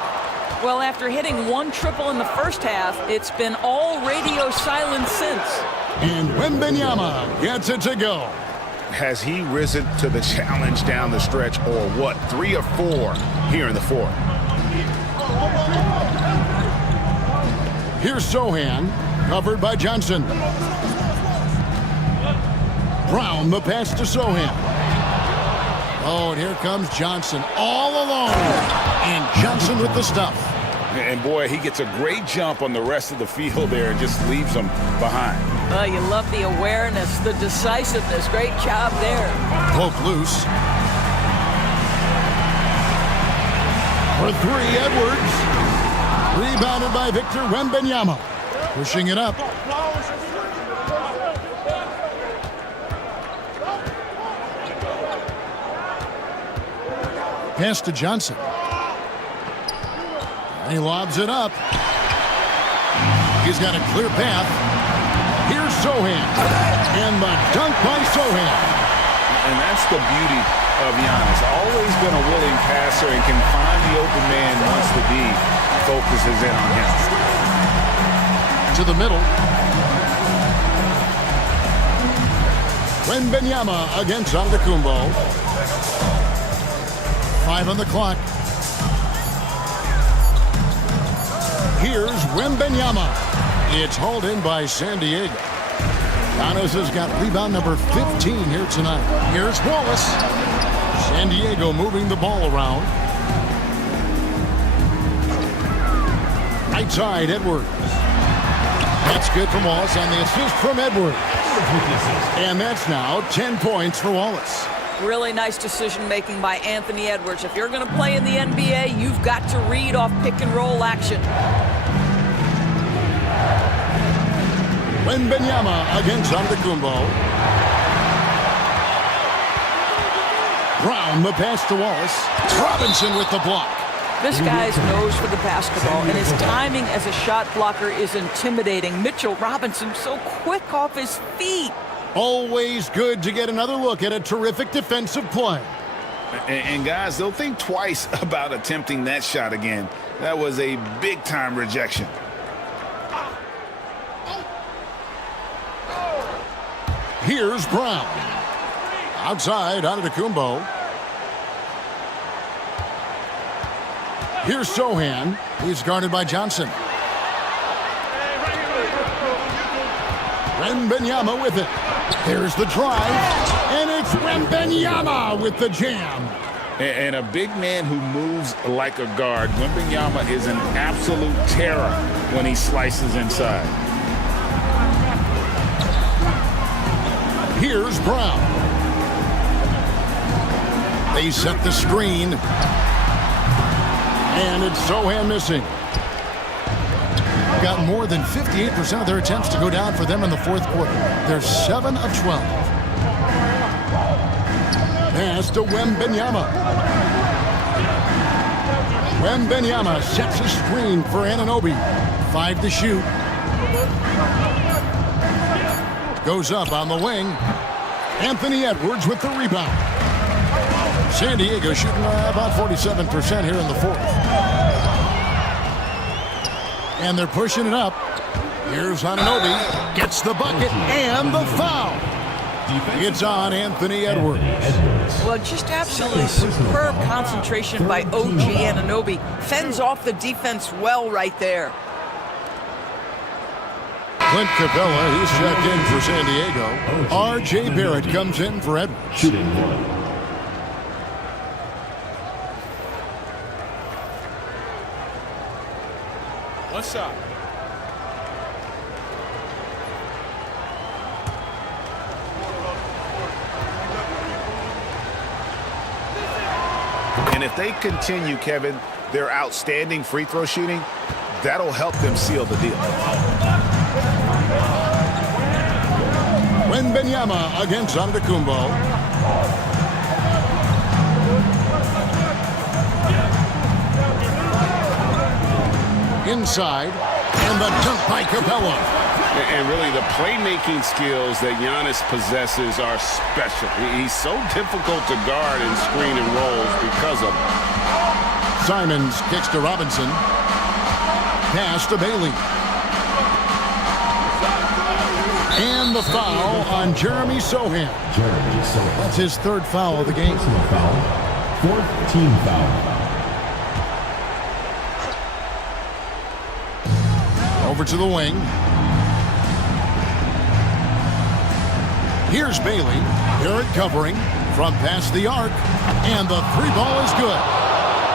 Well, after hitting 1 triple in the first half, it's been all radio silence since. And Wembanyama gets it to go. Has he risen to the challenge down the stretch, or what? 3 or 4 here in the fourth. Here's Sohan, covered by Johnson. Brown, the pass to Sohan. Oh, and here comes Johnson all alone. And Johnson with the stuff. And boy, he gets a great jump on the rest of the field there and just leaves them behind. Oh, you love the awareness, the decisiveness. Great job there. Poke loose. For 3, Edwards. Rebounded by Victor Wembanyama. Pushing it up. Pass to Johnson. And he lobs it up. He's got a clear path. Here's Sohan. And the dunk by Sohan. And that's the beauty of Giannis. Always been a willing passer and can find the open man once the D focuses in on him. To the middle. Wembanyama against Antetokounmpo. 5 on the clock. Here's Wembanyama. It's hauled in by San Diego. Giannis has got rebound number 15 here tonight. Here's Wallace. San Diego moving the ball around. Right side, Edwards. That's good from Wallace on the assist from Edwards. And that's now 10 points for Wallace. Really nice decision-making by Anthony Edwards. If you're going to play in the NBA, you've got to read off pick-and-roll action. Wembanyama against Antetokounmpo. Brown, the pass to Wallace. Robinson with the block. This guy's nose for the basketball, and his timing as a shot blocker is intimidating. Mitchell Robinson so quick off his feet. Always good to get another look at a terrific defensive play. And guys, they'll think twice about attempting that shot again. That was a big-time rejection. Here's Brown. Outside, Antetokounmpo. Here's Sohan. He's guarded by Johnson. Wembanyama with it. There's the drive. And it's Wembanyama with the jam. And a big man who moves like a guard, Wembanyama is an absolute terror when he slices inside. Here's Brown. They set the screen. And it's Sohan missing. Got more than 58% of their attempts to go down for them in the fourth quarter. They're 7 of 12. Pass to Wembanyama. Wembanyama sets a screen for Anunoby. 5 to shoot. Goes up on the wing. Anthony Edwards with the rebound. San Diego shooting about 47% here in the fourth. And they're pushing it up. Here's Anunoby. Gets the bucket and the foul. It's on Anthony Edwards. Well, just absolutely superb concentration by OG Anunoby. Fends off the defense well right there. Clint Capella, he's checked in for San Diego. R.J. Barrett comes in for Edwards. One shot. And if they continue, Kevin, their outstanding free throw shooting, that'll help them seal the deal. Wembanyama against Antetokounmpo. Inside, and the dunk by Capella. And really, the playmaking skills that Giannis possesses are special. He's so difficult to guard and screen and rolls because of it. Simons kicks to Robinson. Pass to Bailey. And the foul on Jeremy Sohan. That's his third foul of the game. Fourth team foul. Over to the wing. Here's Bailey. Barrett covering from past the arc. And the three ball is good.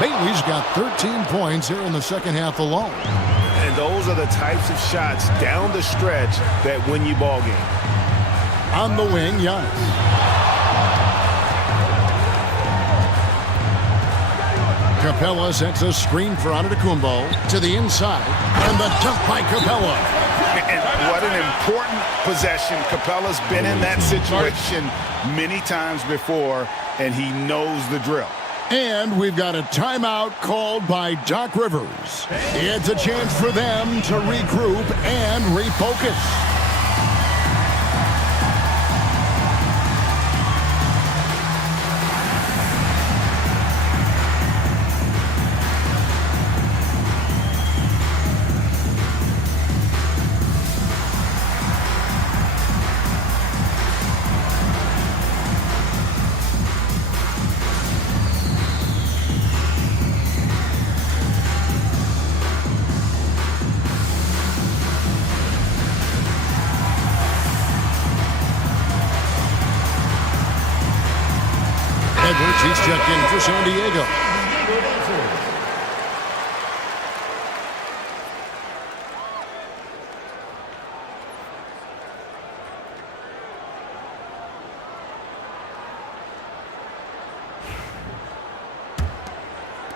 Bailey's got 13 points here in the second half alone. And those are the types of shots down the stretch that win you ball games. On the wing, Giannis. Capella sets a screen for Antetokounmpo to the inside. And the dunk by Capella. And what an important possession. Capella's been in that situation many times before, and he knows the drill. And we've got a timeout called by Doc Rivers. It's a chance for them to regroup and refocus. Edwards, he's checked in for San Diego.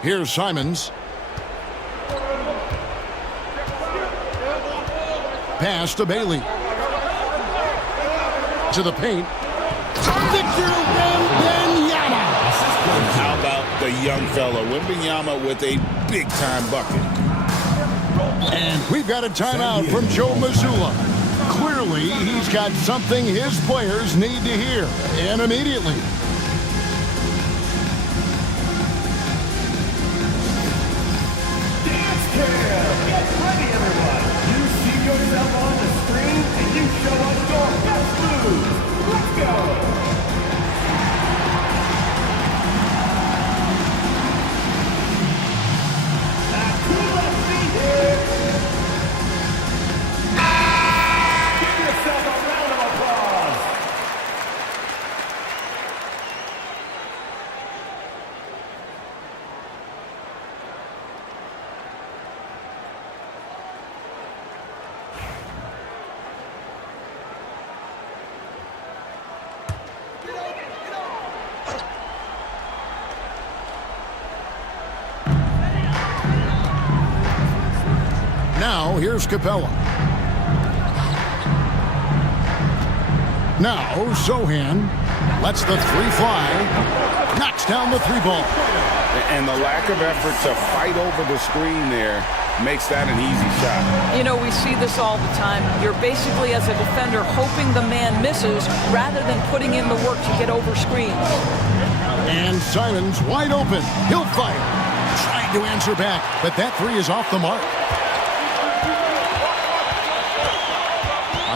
Here's Simons. Pass to Bailey. To the paint. Victor Wembanyama. How about the young fella, Wembanyama, with a big-time bucket. And we've got a timeout from Joe Mazzulla. Clearly, he's got something his players need to hear, and immediately. Dance cam! Get ready, everyone! You see yourself on the screen, and you show us your best moves. Let's go! here's Capella. Now, Sohan lets the three fly. Knocks down the three ball. And the lack of effort to fight over the screen there makes that an easy shot. You know, we see this all the time. You're basically, as a defender, hoping the man misses rather than putting in the work to get over screens. And Simons wide open. He'll fire. Trying to answer back, but that three is off the mark.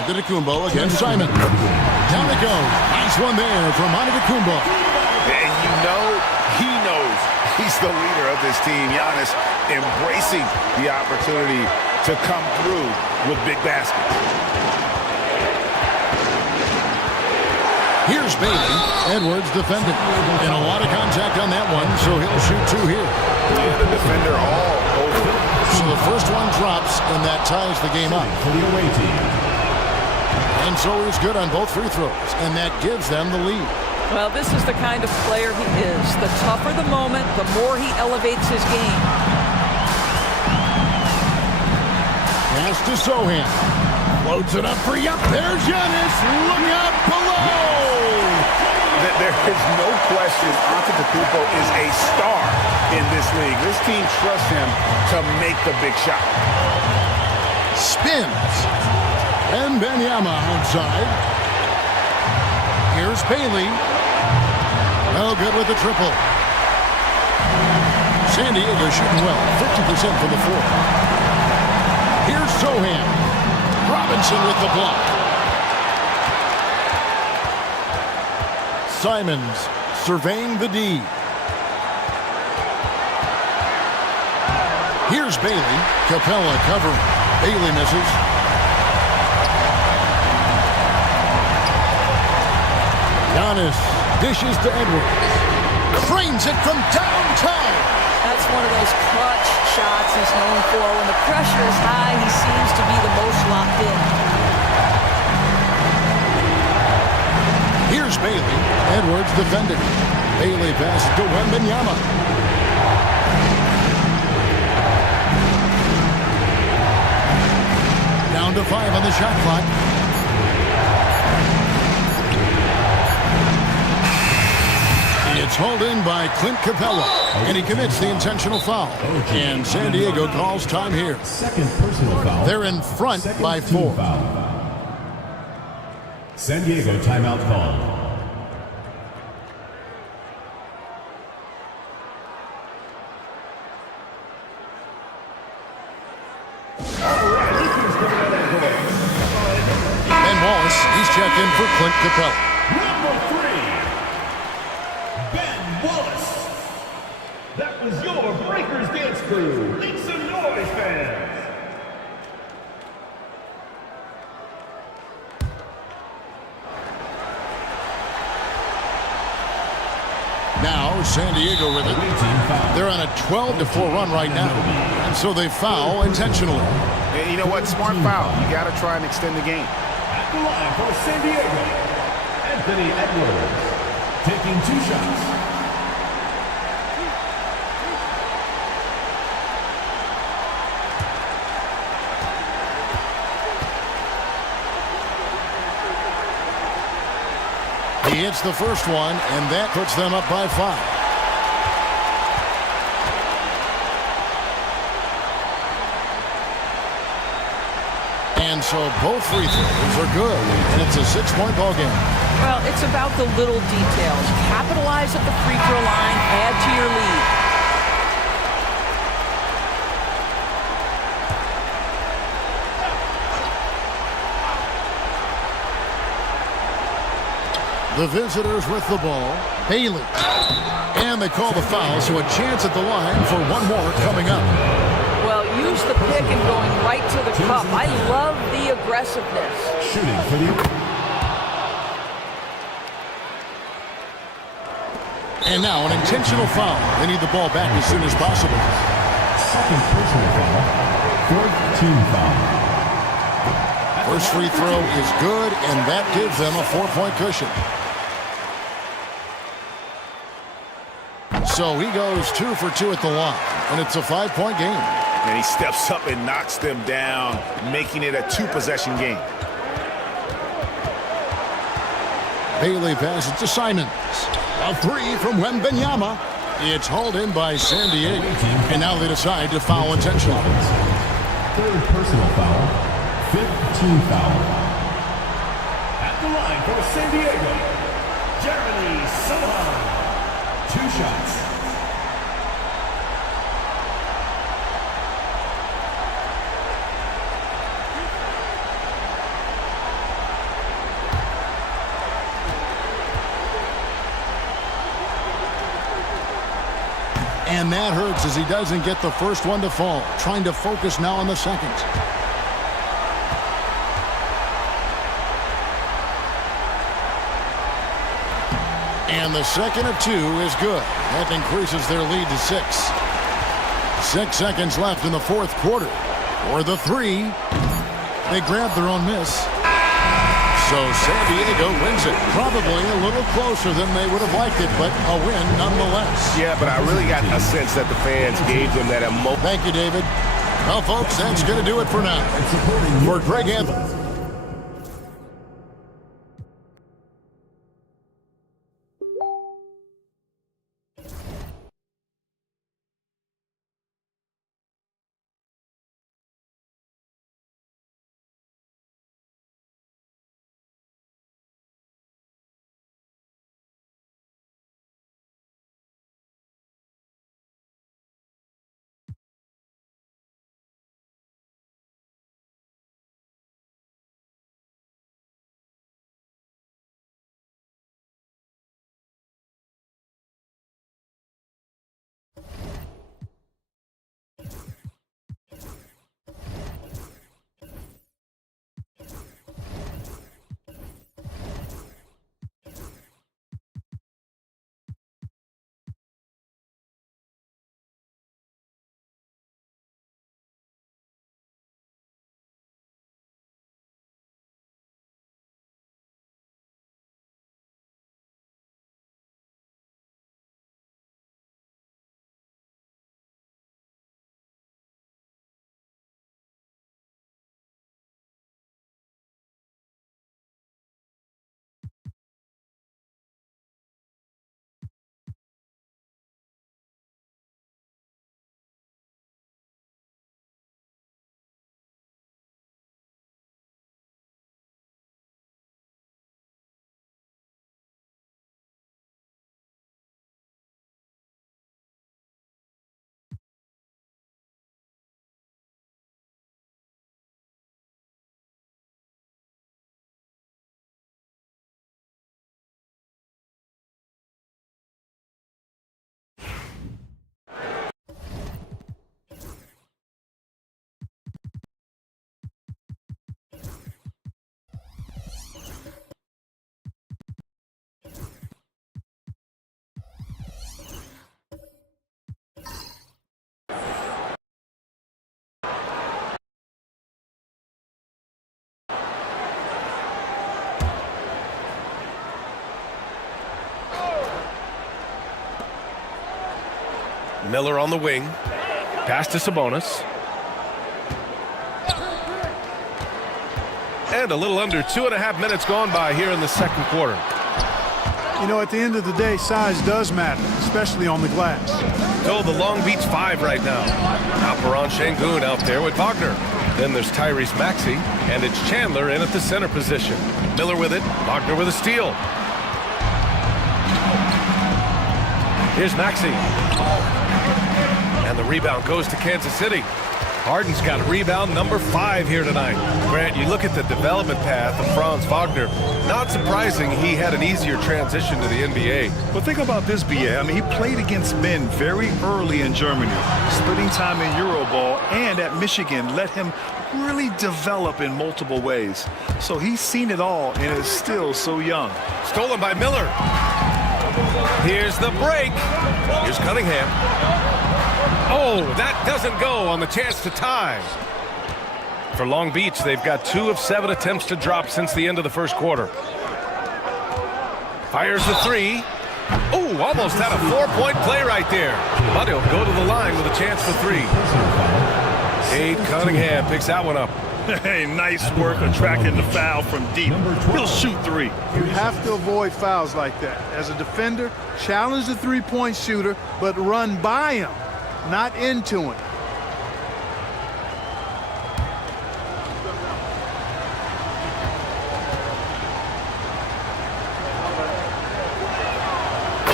Antetokounmpo against Simon. Down it goes. Nice one there from Antetokounmpo. And you know he knows he's the leader of this team. Giannis embracing the opportunity to come through with big baskets. Here's Bailey. Edwards defending. And a lot of contact on that one, so he'll shoot two here. Yeah, the defender all over. So the first one drops, and that ties the game up. For the away team. And so he's good on both free throws, and that gives them the lead. Well, this is the kind of player he is. The tougher the moment, the more he elevates his game. Pass to Sohan. Floats it up for Yup. There's Giannis. Look out below. There is no question Antetokounmpo is a star in this league. This team trusts him to make the big shot. Spins. And Benyama outside. Here's Bailey. No good with the triple. San Diego shooting well. 50% from the floor. Here's Sohan. Robinson with the block. Simons surveying the D. Here's Bailey. Capella covering. Bailey misses. Giannis dishes to Edwards. Cranes it from downtown. That's one of those clutch shots he's known for. When the pressure is high, he seems to be the most locked in. Here's Bailey. Edwards defending. Bailey passes to Wembanyama. Down to 5 on the shot clock. It's hauled in by Clint Capella, and he commits the intentional foul. And San Diego calls time here. Second personal foul. They're in front by 4. San Diego timeout call. Ben Wallace, he's checked in for Clint Capella. Number 3, Ben Wallace. That was your Breakers dance crew. Make some noise, fans. Now San Diego with it. They're on a 12-4 run right now, and so they foul intentionally. And you know what? Smart foul. You got to try and extend the game. At the line for San Diego, Anthony Edwards, taking 2 shots. He hits the first one, and that puts them up by 5. And so both free throws are good, and it's a 6-point ball game. Well, it's about the little details. Capitalize at the free throw line, add to your lead. The visitors with the ball. Bailey. And they call the foul, so a chance at the line for one more coming up. Well, use the pick and going right to the cup. I love the aggressiveness. Shooting for the... And now an intentional foul. They need the ball back as soon as possible. Second personal foul. Fourth team foul. First free throw is good, and that gives them a 4-point cushion. So he goes 2 for 2 at the line, and it's a 5-point game. And he steps up and knocks them down, making it a 2-possession game. Bailey passes to Simons. A three from Wembanyama. It's hauled in by San Diego. And now they decide to foul intentionally. Third personal foul. Fifth team foul. At the line for San Diego, Jeremy Sohan. 2 shots. And that hurts as he doesn't get the first one to fall. Trying to focus now on the second. And the second of 2 is good. That increases their lead to 6. 6 seconds left in the fourth quarter. For the 3. They grab their own miss. So San Diego wins it. Probably a little closer than they would have liked it, but a win nonetheless. Yeah, but I really got a sense that the fans gave them that emotion. Thank you, David. Well, folks, that's going to do it for now. For Greg Anthony. Miller on the wing. Pass to Sabonis. And a little under 2.5 minutes gone by here in the second quarter. You know, at the end of the day, size does matter, especially on the glass. So the Long Beach 5 right now. Alperon Şengün out there with Wagner. Then there's Tyrese Maxey, and it's Chandler in at the center position. Miller with it, Wagner with a steal. Here's Maxey. And the rebound goes to Kansas City. Harden's got a rebound number 5 here tonight. Grant, you look at the development path of Franz Wagner. Not surprising he had an easier transition to the NBA. But think about this, B.A. I mean, he played against men very early in Germany, splitting time in Euroball, and at Michigan let him really develop in multiple ways. So he's seen it all and is still so young. Stolen by Miller. Here's the break. Here's Cunningham. Oh, that doesn't go on the chance to tie. For Long Beach, they've got 2 of 7 attempts to drop since the end of the first quarter. Fires the 3. Oh, almost had a 4-point play right there. But he'll go to the line with a chance for 3. Cade Cunningham picks that one up. Hey, nice work attracting the foul from deep. He'll shoot three. You have to avoid fouls like that. As a defender, challenge the three-point shooter, but run by him, not into him.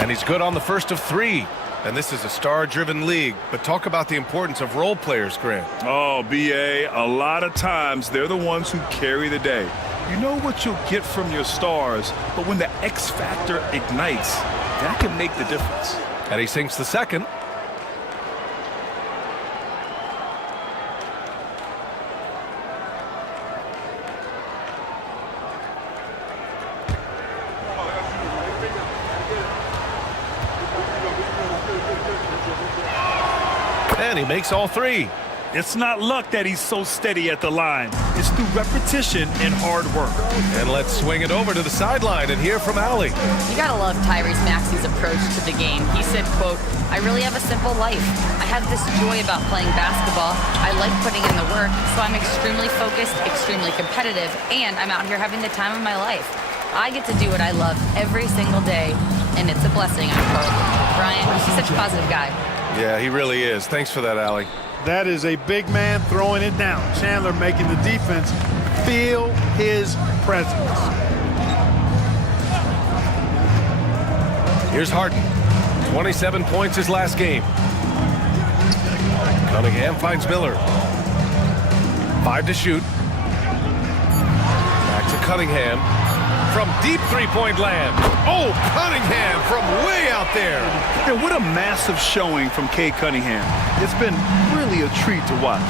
And he's good on the first of three. And this is a star-driven league. But talk about the importance of role players, Grant. Oh, B.A., a lot of times they're the ones who carry the day. You know what you'll get from your stars, but when the X factor ignites, that can make the difference. And he sinks the second. And he makes all three. It's not luck that he's so steady at the line. It's through repetition and hard work. And let's swing it over to the sideline and hear from Allie. You gotta love Tyrese Maxey's approach to the game. He said, quote, "I really have a simple life. I have this joy about playing basketball. I like putting in the work, so I'm extremely focused, extremely competitive, and I'm out here having the time of my life. I get to do what I love every single day, and it's a blessing," unquote. Brian, he's such a positive guy. Yeah, he really is. Thanks for that, Allie. That is a big man throwing it down. Chandler making the defense feel his presence. Here's Harden. 27 points his last game. Cunningham finds Miller. 5 to shoot. Back to Cunningham. From deep three-point land. Oh, Cunningham from way out there. Yeah, what a massive showing from Cade Cunningham. It's been really a treat to watch.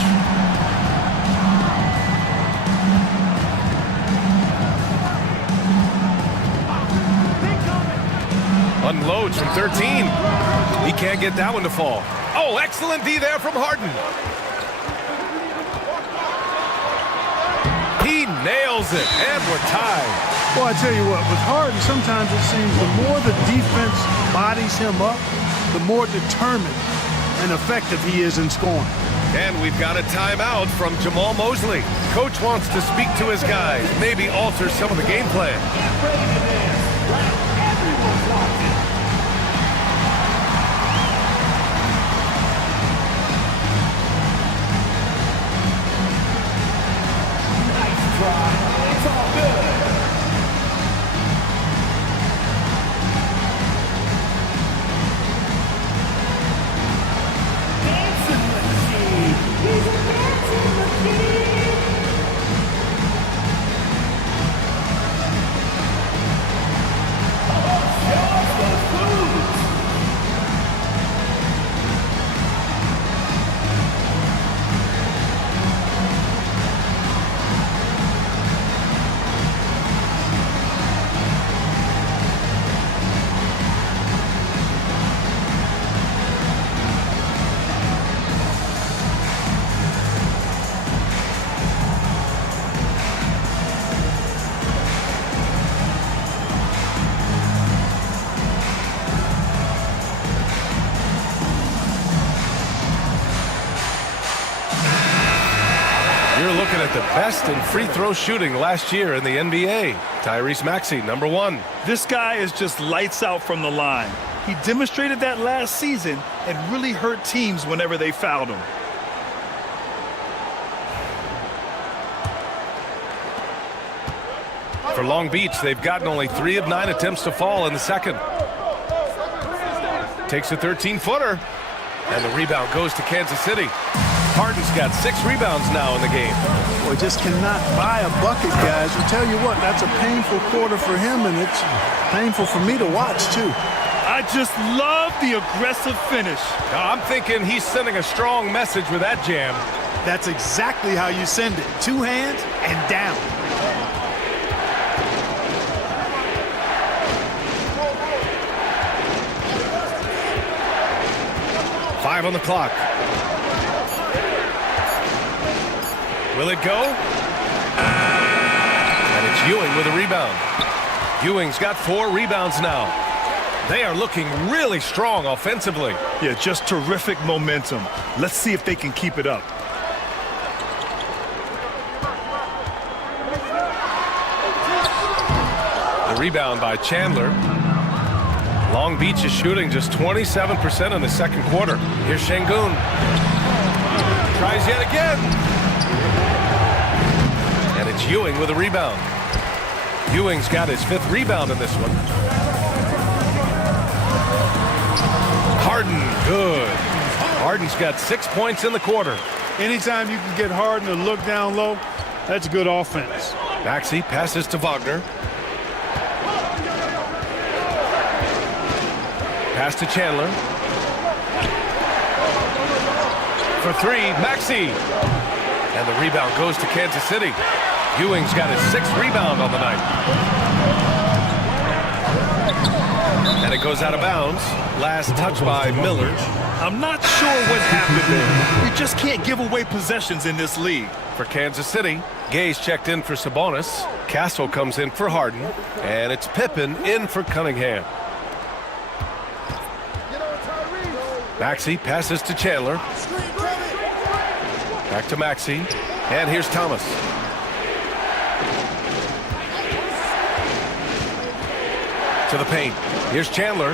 Unloads from 13. He can't get that one to fall. Oh, excellent D there from Harden. He nails it, and we're tied. Well, I tell you what, with Harden, sometimes it seems the more the defense bodies him up, the more determined and effective he is in scoring. And we've got a timeout from Jamal Mosley. Coach wants to speak to his guys, maybe alter some of the game plan. It's all good. Dancing machine. He's a dancing machine. Just the foods. You're looking at the best in free throw shooting last year in the NBA. Tyrese Maxey, number 1. This guy is just lights out from the line. He demonstrated that last season and really hurt teams whenever they fouled him. For Long Beach, they've gotten only 3 of 9 attempts to fall in the second. Takes a 13-footer, and the rebound goes to Kansas City. Harden's got 6 rebounds now in the game. Boy, just cannot buy a bucket, guys. I tell you what, that's a painful quarter for him, and it's painful for me to watch, too. I just love the aggressive finish. I'm thinking he's sending a strong message with that jam. That's exactly how you send it. 2 hands and down. Five on the clock. Will it go? And it's Ewing with a rebound. Ewing's got 4 rebounds now. They are looking really strong offensively. Yeah, just terrific momentum. Let's see if they can keep it up. rebound by Chandler. Long Beach is shooting just 27% in the second quarter. Here's Şengün. Tries yet again. And it's Ewing with a rebound. Ewing's got his 5th rebound in this one. Harden, good. Harden's got 6 points in the quarter. Anytime you can get Harden to look down low, that's good offense. Maxey passes to Wagner. Pass to Chandler. For 3, Maxey. And the rebound goes to Kansas City. Ewing's got his 6th rebound on the night. And it goes out of bounds. Last touch by Miller. I'm not sure what happened there. You just can't give away possessions in this league. For Kansas City, Gay's checked in for Sabonis. Castle comes in for Harden. And it's Pippen in for Cunningham. Maxey passes to Chandler. Back to Maxey. And here's Thomas. To the paint. Here's Chandler.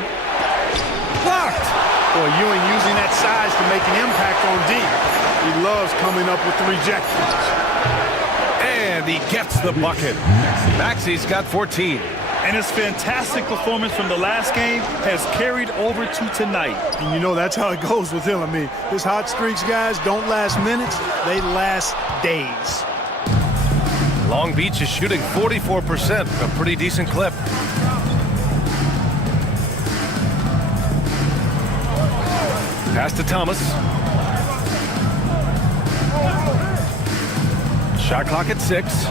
Blocked! Boy, Ewing using that size to make an impact on D. He loves coming up with the rejections. And he gets the bucket. Maxey's got 14. And his fantastic performance from the last game has carried over to tonight. And you know that's how it goes with him. I mean, his hot streaks, guys, don't last minutes. They last days. Long Beach is shooting 44%, a pretty decent clip. Pass to Thomas. Shot clock at 6.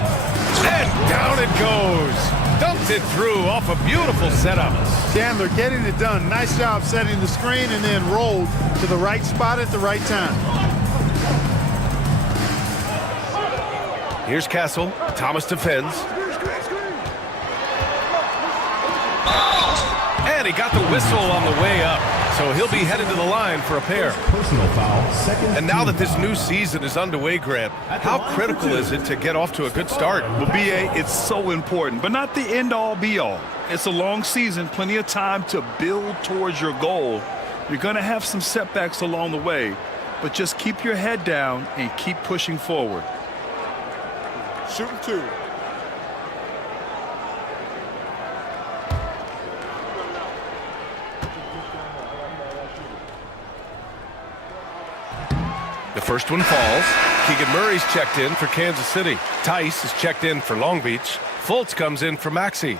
And down it goes. Dumped it through off a beautiful setup. Chandler getting it done. Nice job setting the screen and then rolled to the right spot at the right time. Here's Castle. Thomas defends. And he got the whistle on the way up. So he'll be headed to the line for a pair. Personal foul, second. And now that this new season is underway, Grant, how critical is it to get off to a good start? Well, B.A., it's so important, but not the end-all, be-all. It's a long season, plenty of time to build towards your goal. You're going to have some setbacks along the way, but just keep your head down and keep pushing forward. Shooting 2. The first one falls. Keegan Murray's checked in for Kansas City. Tice is checked in for Long Beach. Fultz comes in for Maxey.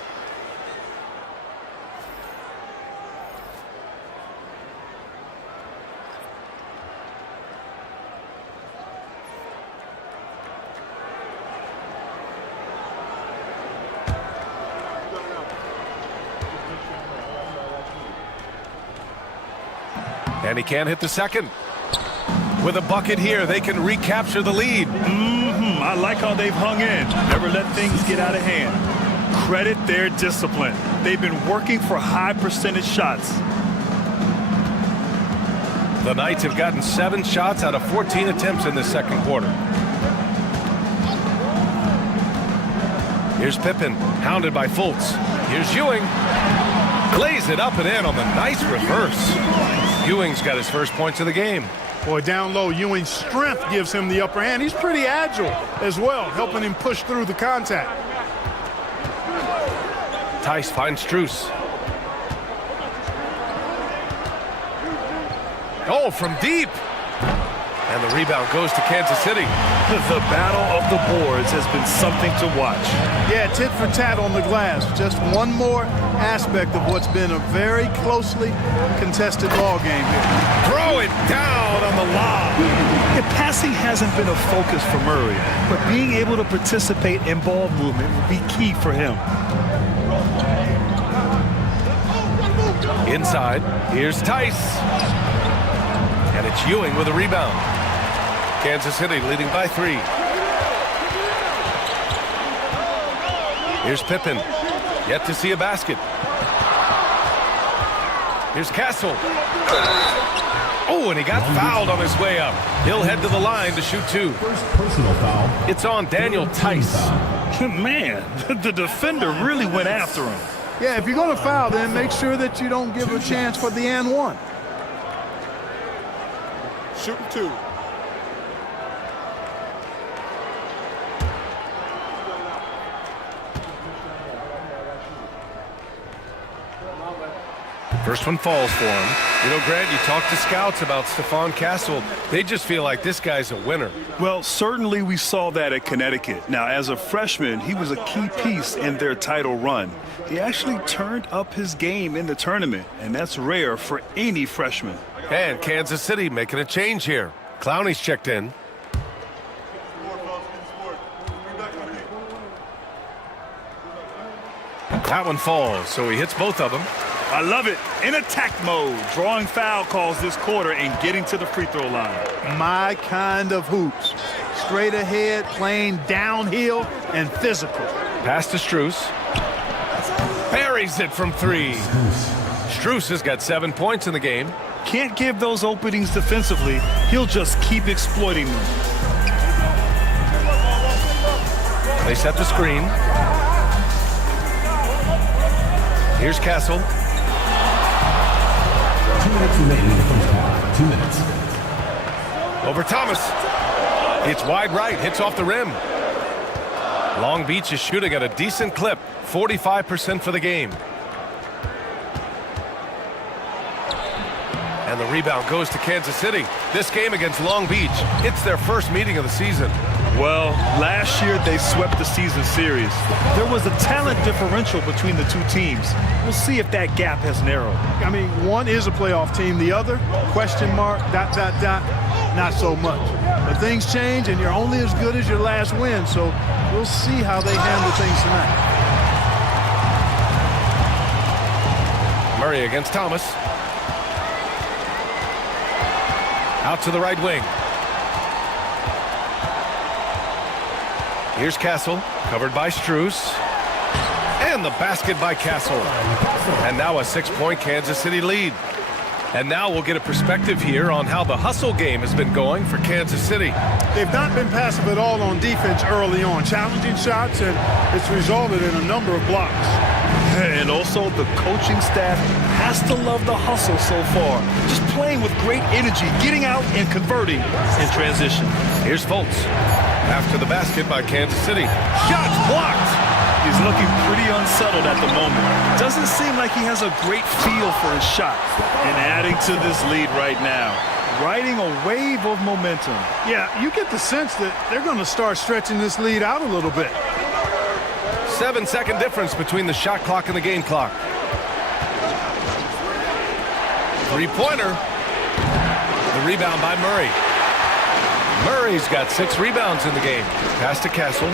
And he can't hit the second. With a bucket here, they can recapture the lead. I like how they've hung in. Never let things get out of hand. Credit their discipline. They've been working for high percentage shots. The Knights have gotten 7 shots out of 14 attempts in the second quarter. Here's Pippen, hounded by Fultz. Here's Ewing. Glaze it up and in on the nice reverse. Ewing's got his first points of the game. Boy, down low, Ewing's strength gives him the upper hand. He's pretty agile as well, helping him push through the contact. Tice finds Strus. Oh, from deep. And the rebound goes to Kansas City. The battle of the boards has been something to watch. Yeah, tit for tat on the glass. Just one more aspect of what's been a very closely contested ball game here. Throw it down on the lob. If passing hasn't been a focus for Murray, but being able to participate in ball movement will be key for him. Inside, here's Tice. And it's Ewing with a rebound. Kansas City leading by 3. Here's Pippen. Yet to see a basket. Here's Castle. Oh, and he got fouled on his way up. He'll head to the line to shoot 2. First personal foul. It's on Daniel Tice. Man, the defender really went after him. Yeah, if you're going to foul, then make sure that you don't give a chance for the and one. Shooting 2. First one falls for him. You know, Grant, you talked to scouts about Stephon Castle. They just feel like this guy's a winner. Well, certainly we saw that at Connecticut. Now, as a freshman, he was a key piece in their title run. He actually turned up his game in the tournament, and that's rare for any freshman. And Kansas City making a change here. Clowney's checked in. That one falls, so he hits both of them. I love it. In attack mode, drawing foul calls this quarter and getting to the free throw line. My kind of hoops. Straight ahead, playing downhill, and physical. Pass to Strus. Buries it from 3. Strus has got 7 points in the game. Can't give those openings defensively. He'll just keep exploiting them. They set the screen. Here's Castle. 2 minutes remaining in the first half. 2 minutes. Over Thomas. It's wide right, hits off the rim. Long Beach is shooting at a decent clip, 45% for the game. And the rebound goes to Kansas City. This game against Long Beach, it's their first meeting of the season. Well, last year they swept the season series. There was a talent differential between the two teams. We'll see if that gap has narrowed. I mean, one is a playoff team. The other, question mark, ... not so much. But things change, and you're only as good as your last win, so we'll see how they handle things tonight. Murray against Thomas. Out to the right wing. Here's Castle, covered by Strus. And the basket by Castle. And now a 6-point Kansas City lead. And now we'll get a perspective here on how the hustle game has been going for Kansas City. They've not been passive at all on defense early on. Challenging shots, and it's resulted in a number of blocks. And also the coaching staff has to love the hustle so far. Just playing with great energy, getting out and converting in transition. Here's Fultz. After the basket by Kansas City. Shots blocked! He's looking pretty unsettled at the moment. Doesn't seem like he has a great feel for his shot. And adding to this lead right now, riding a wave of momentum. Yeah, you get the sense that they're going to start stretching this lead out a little bit. 7-second difference between the shot clock and the game clock. Three-pointer. The rebound by Murray. Murray's got 6 rebounds in the game. Pass to Castle.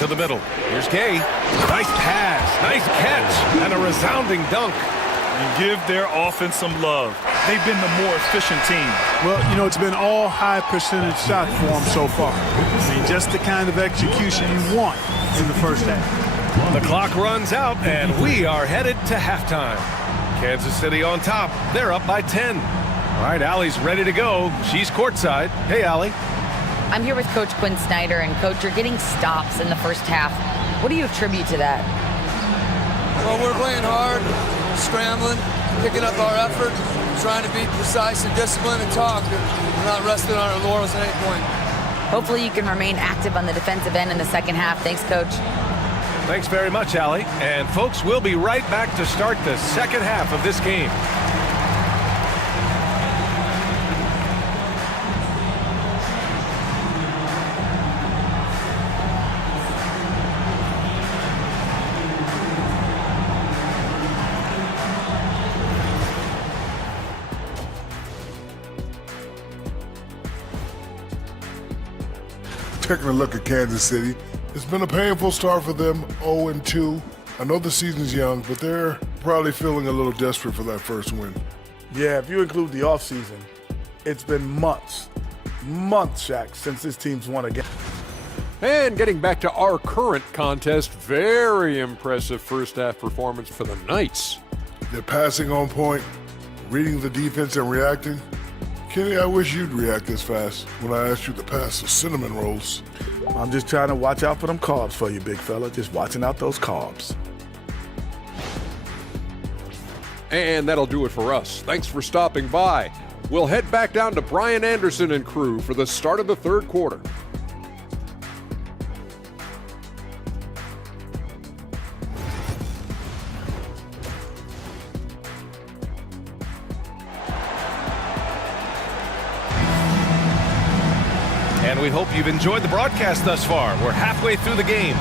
To the middle. Here's Gay. Nice pass. Nice catch. And a resounding dunk. And give their offense some love. They've been the more efficient team. Well, you know, it's been all high percentage shots for them so far. I mean, just the kind of execution you want in the first half. The clock runs out, and we are headed to halftime. Kansas City on top. They're up by 10. All right, Allie's ready to go. She's courtside. Hey, Allie. I'm here with Coach Quinn Snyder, and Coach, you're getting stops in the first half. What do you attribute to that? Well, we're playing hard, scrambling, picking up our effort, trying to be precise and disciplined and talk. We're not resting on our laurels at any point. Hopefully you can remain active on the defensive end in the second half. Thanks, Coach. Thanks very much, Allie. And folks, we'll be right back to start the second half of this game. Taking a look at Kansas City, it's been a painful start for them, 0-2. I know the season's young, but they're probably feeling a little desperate for that first win. Yeah, if you include the offseason, it's been months, Shaq, since this team's won a game. And getting back to our current contest, very impressive first half performance for the Knights. They're passing on point, reading the defense and reacting. Kenny, I wish you'd react this fast when I asked you to pass the cinnamon rolls. I'm just trying to watch out for them carbs for you, big fella. Just watching out those carbs. And that'll do it for us. Thanks for stopping by. We'll head back down to Brian Anderson and crew for the start of the third quarter. And we hope you've enjoyed the broadcast thus far. We're halfway through the game.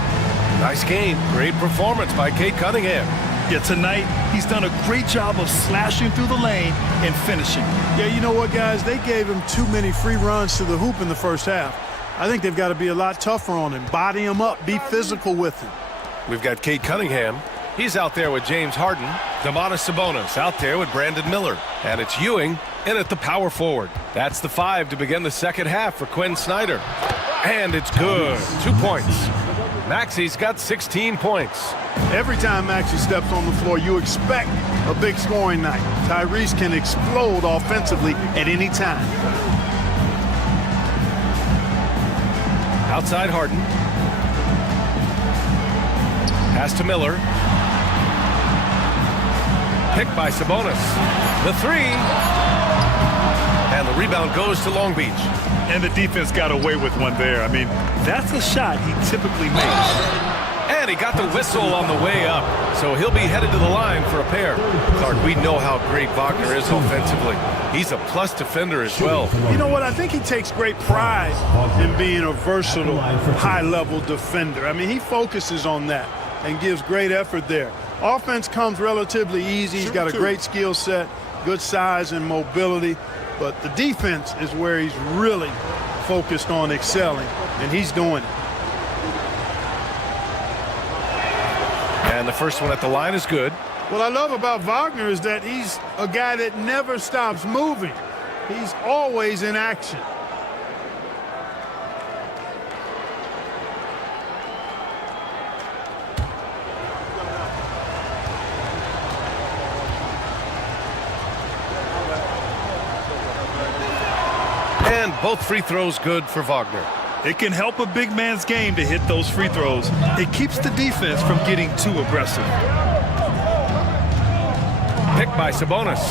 Nice game. Great performance by Cade Cunningham. Yeah, tonight he's done a great job of slashing through the lane and finishing. Yeah, you know what, guys? They gave him too many free runs to the hoop in the first half. I think they've got to be a lot tougher on him. Body him up. Be physical with him. We've got Cade Cunningham. He's out there with James Harden. Domantas Sabonis out there with Brandon Miller. And it's Ewing in at the power forward. That's the 5 to begin the second half for Quinn Snyder. And it's good. 2 points. Maxi's got 16 points. Every time Maxey steps on the floor, you expect a big scoring night. Tyrese can explode offensively at any time. Outside Harden. Pass to Miller. Picked by Sabonis. The 3. And the rebound goes to Long Beach. And the defense got away with one there. I mean, that's a shot he typically makes. And he got the whistle on the way up. So he'll be headed to the line for a pair. Clark, we know how great Wagner is offensively. He's a plus defender as well. You know what? I think he takes great pride in being a versatile, high-level defender. I mean, he focuses on that and gives great effort there. Offense comes relatively easy. He's got a great skill set, good size and mobility. But the defense is where he's really focused on excelling, and he's doing it. And the first one at the line is good. What I love about Wagner is that he's a guy that never stops moving. He's always in action. And both free throws good for Wagner. It can help a big man's game to hit those free throws. It keeps the defense from getting too aggressive. Picked by Sabonis.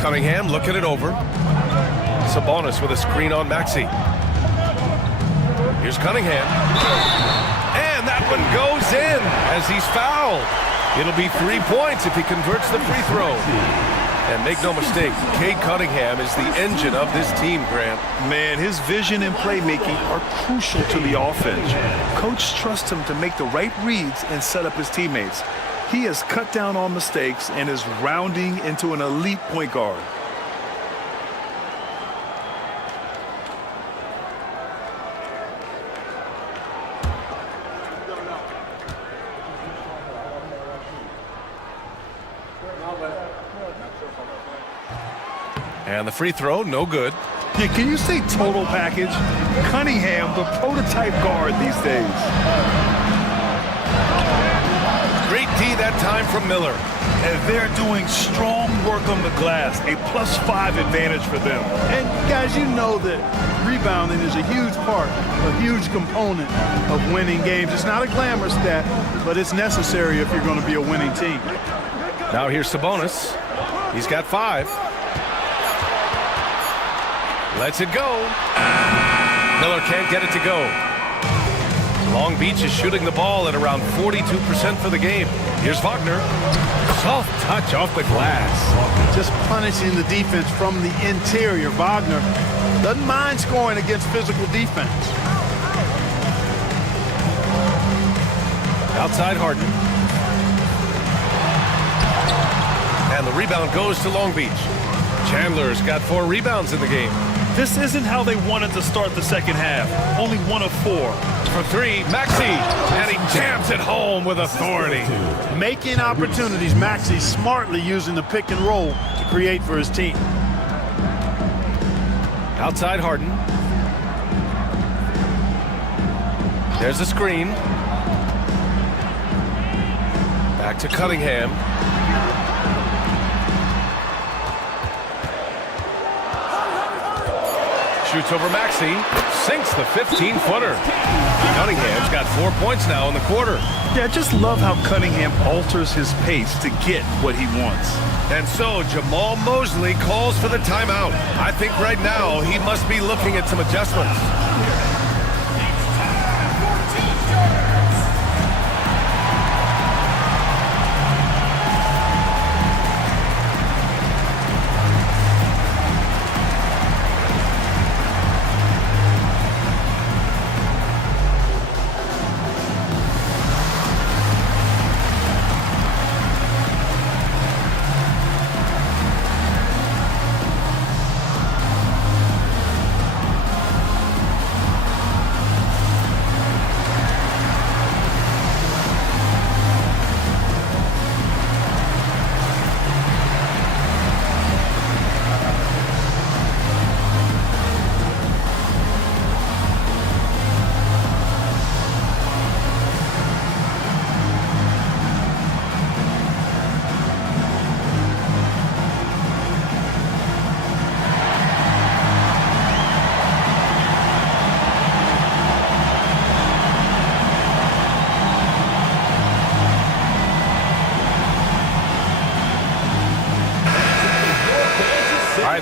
Cunningham looking it over. Sabonis with a screen on Maxey. Here's Cunningham. And that one goes in as he's fouled. It'll be 3 points if he converts the free throw. And make no mistake, Cade Cunningham is the engine of this team, Grant. Man, his vision and playmaking are crucial to the offense. Coach trusts him to make the right reads and set up his teammates. He has cut down on mistakes and is rounding into an elite point guard. And the free throw, no good. Yeah, can you say total package? Cunningham, the prototype guard these days. Great D that time from Miller. And they're doing strong work on the glass, a +5 advantage for them. And guys, you know that rebounding is a huge part, a huge component of winning games. It's not a glamour stat, but it's necessary if you're going to be a winning team. Now here's Sabonis. He's got 5. Lets it go. Miller can't get it to go. Long Beach is shooting the ball at around 42% for the game. Here's Wagner. Soft touch off the glass. Just punishing the defense from the interior. Wagner doesn't mind scoring against physical defense. Outside Harden. And the rebound goes to Long Beach. Chandler's got 4 rebounds in the game. This isn't how they wanted to start the second half. Only 1 of 4. For 3, Maxey. And he jams it home with authority. Making opportunities. Maxey smartly using the pick and roll to create for his team. Outside Harden. There's a screen. Back to Cunningham. Shoots over Maxey. Sinks the 15-footer. Cunningham's got 4 points now in the quarter. Yeah, I just love how Cunningham alters his pace to get what he wants. And so Jamal Mosley calls for the timeout. I think right now he must be looking at some adjustments.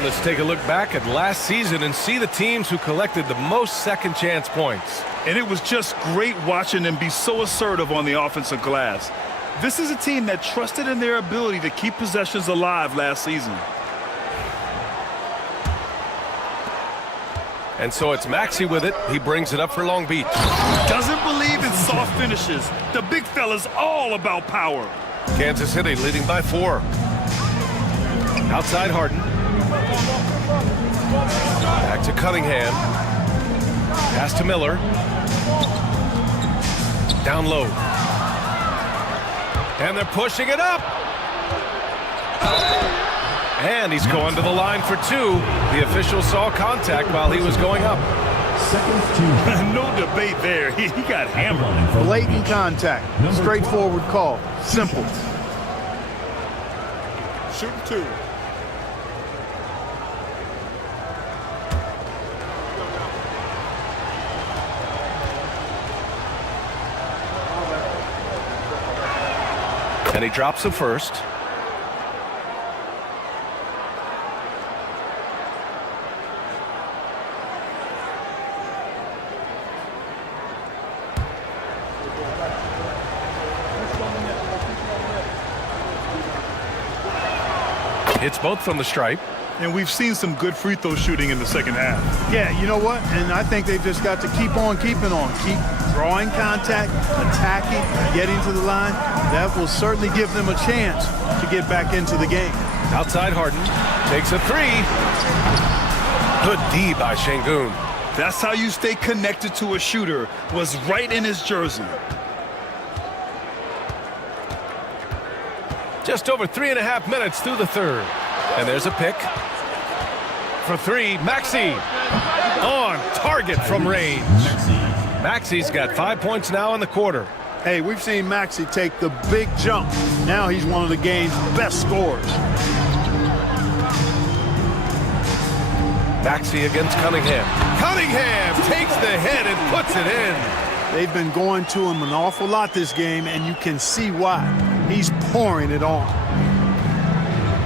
Let's take a look back at last season and see the teams who collected the most second chance points. And it was just great watching them be so assertive on the offensive glass. This is a team that trusted in their ability to keep possessions alive last season. And so it's Maxey with it. He brings it up for Long Beach. Doesn't believe in soft finishes. The big fella's all about power. Kansas City leading by 4. Outside Harden. Back to Cunningham. Pass to Miller. Down low. And they're pushing it up. And he's going to the line for 2. The official saw contact while he was going up. No debate there. He got hammered. Blatant contact. Straightforward call. Simple. Shooting 2. And he drops the first. It's both from the stripe. And we've seen some good free throw shooting in the second half. Yeah, you know what? And I think they've just got to keep on keeping on. Keep drawing contact, attacking, getting to the line. That will certainly give them a chance to get back into the game. Outside Harden. Takes a 3. Good D by Şengün. That's how you stay connected to a shooter. Was right in his jersey. Just over 3.5 minutes through the third. And there's a pick. For 3, Maxey. On target from range. Maxey's got 5 points now in the quarter. Hey, we've seen Maxey take the big jump. Now he's one of the game's best scorers. Maxey against Cunningham. Cunningham takes the hit and puts it in. They've been going to him an awful lot this game, and you can see why. He's pouring it on.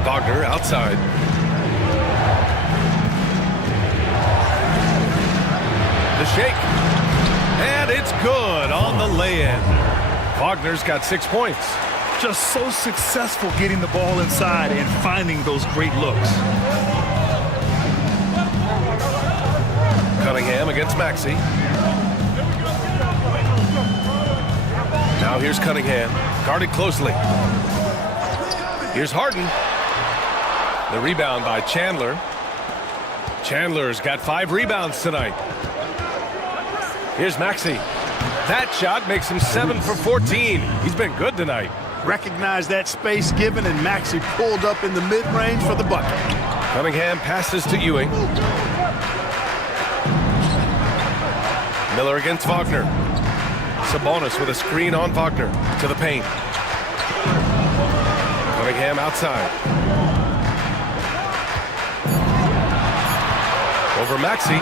Wagner outside. The shake. And it's good on the lay-in. Wagner's got 6 points. Just so successful getting the ball inside and finding those great looks. Cunningham against Maxey. Now here's Cunningham, guarded closely. Here's Harden. The rebound by Chandler. Chandler's got 5 rebounds tonight. Here's Maxey. That shot makes him 7 for 14. He's been good tonight. Recognize that space given, and Maxey pulled up in the mid-range for the bucket. Cunningham passes to Ewing. Miller against Wagner. Sabonis with a screen on Wagner to the paint. Cunningham outside. Over Maxey.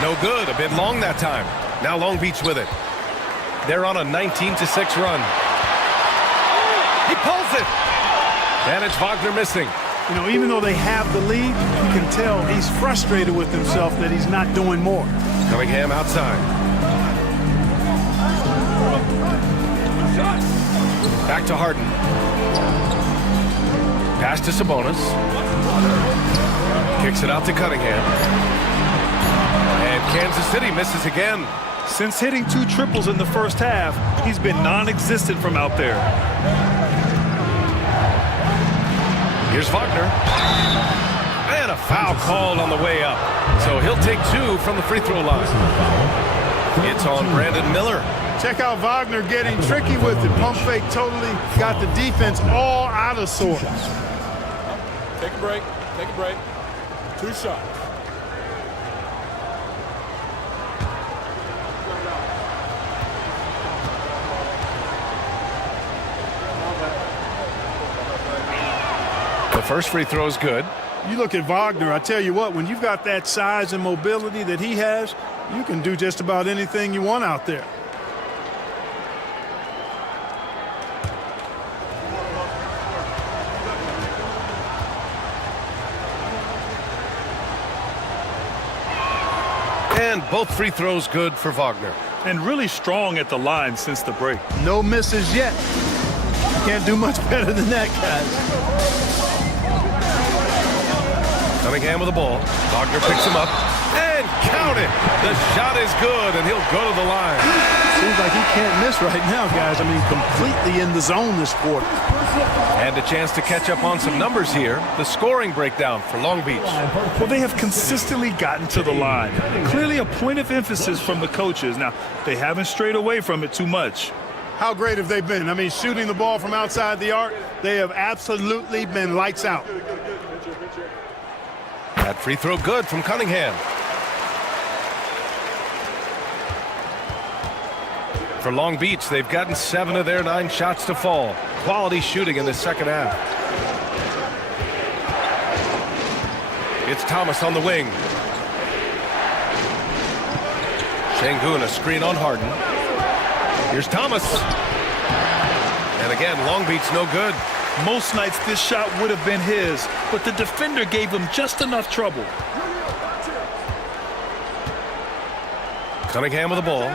No good. A bit long that time. Now Long Beach with it. They're on a 19-6 run. He pulls it. And it's Wagner missing. You know, even though they have the lead, you can tell he's frustrated with himself that he's not doing more. Cunningham outside. Back to Harden. Pass to Sabonis. Kicks it out to Cunningham. And Kansas City misses again. Since hitting 2 triples in the first half, he's been non-existent from out there. Here's Wagner. And a foul called on the way up. So he'll take 2 from the free throw line. It's on Brandon Miller. Check out Wagner getting tricky with it. Pump fake totally got the defense all out of sorts. Take a break. Take a break. 2 shots. The first free throw is good. You look at Wagner, I tell you what, when you've got that size and mobility that he has, you can do just about anything you want out there. And both free throws good for Wagner. And really strong at the line since the break. No misses yet. Can't do much better than that, guys. Cunningham with the ball. Wagner picks him up. And count it. The shot is good, and he'll go to the line. Seems like he can't miss right now, guys. I mean, completely in the zone this quarter. And a chance to catch up on some numbers here. The scoring breakdown for Long Beach. Well, they have consistently gotten to the line. Clearly a point of emphasis from the coaches. Now, they haven't strayed away from it too much. How great have they been? I mean, shooting the ball from outside the arc, they have absolutely been lights out. That free throw good from Cunningham. For Long Beach, they've gotten 7 of their 9 shots to fall. Quality shooting in the second half. It's Thomas on the wing. Sengun, a screen on Harden. Here's Thomas. And again, Long Beach no good. Most nights this shot would have been his, but the defender gave him just enough trouble. Cunningham with the ball.